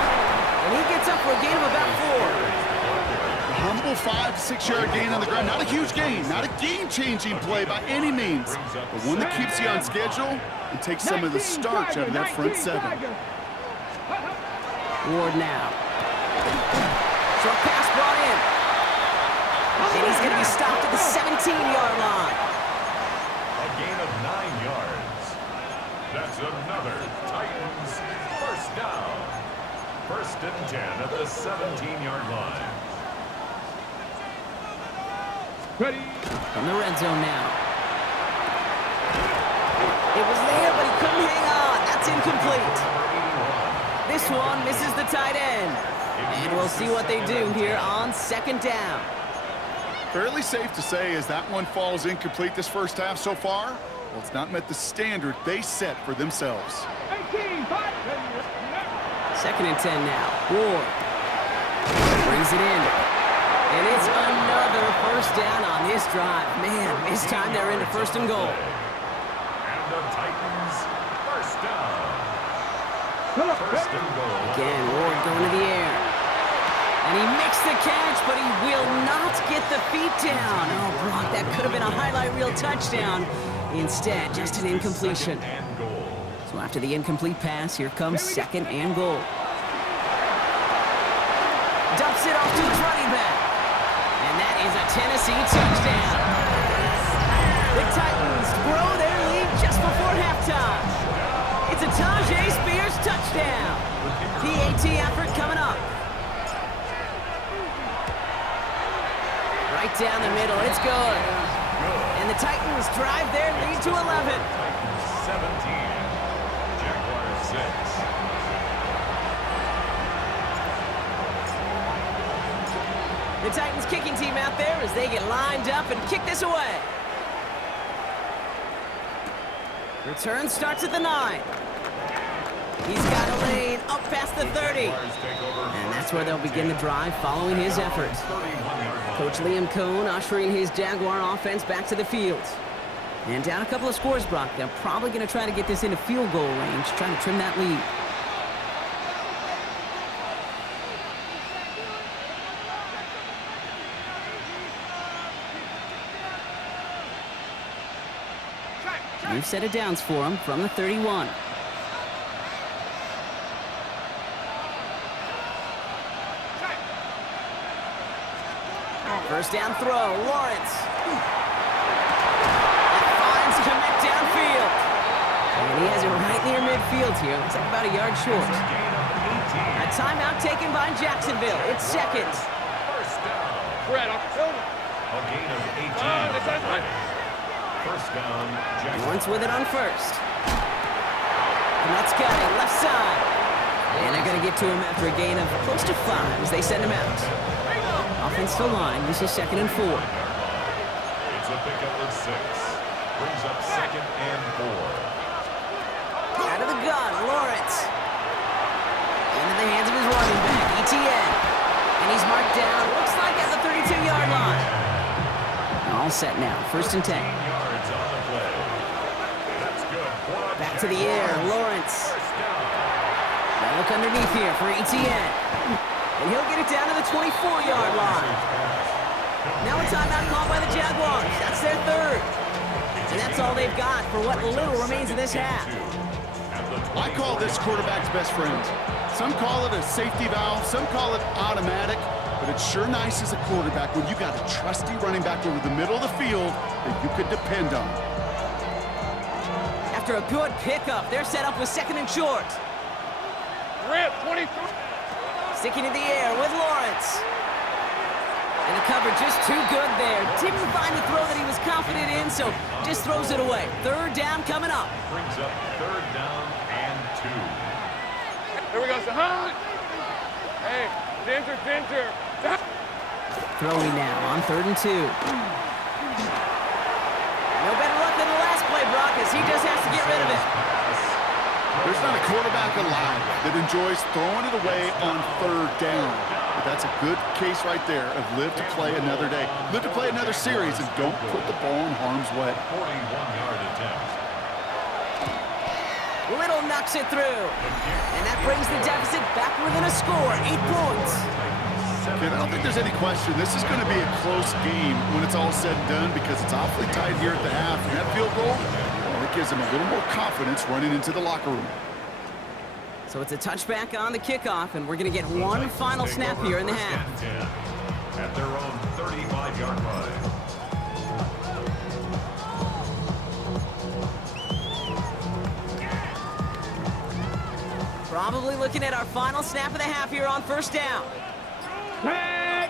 And he gets up for a gain of about 4. humble 5 to 6 yard gain on the ground. Not a huge gain, not a game-changing play by any means, but one that keeps you on schedule and takes some of the starch out of that front seven. Ward now. Short pass brought in. And he's going to be stopped at the 17-yard line. A gain of 9 yards. That's another Titans first down. 1st and 10 at the 17-yard line. Ready. From the red zone now. It was there, but he couldn't hang on. That's incomplete. This one misses the tight end. And we'll see what they do here on 2nd down. Fairly safe to say as that one falls incomplete this first half so far. Well, it's not met the standard they set for themselves. 18, 5. 2nd and 10 now. Ward brings it in. And it's another first down on this drive. Man, this time they're into 1st and goal. And the Titans first down. 1st and goal. Again, Ward going to the air. And he makes the catch, but he will not get the feet down. Oh, Brock, that could have been a highlight reel touchdown. Instead, just an incompletion. So after the incomplete pass, here comes 2nd and goal. Dumps it off to his running back. And that is a Tennessee touchdown. The Titans grow their lead just before halftime. It's a Tajay Spears touchdown. PAT effort coming up. Right down the middle, it's good. And the Titans drive their lead to 11. 17. Jaguars 6. The Titans kicking team out there as they get lined up and kick this away. Return starts at the 9. He's got a lane up past the 30. And that's where they'll begin the drive following his efforts. Coach Liam Cohn ushering his Jaguar offense back to the field. And down a couple of scores, Brock. They're probably going to try to get this into field goal range, trying to trim that lead. New set of downs for him from the 31. First down throw, Lawrence. It finds Kmet downfield. And he has it right near midfield here. Looks like about a yard short. A timeout taken by Jacksonville. It's 2nd. First down. Brett, off the shoulder. A gain of 18. First down, Jaguars. Lawrence with it on 1st. Kmet's got it, left side. And they're going to get to him after a gain of close to 5 as they send him out. Offensive line, this is 2nd and 4. It's a pickup of 6. Brings up 2nd and 4. Out of the gun, Lawrence. Into the hands of his running back, Etienne. And he's marked down, looks like at the 32-yard line. All set now, 1st and 10. Yards on the play. That's good. Back to the air, Lawrence. Now look underneath here for Etienne. And he'll get it down to the 24-yard line. Now a timeout called by the Jaguars. That's their 3rd. And that's all they've got for what little remains of this half. I call this quarterback's best friend. Some call it a safety valve, some call it automatic, but it's sure nice as a quarterback when you got a trusty running back over the middle of the field that you could depend on. After a good pickup, they're set up with 2nd and short. Rip, 23. Sticking in the air with Lawrence. And the cover just too good there. Didn't find the throw that he was confident in, so just throws it away. 3rd down coming up. Brings up 3rd down and 2. Here we go, Sahan. Hey, Ginger. Throwing now on 3rd and 2. No better luck than the last play, Brock, as he just has to get rid of it. There's not a quarterback alive that enjoys throwing it away on 3rd down. But that's a good case right there of live to play another day. Live to play another series and don't put the ball in harm's way. 41-yard attempt. Little knocks it through. And that brings the deficit back within a score, 8 points. Okay, I don't think there's any question. This is going to be a close game when it's all said and done because it's awfully tight here at the half. And that field goal, well, it gives them a little more confidence running into the locker room. So it's a touchback on the kickoff, and we're going to get one final snap here in the half. At their own 35-yard line. Probably looking at our final snap of the half here on first down. Tag!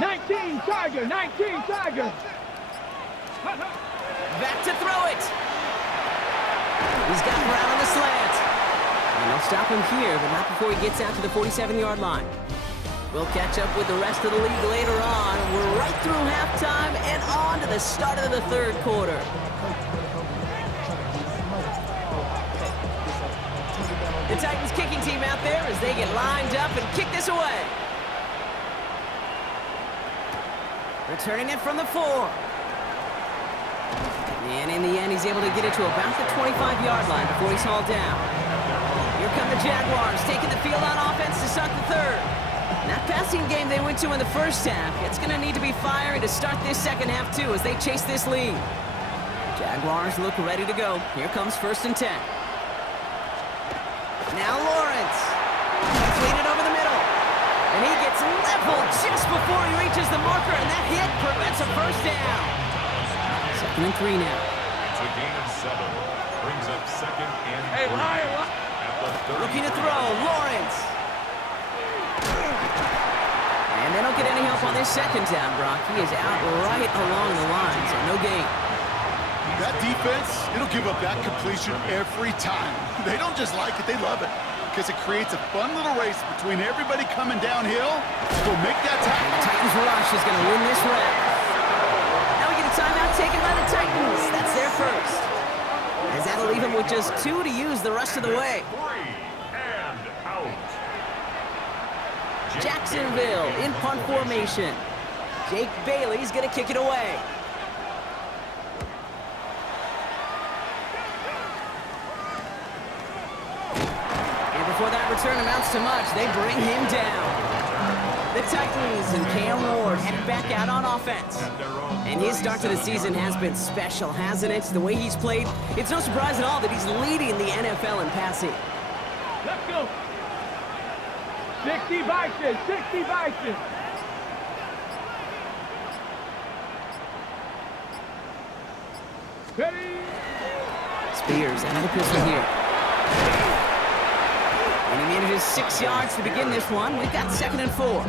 19 Tiger, 19 Tiger. Back to throw it. He's got Brown on the slant. And they'll stop him here, but not before he gets out to the 47-yard line. We'll catch up with the rest of the league later on. We're right through halftime and on to the start of the third quarter. The Titans kicking team out there as they get lined up and kick this away. Returning it from the 4. And in the end, he's able to get it to about the 25-yard line before he's hauled down. Here come the Jaguars, taking the field on offense to start the third. That passing game they went to in the first half, it's going to need to be fiery to start this second half, too, as they chase this lead. Jaguars look ready to go. Here comes 1st and 10. Now Lawrence. Clean it over the middle. And he gets leveled just before he reaches the marker, and that hit prevents a first down. 2nd and 3 now. It's a gain of 7. Brings up 2nd and 3. Looking to throw, Lawrence. And they don't get any help on this second down, Brock. He is out right along the line, so no gain. That defense, it'll give up that completion every time. They don't just like it, they love it. Because it creates a fun little race between everybody coming downhill to go make that tackle. And the Titans rush is going to win this round. Now we get a timeout taken by the Titans. That's their first. As that'll leave them with just 2 to use the rest of the way. 3 and out. Jacksonville in punt formation. Jake Bailey's going to kick it away. And before that return amounts to much, they bring him down. The Titans and Cam Ward headed back out on offense. And his start to the season has been special, hasn't it? The way he's played, it's no surprise at all that he's leading the NFL in passing. Let's go. 60 Bison, 60 Bison. Ready? Spears out of the pistol here. And he manages 6 yards to begin this one. We've got 2nd and 4.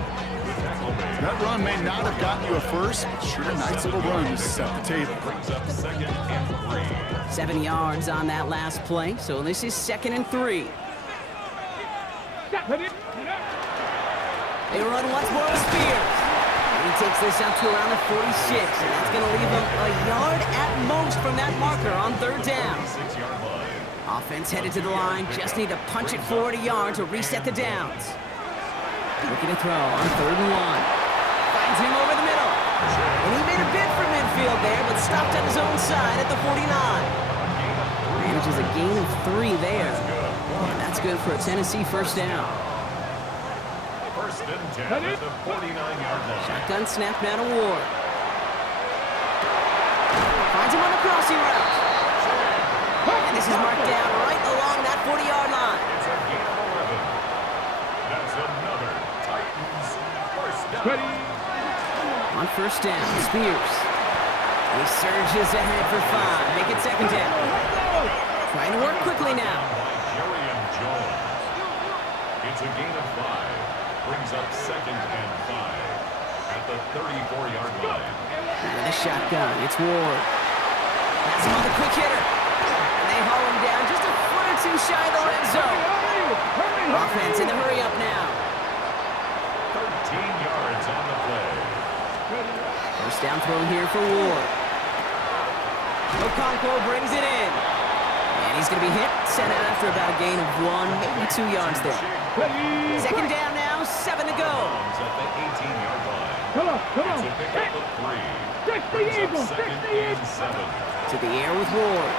That run may not have gotten you a first, but sure a nice little run to set the table. Brings up 2nd and 3. 7 yards on that last play, so this is 2nd and 3. They run once more with Spears. And he takes this up to around the 46, and that's going to leave him a yard at most from that marker on 3rd down. 6-yard line. Offense headed to the line, just need to punch it forward a yard to reset the downs. Looking to throw on 3rd and 1. Finds him over the middle. And he made a bid for midfield there, but stopped on his own side at the 49. Manages a gain of 3 there. And that's good for a Tennessee first down. 1st and 10 at the 49-yard line. Shotgun snap now to Ward. Finds him on the crossing route. And this is marked down right along that 40-yard line. It's a gain of 11. That's another Titans first down. Ready? On first down, Spears. He surges ahead for 5. Make it 2nd down. Trying to work quickly now. Jerry and Jones. It's a gain of 5. Brings up 2nd and 5 at the 34-yard line. With a shotgun, it's Ward. That's him on the quick hitter. And they haul him down just a foot or 2 shy of the red zone. Offense in the hurry up now. 13 yards on the play. First down throw here for Ward. Okonkwo brings it in. And he's going to be hit, sent out after about a gain of 1, maybe 2 yards there. 2nd down now, 7 to go. At the 18-yard line. Come on, come on. It's a pickup of 3. 60 Eagles, 60 Eagles. 7. To the air with Ward.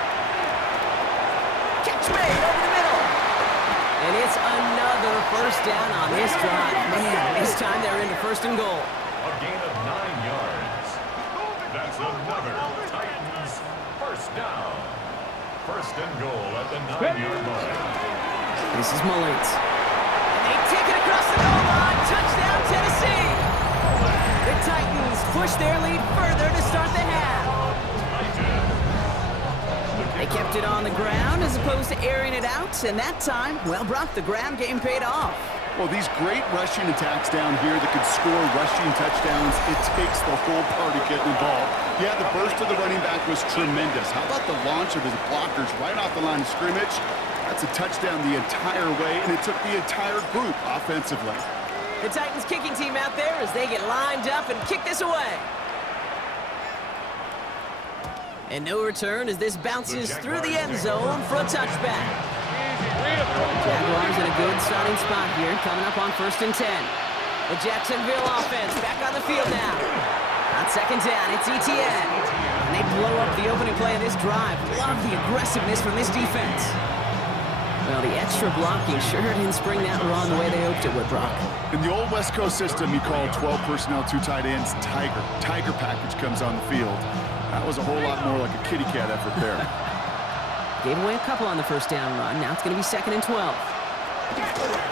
Catch made over the middle. And It's another first down on this drive. Man, this time they're into first and goal. A gain of 9 yards. That's another Titans first down. First and goal at the 9-yard line. This is Mullins. And they take it across the goal line. Touchdown, Tennessee. The Titans push their lead further to start the half. They kept it on the ground as opposed to airing it out, and that time, well, Brock, the ground game paid off. Well, these great rushing attacks down here that can score rushing touchdowns, it takes the whole party getting involved. Yeah, the burst of the running back was tremendous. How about the launch of his blockers right off the line of scrimmage? That's a touchdown the entire way, and it took the entire group offensively. The Titans kicking team out there as they get lined up and kick this away. And no return as this bounces through the end zone for a touchback. Jaguars in a good starting spot here, coming up on 1st and 10. The Jacksonville offense back on the field now. On 2nd down, it's Etienne. And they blow up the opening play of this drive. Love the aggressiveness from this defense. Well, the extra blocking sure didn't spring that wrong the way they hoped it would, Brock. In the old West Coast system, you call 12 personnel, 2 tight ends, Tiger. Tiger package comes on the field. That was a whole lot more like a kitty cat effort there. Gave away a couple on the first down run. Now it's going to be 2nd and 12.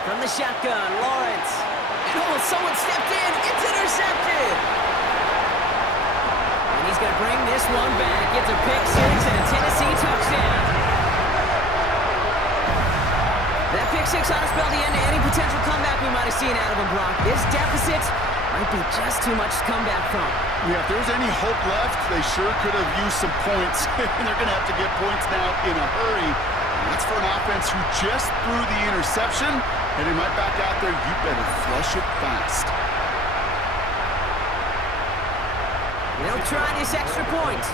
From the shotgun, Lawrence. And oh, someone stepped in. It's intercepted. And he's going to bring this one back. It's a pick six and a Tennessee touchdown. That pick six ought to spell the end to any potential comeback we might have seen out of him, Brock. This deficit might be just too much to come back from. Yeah, if there was any hope left, they sure could have used some points. And they're going to have to get points now in a hurry. And that's for an offense who just threw the interception. Heading right back out there, you better flush it fast. They'll try this extra point.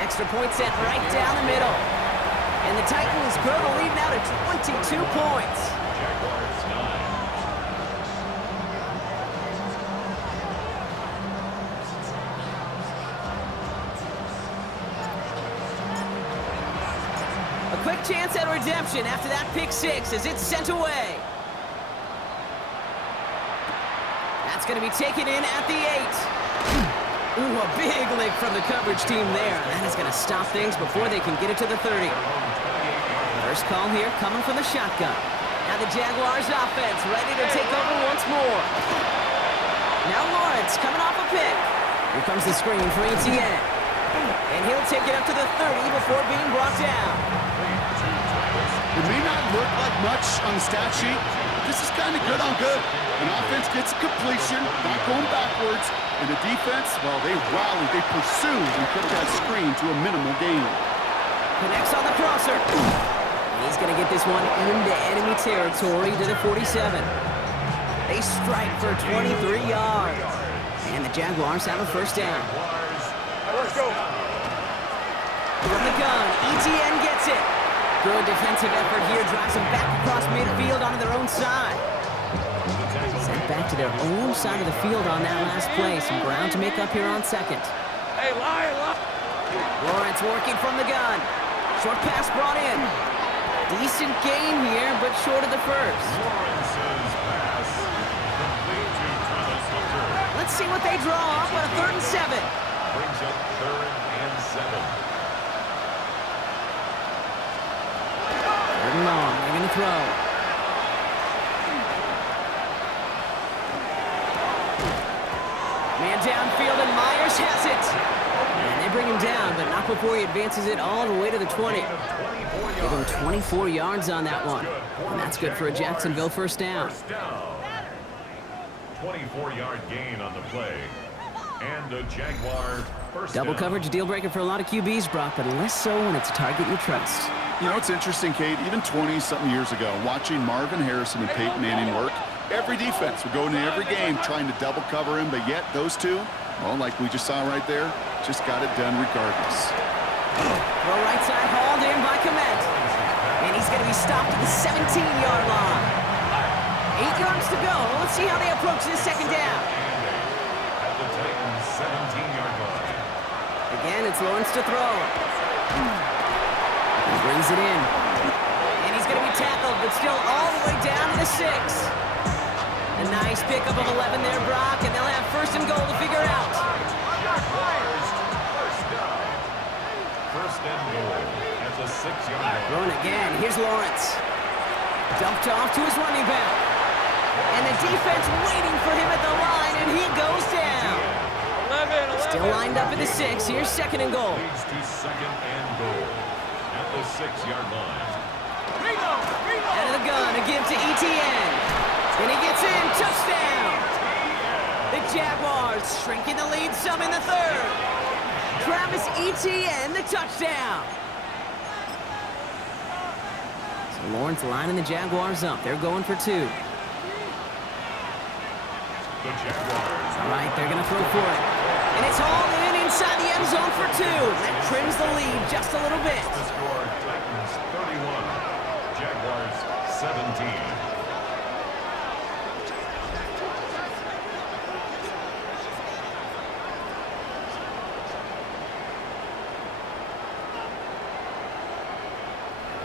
Extra point set right down the middle. And the Titans grow the lead now to 22 points. Jaguars 9. A quick chance at redemption after that pick six as it's sent away. That's going to be taken in at the 8. Ooh, a big lick from the coverage team there. That is going to stop things before they can get it to the 30. First call here coming from the shotgun. Now the Jaguars offense ready to take over once more. Now Lawrence coming off a pick. Here comes the screen for Etienne. And he'll take it up to the 30 before being brought down. It may not look like much on the stat sheet, but this is kind of good on good. An offense gets a completion, not going backwards, and the defense, well, they rallied, they pursued, and put that screen to a minimal gain. Connects on the crosser. And he's going to get this one into enemy territory to the 47. They strike for 23 yards. And the Jaguars have a first down. Let's go. From the gun, Etienne gets it. Good defensive effort here, drives them back across midfield onto their own side. Sent back to their own side of the field on that last play. Some ground to make up here on 2nd. Hey, lie. Lawrence working from the gun. Short pass brought in. Decent gain here, but short of the first. Lawrence's pass complete to Travis Hunter. Let's see what they draw up on a 3rd and 7. Brings up 3rd and 7. 3rd and long, they're going to throw. Man downfield, and Myers has it. And they bring him down, but not before he advances it all the way to the 20. Give him 24 yards on that one. And that's good for a Jacksonville first down. 24-yard gain on the play. And a Jaguar first Double down. coverage deal breaker for a lot of QBs, Brock, but less so when it's a target you trust. You know, it's interesting, Kate, even 20-something years ago, watching Marvin Harrison and Peyton Manning work, every defense would go into every game trying to double cover him, but yet those two, well, like we just saw right there, just got it done regardless. Throw right side hauled in by Kmet. And he's going to be stopped at the 17-yard line. 8 yards to go. Let's see how they approach this second down. At the Titans' 17-yard line. Again, it's Lawrence to throw. He brings it in. And he's going to be tackled, but still all the way down to the 6. A nice pickup of 11 there, Brock, and they'll have first and goal to figure out. First and goal at the 6-yard line. Throwing again. Here's Lawrence. Dumped off to his running back. And the defense waiting for him at the line, and he goes down. 11. Still lined up at the 6. Here's second and goal. Leads to second and goal at the 6-yard line. Out of the gun, a give to Etienne. And he gets in. Touchdown. The Jaguars shrinking the lead some in the third. Travis Etienne, the touchdown. So Lawrence lining the Jaguars up. They're going for 2. The Jaguars. All right, they're going to throw for it. And it's hauled in inside the end zone for 2. That trims the lead just a little bit. The score, Titans 31, Jaguars 17.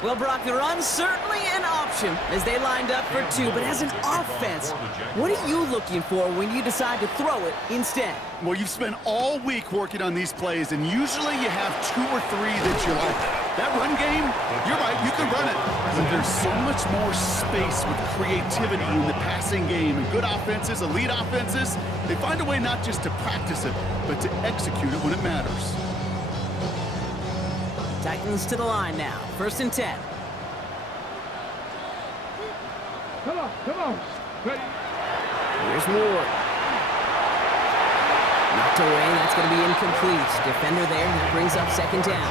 Well, Brock, the run's certainly an option as they lined up for 2, but as an offense, what are you looking for when you decide to throw it instead? Well, you've spent all week working on these plays, and usually you have 2 or 3 that you like. That run game, you're right, you can run it. But there's so much more space with creativity in the passing game. And good offenses, elite offenses, they find a way not just to practice it, but to execute it when it matters. Titans to the line now. First and 10. Come on. Ready? Here's Ward. Knocked away, that's going to be incomplete. Defender there, that brings up second down.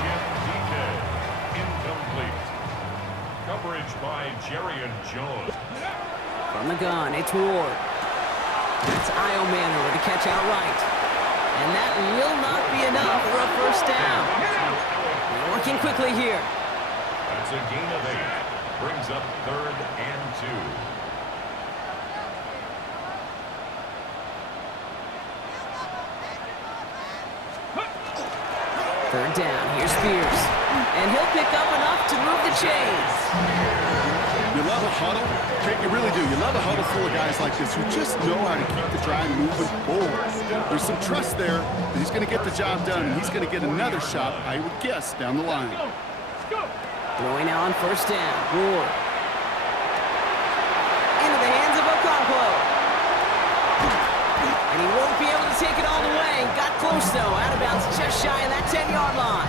Incomplete. Coverage by Jerry Jones. From the gun, it's Ward. That's Io Manor with the catch outright. And that will not be enough for a first down. Working quickly here. That's a gain of 8. Brings up third and 2. Third down. Here's Spears. And he'll pick up enough to move the chains. You love a huddle. You really do. You love a huddle full of guys like this who just know how to keep the drive moving forward. There's some trust there that he's going to get the job done, and he's going to get another shot, I would guess, down the line. Throwing now on first down. Ward. Into the hands of Okonkwo. And he won't be able to take it all the way. Got close, though. Out of bounds just shy of that 10-yard line.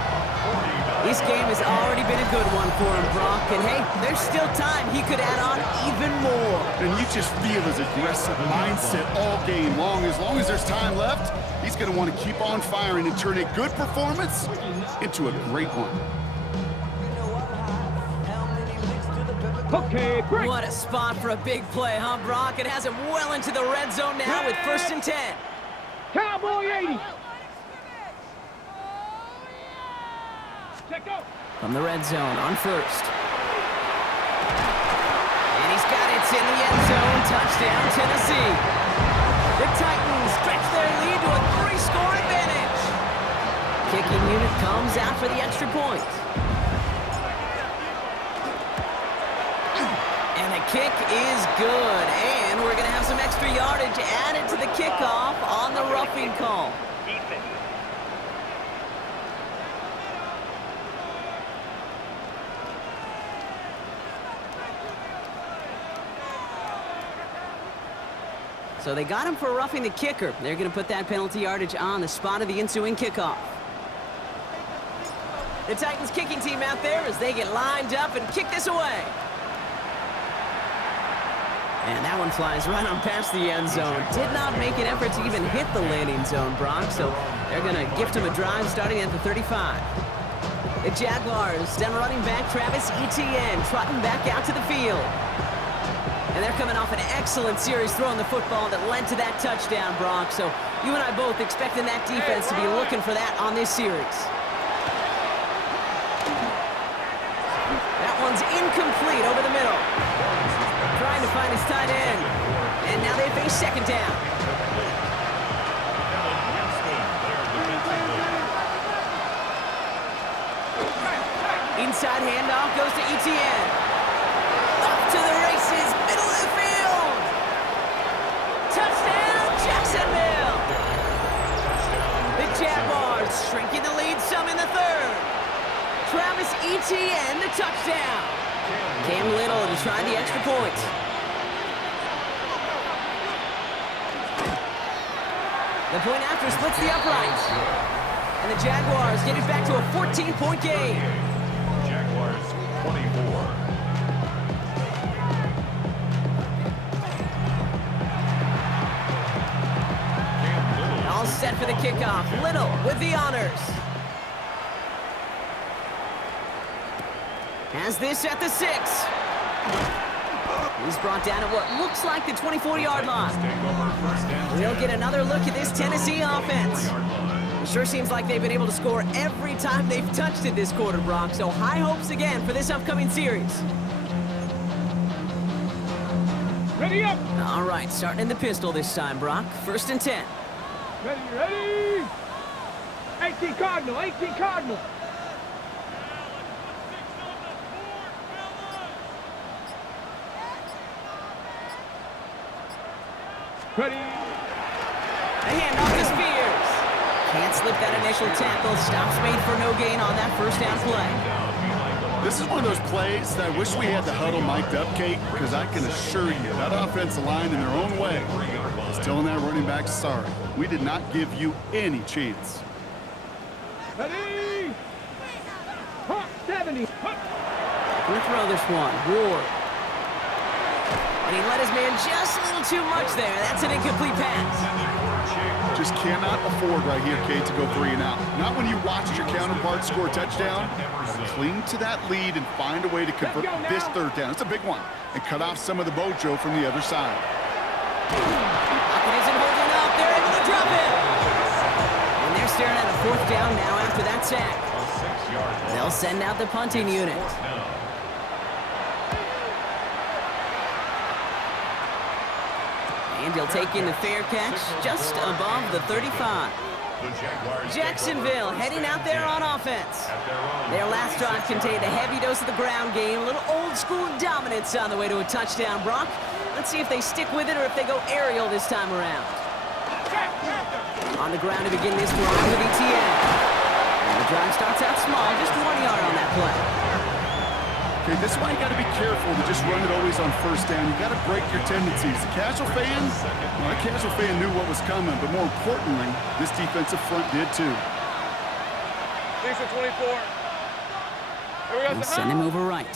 This game has already been a good one for him, Brock. And, hey, there's still time. He could add on even more. And you just feel his aggressive mindset all game long. As long as there's time left, he's going to want to keep on firing and turn a good performance into a great one. Okay, great. What a spot for a big play, huh, Brock? It has him well into the red zone now with first and 10. Cowboy 80. Check out. From the red zone on first. And he's got it in the end zone. Touchdown, Tennessee. The Titans stretch their lead to a 3-score advantage. Kicking unit comes out for the extra point. And the kick is good. And we're going to have some extra yardage added to the kickoff on the roughing call. So they got him for roughing the kicker. They're going to put that penalty yardage on the spot of the ensuing kickoff. The Titans kicking team out there as they get lined up and kick this away. And that one flies right on past the end zone. Did not make an effort to even hit the landing zone, Brock. So they're going to gift him a drive starting at the 35. The Jaguars send running back Travis Etienne trotting back out to the field. And they're coming off an excellent series throwing the football that led to that touchdown, Brock. So you and I both expecting that defense to be looking for that on this series. That one's incomplete over the middle. Trying to find his tight end. And now they face second down. inside handoff goes to Etienne. Off to the races, middle of the field. Touchdown, Jacksonville. The Jaguars shrinking the lead some in the third. Travis Etienne, the touchdown. Cam Little to try the extra point. The point after splits the uprights. And the Jaguars get it back to a 14-point game. Jaguars 24. All set for the kickoff. Little with the honors. Has this at the 6. He's brought down at what looks like the 24-yard line. We'll get another look at this Tennessee offense. It sure seems like they've been able to score every time they've touched it this quarter, Brock. So high hopes again for this upcoming series. Ready up. All right, starting in the pistol this time, Brock. 1st and 10. Ready. 18 Cardinal, 18 Cardinal. Ready. A handoff to Spears. Can't slip that initial tackle. Stops made for no gain on that first down play. This is one of those plays that I wish we had the huddle mic'd up, Kate, because I can assure you that offensive line in their own way is telling that running back, sorry, we did not give you any chance. Ready. 70. We'll throw this one. Ward. And he let his man just a little too much there. That's an incomplete pass. Just cannot afford right here, Kate, to go 3 and out. Not when you watched your counterpart score a touchdown. Cling to that lead and find a way to convert this 3rd down. It's a big one. And cut off some of the mojo from the other side. Lockett isn't holding up. They're able to drop it. And they're staring at a 4th down now after that sack. They'll send out the punting unit. And he'll take in the fair catch just above the 35. Jacksonville heading out there on offense. Their last drive contained a heavy dose of the ground game, a little old school dominance on the way to a touchdown, Brock. Let's see if they stick with it or if they go aerial this time around. On the ground to begin this drive with Etienne. And the drive starts out small, just 1 yard on that play. Okay, this is why you got to be careful to just run it always on 1st down. You got to break your tendencies. The casual fan, well, the casual fan knew what was coming, but more importantly, this defensive front did too. 6 and 24. And send him over right.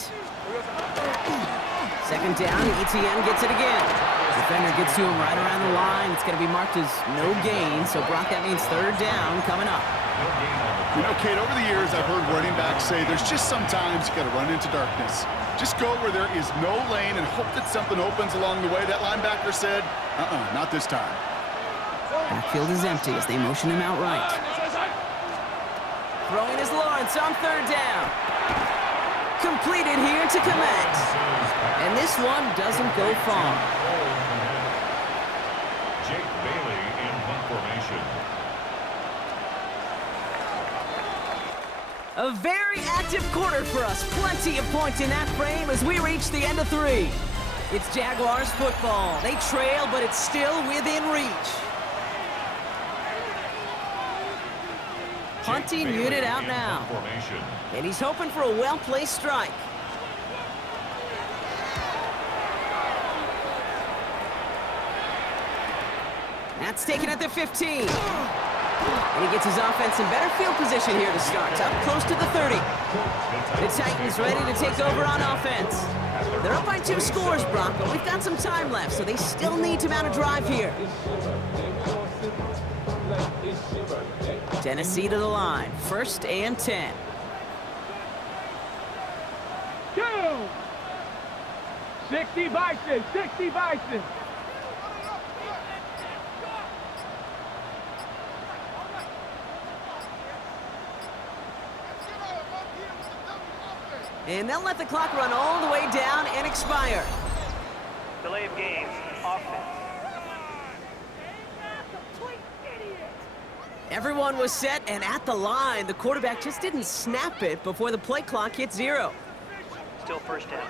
2nd down, Etienne gets it again. Defender gets to him right around the line. It's going to be marked as no gain, so Brock, that means 3rd down coming up. You know, Kate, over the years, I've heard running backs say there's just sometimes you got to run into darkness. Just go where there is no lane and hope that something opens along the way. That linebacker said, not this time. Backfield is empty as they motion him out right. Throwing is Lawrence on 3rd down. Completed here to Komet. And this one doesn't go far. Jake Bailey in punt formation. A very active quarter for us. Plenty of points in that frame as we reach the end of 3. It's Jaguars football. They trail, but it's still within reach. Punting unit out now. And he's hoping for a well-placed strike. That's taken at the 15. And he gets his offense in better field position here to start, up close to the 30. The Titans ready to take over on offense. They're up by 2 scores, Brock, but we've got some time left, so they still need to mount a drive here. Tennessee to the line, 1st and 10. Go! 60 Bison, 60 Bison. And they'll let the clock run all the way down and expire. Delay of game, offense. Everyone was set and at the line. The quarterback just didn't snap it before the play clock hit 0. Still first down.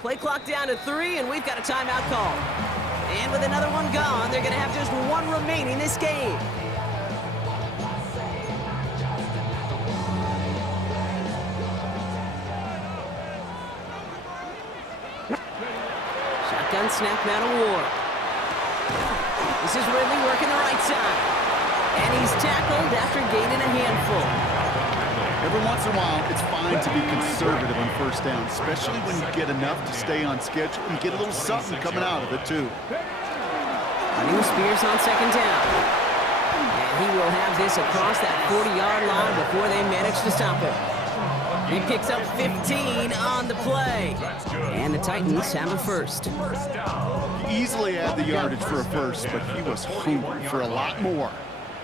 Play clock down to 3, and we've got a timeout call. And with another one gone, they're going to have just one remaining this game. Shotgun snap now to Ward. This is Ridley working the right side. And he's tackled after gaining a handful. Every once in a while, it's fine to be conservative on first down, especially when you get enough to stay on schedule and get a little something coming out of it, too. Running Spears on second down. And he will have this across that 40-yard line before they manage to stop him. He picks up 15 on the play. And the Titans have a first. He easily had the yardage for a first, but he was hungry for a lot more.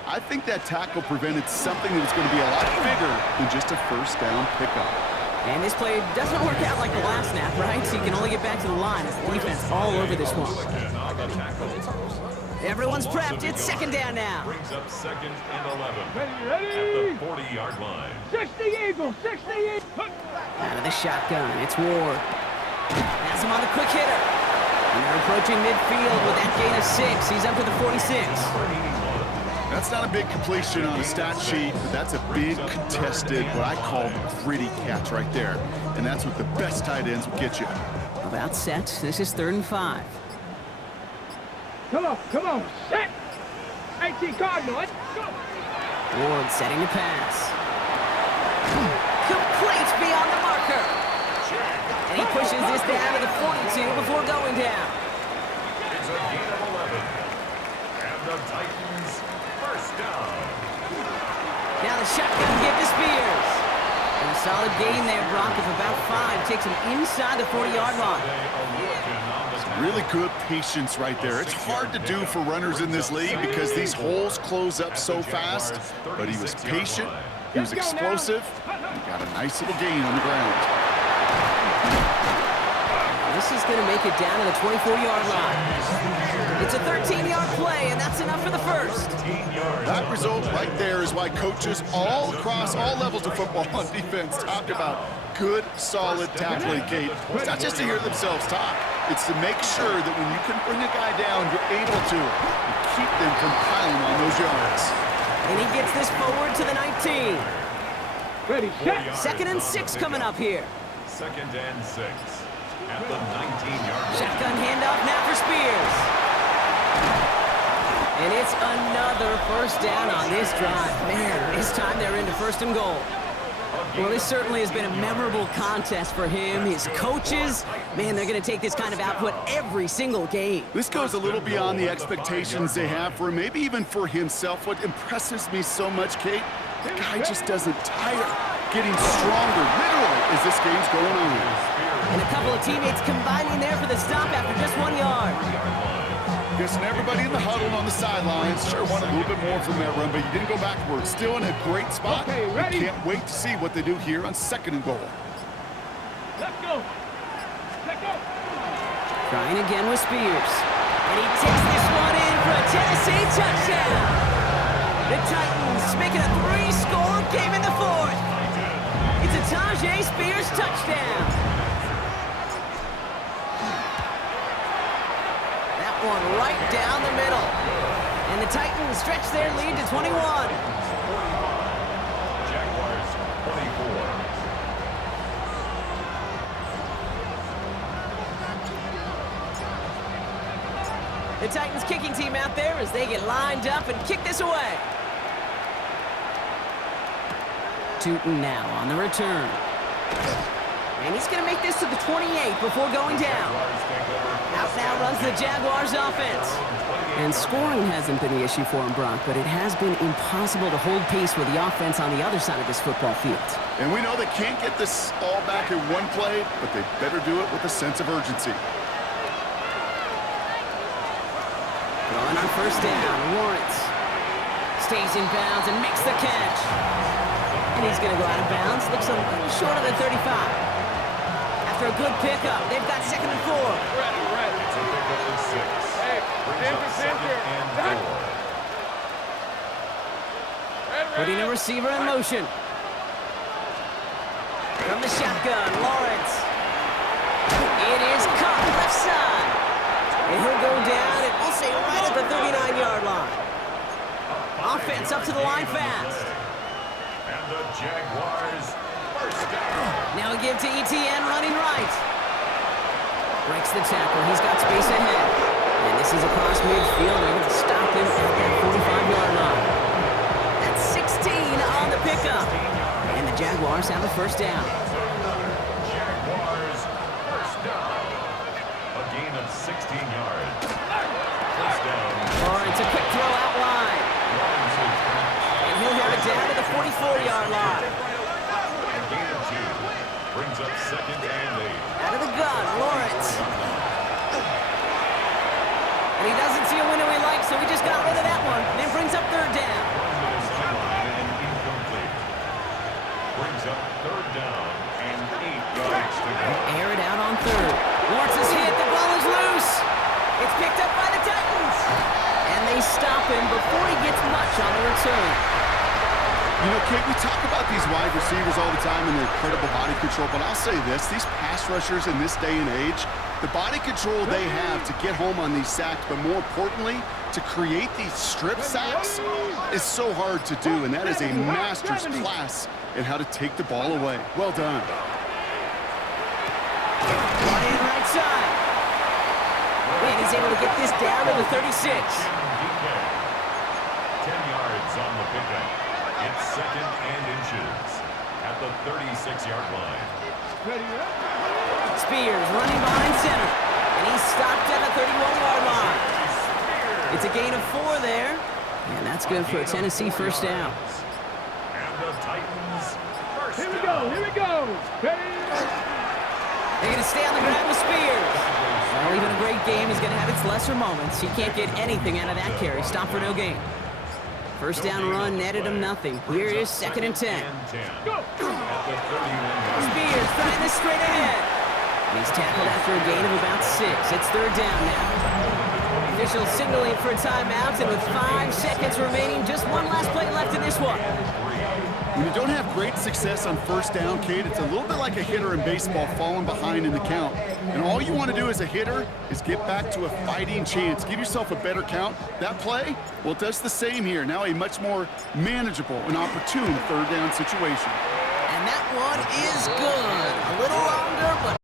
I think that tackle prevented something that was going to be a lot bigger than just a first down pickup. And this play doesn't work out like the last snap, right? So you can only get back to the line as the defense all over this one. Everyone's prepped. It's second down now. Brings up second and 11. Ready? At the 40-yard line. 60 Eagles, 60 Eagles. Out of the shotgun, it's Ward. Has him on the quick hitter. And they're approaching midfield with that gain of 6. He's up to the 46. That's not a big completion on a stat sheet, but that's a big contested, what I call gritty catch right there. And that's what the best tight ends will get you. About set. This is 3rd and 5. Come on, set. 18 Cardinal, let's go. Ward setting the pass. Complete beyond the marker. And he pushes this down to the 42 before going down. It's a gain of 11. And the Titans first down. Now the shotgun give to Spears. And a solid gain there, Brock, of about 5. Takes him inside the 40-yard line. Really good patience right there. It's hard to do for runners in this league because these holes close up so fast. But he was patient, he was explosive, and got a nice little gain on the ground. This is going to make it down to the 24-yard line. It's a 13-yard play, and that's enough for the first. That result right there is why coaches all across all levels of football on defense talk about good, solid tackling, Kate. It's not just to hear themselves talk. It's to make sure that when you can bring a guy down, you're able to and keep them from piling on those yards. And he gets this forward to the 19. Ready, set. 2nd and 6 coming up here. 2nd and 6. At the 19-yard line. Shotgun handoff now for Spears. And it's another first down on this drive. Man, this time they're into 1st and goal. Well, this certainly has been a memorable contest for him. His coaches, man, they're going to take this kind of output every single game. This goes a little beyond the expectations they have for him, maybe even for himself. What impresses me so much, Kate, the guy just doesn't tire, getting stronger, literally, as this game's going on. And a couple of teammates combining there for the stop after just 1 yard. Guessing everybody in the huddle on the sidelines sure wanted a little bit more from that run, but you didn't go backwards. Still in a great spot. Okay, ready? Can't wait to see what they do here on 2nd and goal. Let's go. Let's go. Trying again with Spears. And he takes this one in for a Tennessee touchdown. The Titans make it a 3-score game in the 4th. It's a Tyjae Spears touchdown. One right down the middle. And the Titans stretch their lead to 21. Jaguars 24. The Titans kicking team out there as they get lined up and kick this away. Tootin now on the return. And he's going to make this to the 28 before going down. Out now runs the Jaguars offense. And scoring hasn't been the issue for him, Brock, but it has been impossible to hold pace with the offense on the other side of this football field. And we know they can't get this all back in one play, but they better do it with a sense of urgency. Throwing on first down, Lawrence stays in bounds and makes the catch. And he's going to go out of bounds. Looks a little short of the 35. After a good pickup, they've got 2nd and 4. It's a pickup of 6. Brings up 2nd and 4. Putting a receiver in motion. From the shotgun, Lawrence. It is caught left side. And he'll go down, and we'll say right at the 39-yard line. Offense up to the line fast. And the Jaguars first down. Now we give to ETN running right. Breaks the tackle. He's got space ahead. And this is across midfield. They're going to stop him at that 45-yard line. That's 16 on the pickup. And the Jaguars have a first down. Jaguars first down. A gain of 16 yards. First down. Lawrence, a quick throw out wide. And he'll have it down to the 44-yard line. A gain of 2. Brings up 2nd and 8. Out of the gun, Lawrence. And he doesn't see a window he likes, so he just got rid of that one. And then brings up 3rd down. Brings up 3rd down and 8 yards to go. Air it out on 3rd. Lawrence is hit. The ball is loose. It's picked up by the Titans. And they stop him before he gets much on the return. You know, Kate, we talk about these wide receivers all the time and their incredible body control, but I'll say this, these pass rushers in this day and age, the body control they have to get home on these sacks, but more importantly, to create these strip sacks is so hard to do, and that is a master's class in how to take the ball away. Well done. Running right side. And he's able to get this down to the 36. 10 yards on the pickup. It's 2nd and inches at the 36-yard line. Spears running behind center. And he's stopped at the 31-yard line. It's a gain of 4 there. And that's good for a Tennessee first down. And the Titans first Here we down. go. Here we go. They're going to stay on the ground with Spears. Well, even a great game is going to have its lesser moments. He can't get anything out of that carry. Stop for no gain. First down run netted him nothing. Here is 2nd and 10. Go. At the 31. Spears trying this straight ahead. And he's tackled after a gain of about 6. It's 3rd down now. Officials signaling for a timeout, and with 5 seconds remaining, just one last play left in this one. When you don't have great success on first down, Kate, it's a little bit like a hitter in baseball falling behind in the count. And all you want to do as a hitter is get back to a fighting chance. Give yourself a better count. That play, well, it does the same here. Now a much more manageable and opportune 3rd down situation. And that one is good. A little longer, but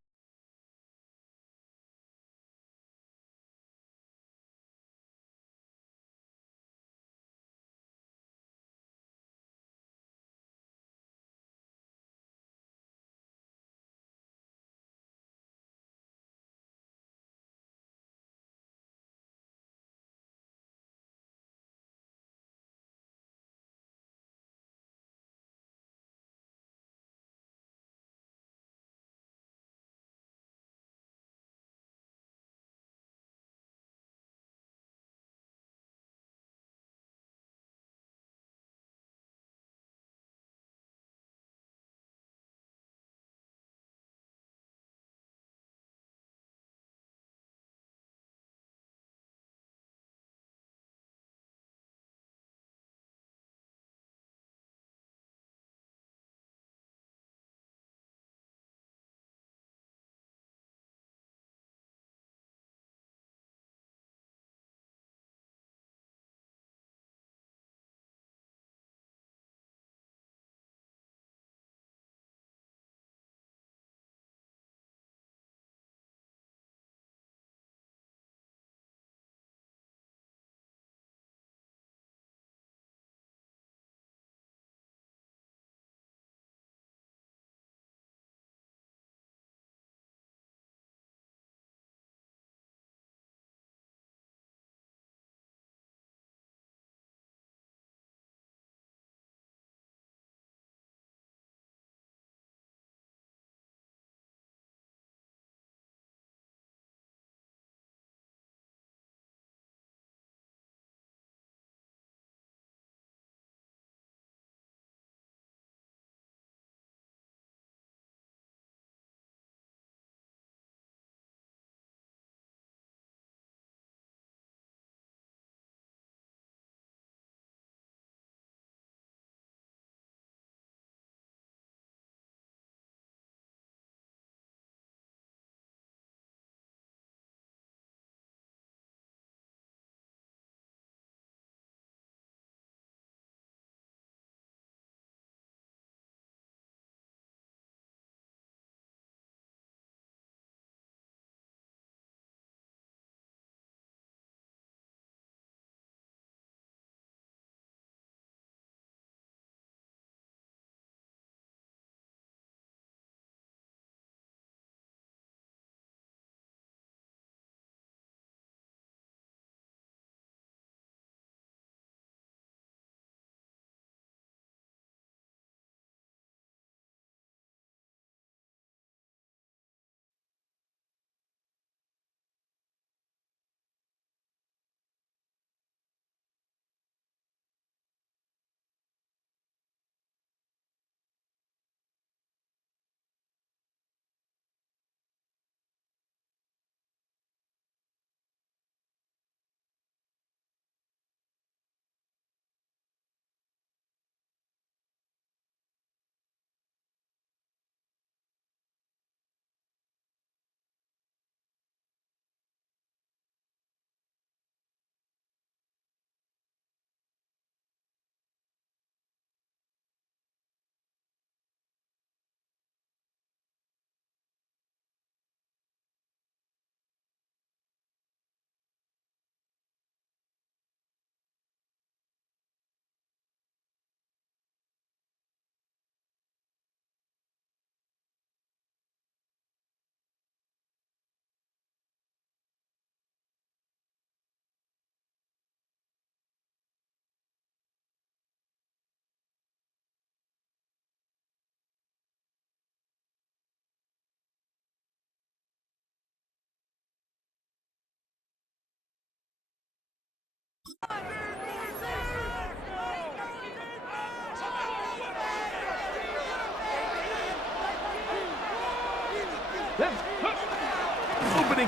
Opening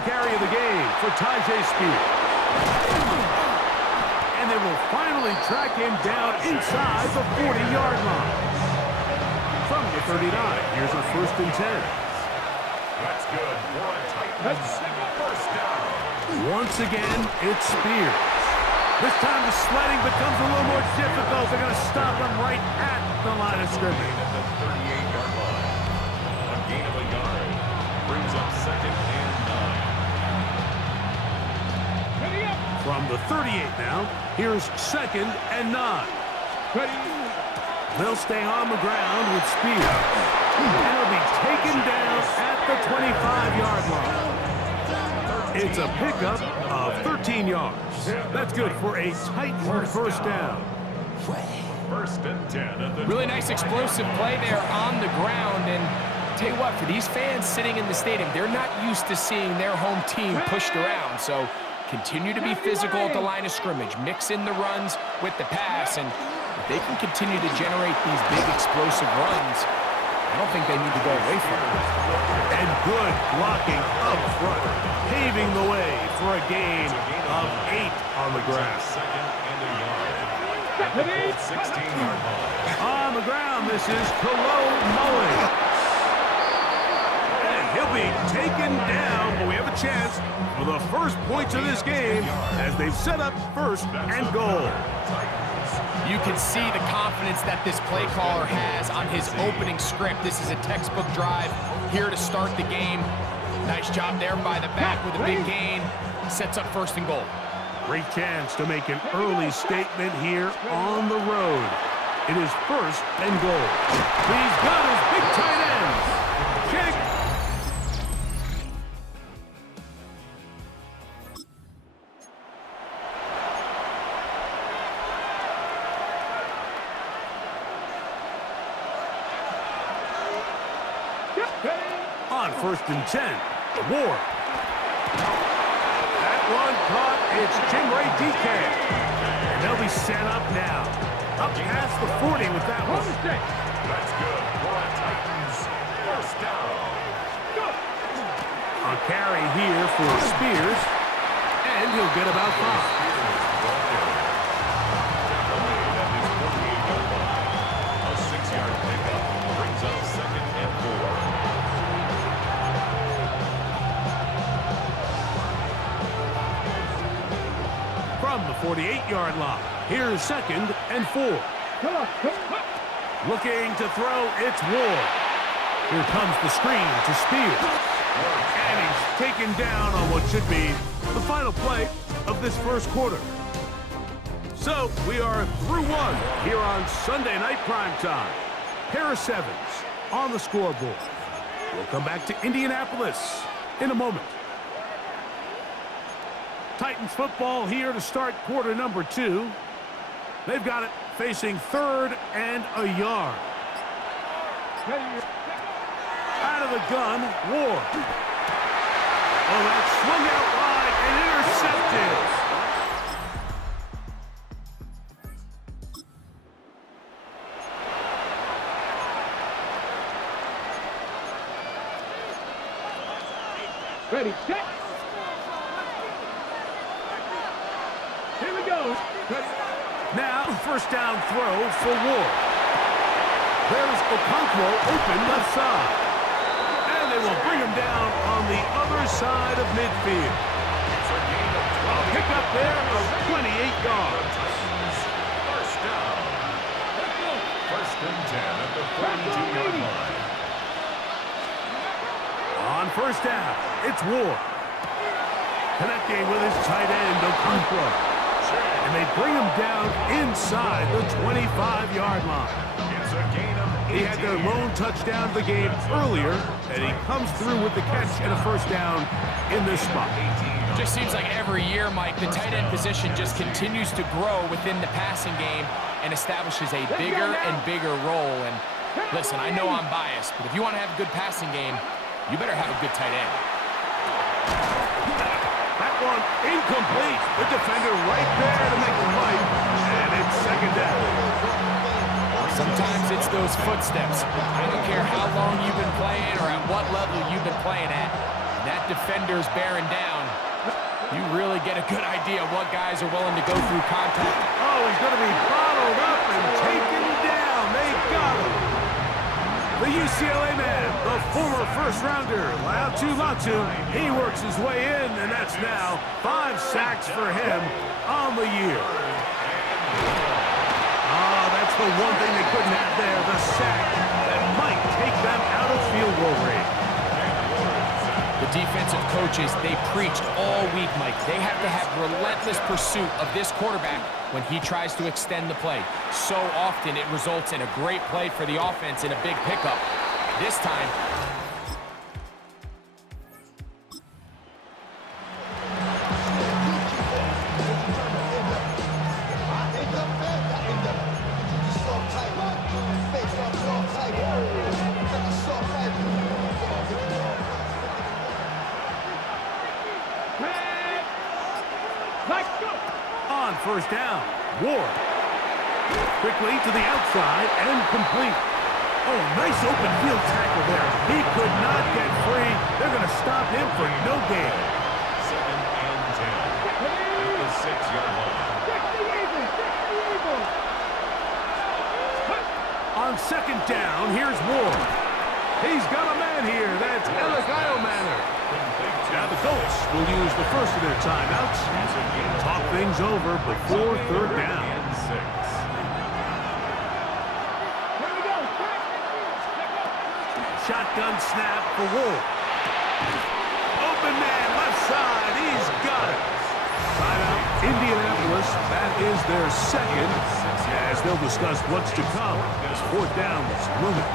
carry of the game for Tyjae Spears. And they will finally track him down inside the 40-yard line. From the 39, here's a 1st and 10. That's good for a Titans first down. Once again, it's Spears. This time the sledding becomes a little more difficult. They're going to stop him right at the line of scrimmage. At the 38-yard line. A gain of a yard brings up 2nd and 9. From the 38 now, here's 2nd and 9. They'll stay on the ground with Spears. And he'll be taken down at the 25-yard line. It's a pickup of 13 yards. That's good for a Titan first down. 1st and 10 at the Really nice explosive play there on the ground. And tell you what, for these fans sitting in the stadium, they're not used to seeing their home team pushed around. So continue to be physical at the line of scrimmage. Mix in the runs with the pass. And if they can continue to generate these big explosive runs, I don't think they need to go away from it. And good blocking up front, paving the way for a gain of 8 on the ground. 2nd and a yard. At the 16-yard line. On the ground, this is Kalo Mullen. And he'll be taken down, but we have a chance for the first points of this game as they've set up 1st and goal. You can see the confidence that this play caller has on his opening script. This is a textbook drive here to start the game. Nice job there by the back with a big gain. Sets up 1st and goal. Great chance to make an early statement here on the road. It is 1st and goal. He's got his big tight ends. Shake. On 1st and 10, Ward. That one caught. It's Jimray DK. And they'll be set up now. Up past the 40 with that one. That's good for a Titans first down. A carry here for Spears. And he'll get about 5. A 6-yard pickup brings up 2nd and 4. From the 48-yard line, here's 2nd and 4. Looking to throw, it's Ward. Here comes the screen to Spears. And he's taken down on what should be the final play of this 1st quarter. So we are through 1 here on Sunday Night Primetime. Pair of 7s on the scoreboard. We'll come back to Indianapolis in a moment. Titans football here to start quarter number 2. They've got it facing 3rd and a yard. Out of the gun, Ward. Oh, that swung out wide and intercepted. Ready, set. Here we go. Now, 1st down throw for Ward. There's Okonkwo open left side. And they will bring him down on the other side of midfield. A pickup there of 28 yards. First down. 1st and 10 at the 42-yard line. On 1st down, it's Ward. Connecting with his tight end, Okonkwo. And they bring him down inside the 25-yard line. It's a gain of 18. He had their lone touchdown of the game earlier, and he comes through with the catch and a 1st down in this spot. Just seems like every year, Mike, the tight end position just continues to grow within the passing game and establishes a bigger and bigger role. And listen, I know I'm biased, but if you want to have a good passing game, you better have a good tight end. That one Incomplete. The defender right there to make the play. And it's second down. Sometimes it's those footsteps. I don't care how long you've been playing or at what level you've been playing at. That defender's bearing down. You really get a good idea of what guys are willing to go through contact. Oh, he's going to be bottled up and taken down. They got him. The UCLA man, the former first-rounder, Laiatu Latu, he works his way in, and that's now 5 sacks for him on the year. Oh, that's the one thing they couldn't have there, the sack that might take them out of field goal range. The defensive coaches, they preached all week, Mike. They have to have relentless pursuit of this quarterback when he tries to extend the play. So often it results in a great play for the offense and a big pickup. This time, on first down, Ward. Quickly to the outside and complete. Oh, nice open field tackle there. He could not get free. They're going to stop him for no gain. 2nd and 10 at the 6-yard line. On second down, here's Ward. He's got a man here. That's Elagayo Manor. Now the Colts will use the first of their timeouts. Talk things over before third down. Shotgun snap for Ward. Open man, left side. He's got it. Timeout, Indianapolis. That is their second, as they'll discuss what's to come as fourth down is looming.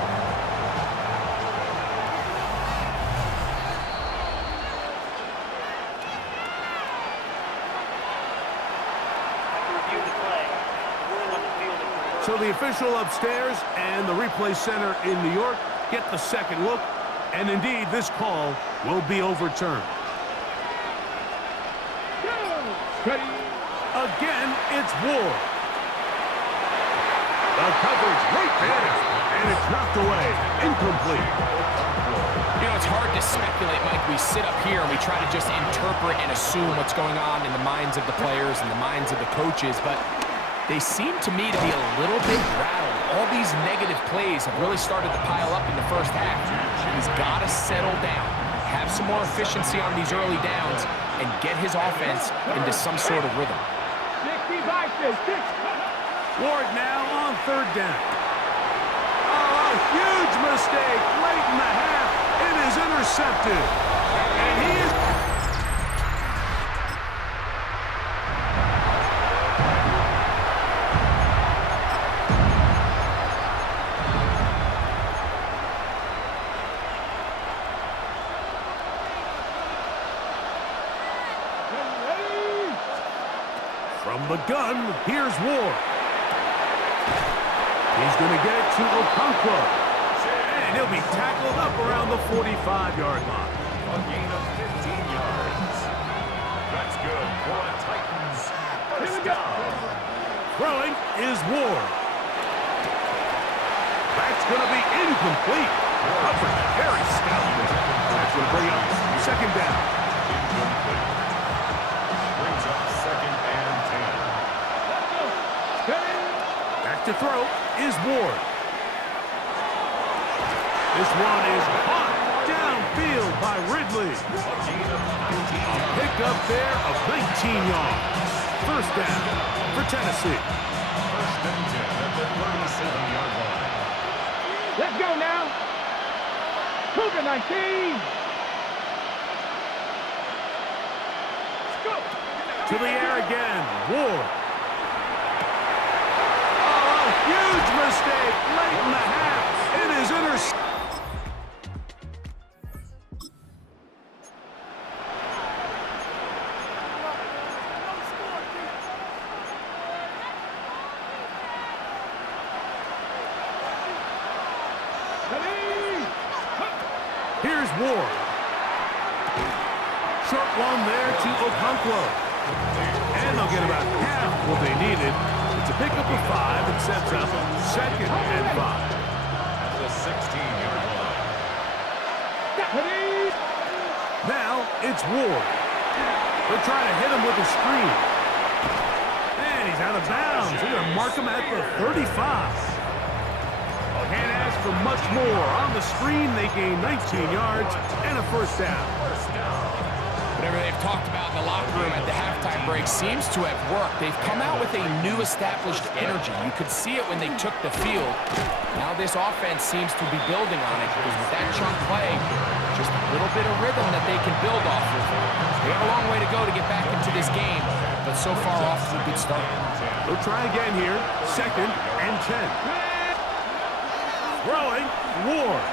So the official upstairs and the replay center in New York get the second look, and indeed this call will be overturned. Again, it's Ward. The coverage right there, and it's knocked away, incomplete. you know, it's hard to speculate, Mike. We sit up here and we try to just interpret and assume what's going on in the minds of the players and the minds of the coaches, but they seem to me to be a little bit rattled. All these negative plays have really started to pile up in the first half. He's got to settle down, have some more efficiency on these early downs, and get his offense into some sort of rhythm. Ward now on third down. Oh, a huge mistake late in the half. It is intercepted. And he is... From the gun, here's Ward. He's going to get it to Okonkwo. And he'll be tackled up around the 45-yard line. A gain of 15 yards. That's good for the Titans. First down. Throwing is Ward. That's going to be incomplete. Coverage very stout. That's going to bring up second down. Incomplete. Brings up 2nd and 10. Back to throw is Ward. This one is caught downfield by Ridley. A pickup there of 19 yards. First down for Tennessee. First and 10 at the 37-yard line. Let's go now. Cougar 19. Let's go. To the air again, Ward. Oh, a huge mistake late in the half. It is intercepted. Here's Ward. Short one there to Okonkwo. And they'll get about half what they needed. It's a pickup of 5 and sets up 2nd and 5. At the 16-yard line. Now it's Ward. They're trying to hit him with a screen. And he's out of bounds. They're going to mark him at the 35. Can't ask for much more. On the screen, they gain 19 yards and a 1st down. Whatever they've talked about in the locker room at the halftime break seems to have worked. They've come out with a new established energy. You could see it when they took the field. Now this offense seems to be building on it because with that chunk play, just a little bit of rhythm that they can build off of. They have a long way to go to get back into this game, but so far off to a good start. They'll try again here. 2nd and 10. Throwing, Ward.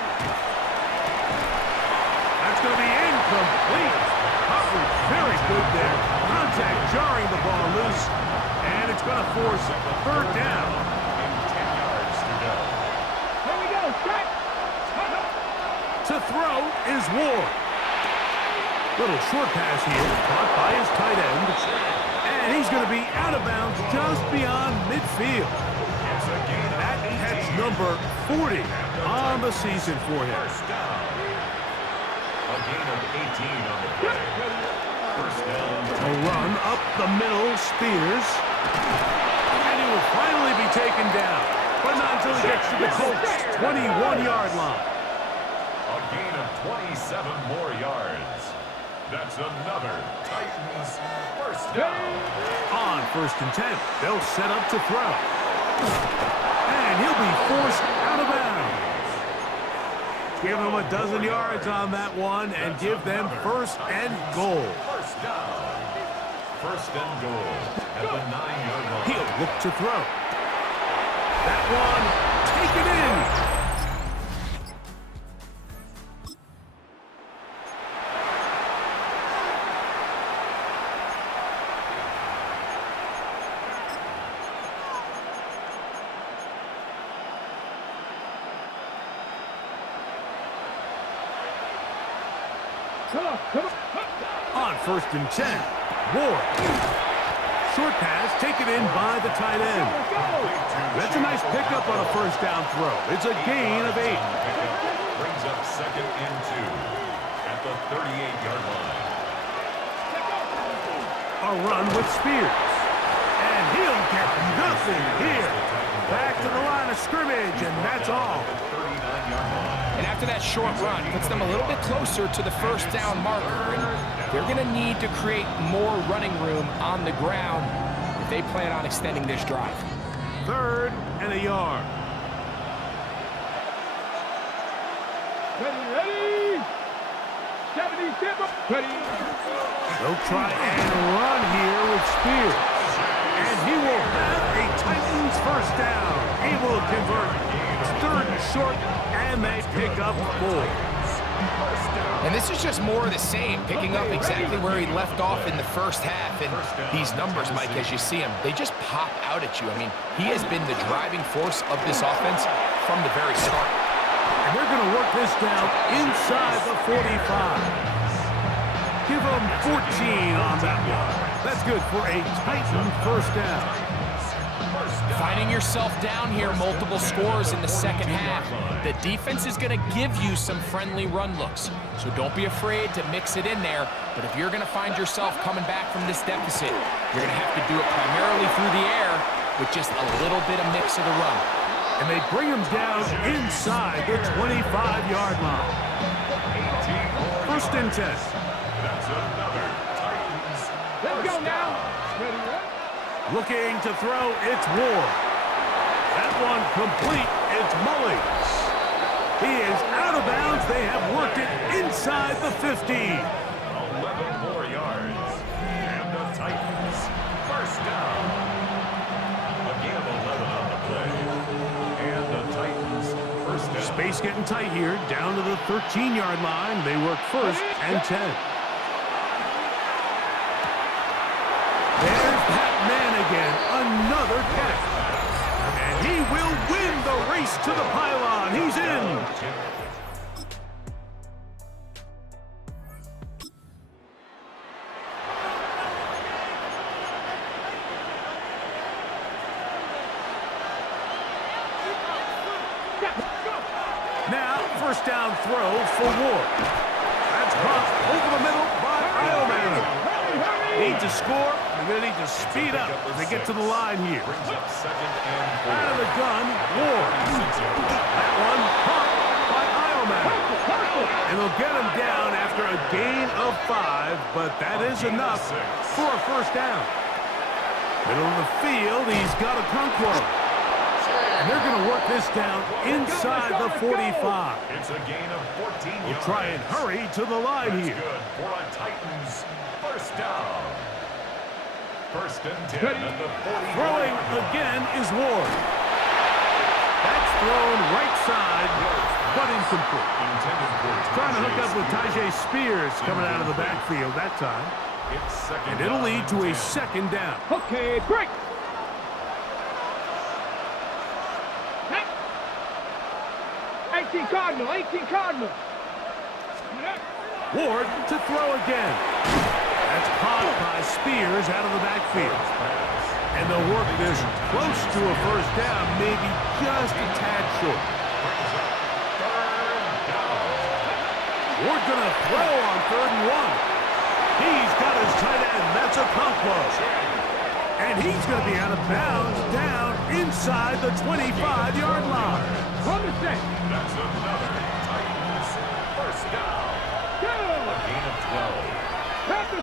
That's going to be incomplete. Hubbard very good there. Contact jarring the ball loose. And it's going to force a 3rd down. 10 yards to go. Here we go, strike. To throw is Ward. Little short pass here, caught by his tight end. And he's going to be out of bounds just beyond midfield. That catch number 40 on the season for him. First down. A gain of 18 on the play. First down. A run up the middle, Spears. And he will finally be taken down. But not until he gets to the Colts' 21-yard line. A gain of 27 more yards. That's another Titans first down. On 1st and 10, they'll set up to throw. And he'll be forced out of bounds. Give them a dozen yards on that one and give them 1st and goal. First down. 1st and goal at the 9-yard line. He'll look to throw. That one, taken in. On 1st and 10, Ward. Short pass taken in by the tight end. That's a nice pickup on a 1st down throw. It's a gain of 8. Brings up 2nd and 2 at the 38-yard line. A run with Spears. And he'll get nothing here. Back to the line of scrimmage, and that's all. 39-yard line. And after that short run, puts them a little bit closer to the 1st down marker. And they're going to need to create more running room on the ground if they plan on extending this drive. 3rd and a yard. Ready. 70 step up. Ready. They'll try and run here with Spears. And he will have a Titans 1st down. He will convert. 3rd and short, and they pick up 4. And this is just more of the same, picking up exactly where he left off in the 1st half. And these numbers, Mike, as you see them, they just pop out at you. I mean, he has been the driving force of this offense from the very start. And they're going to work this down inside the 45. Give them 14 on that one. That's good for a Titan 1st down. Finding yourself down here, multiple scores in the 2nd half. The defense is going to give you some friendly run looks. So don't be afraid to mix it in there. But if you're going to find yourself coming back from this deficit, you're going to have to do it primarily through the air with just a little bit of mix of the run. And they bring him down inside the 25-yard line. 1st and 10. That's another Titans. Let's go now. Ready. Looking to throw, it's Ward. That one complete, it's Mullings. He is out of bounds. They have worked it inside the 15. 11 more yards. And the Titans 1st down. A gain of 11 on the play. And the Titans 1st down. Space getting tight here, down to the 13-yard line. They work 1st and 10. There's that man again, another catch. And he will win the race to the pylon. He's in. Now, first down throw for Ward. That's pumped over the middle by Iomanner. Need to score. They're going to need to speed up as they get to the line here. Out of the gun, Ward. That one pumped by Iomanner. And they'll get him down after a gain of 5, but that is enough for a first down. Middle of the field, he's got a Okonkwo. And they're going to work this down inside the 45. It's a gain of 14 yards. We'll try and hurry to the line here. Good for a Titans first down. First and 10 at the 40. Throwing again is Ward. That's thrown right side, but incomplete. Trying to hook up with Tyjae Spears coming out of the backfield that time. And it'll lead to a second down. Okay, break. 18 Cardinal, 18 Cardinal. Ward to throw again. That's caught by Spears out of the backfield. And they'll work this close to a first down, maybe just a tad short. Ward gonna throw on 3rd and 1. He's got his tight end, that's Okonkwo. And he's gonna be out of bounds down inside the 25-yard line. On the set. That's another Titans first down. A gain of 12. At the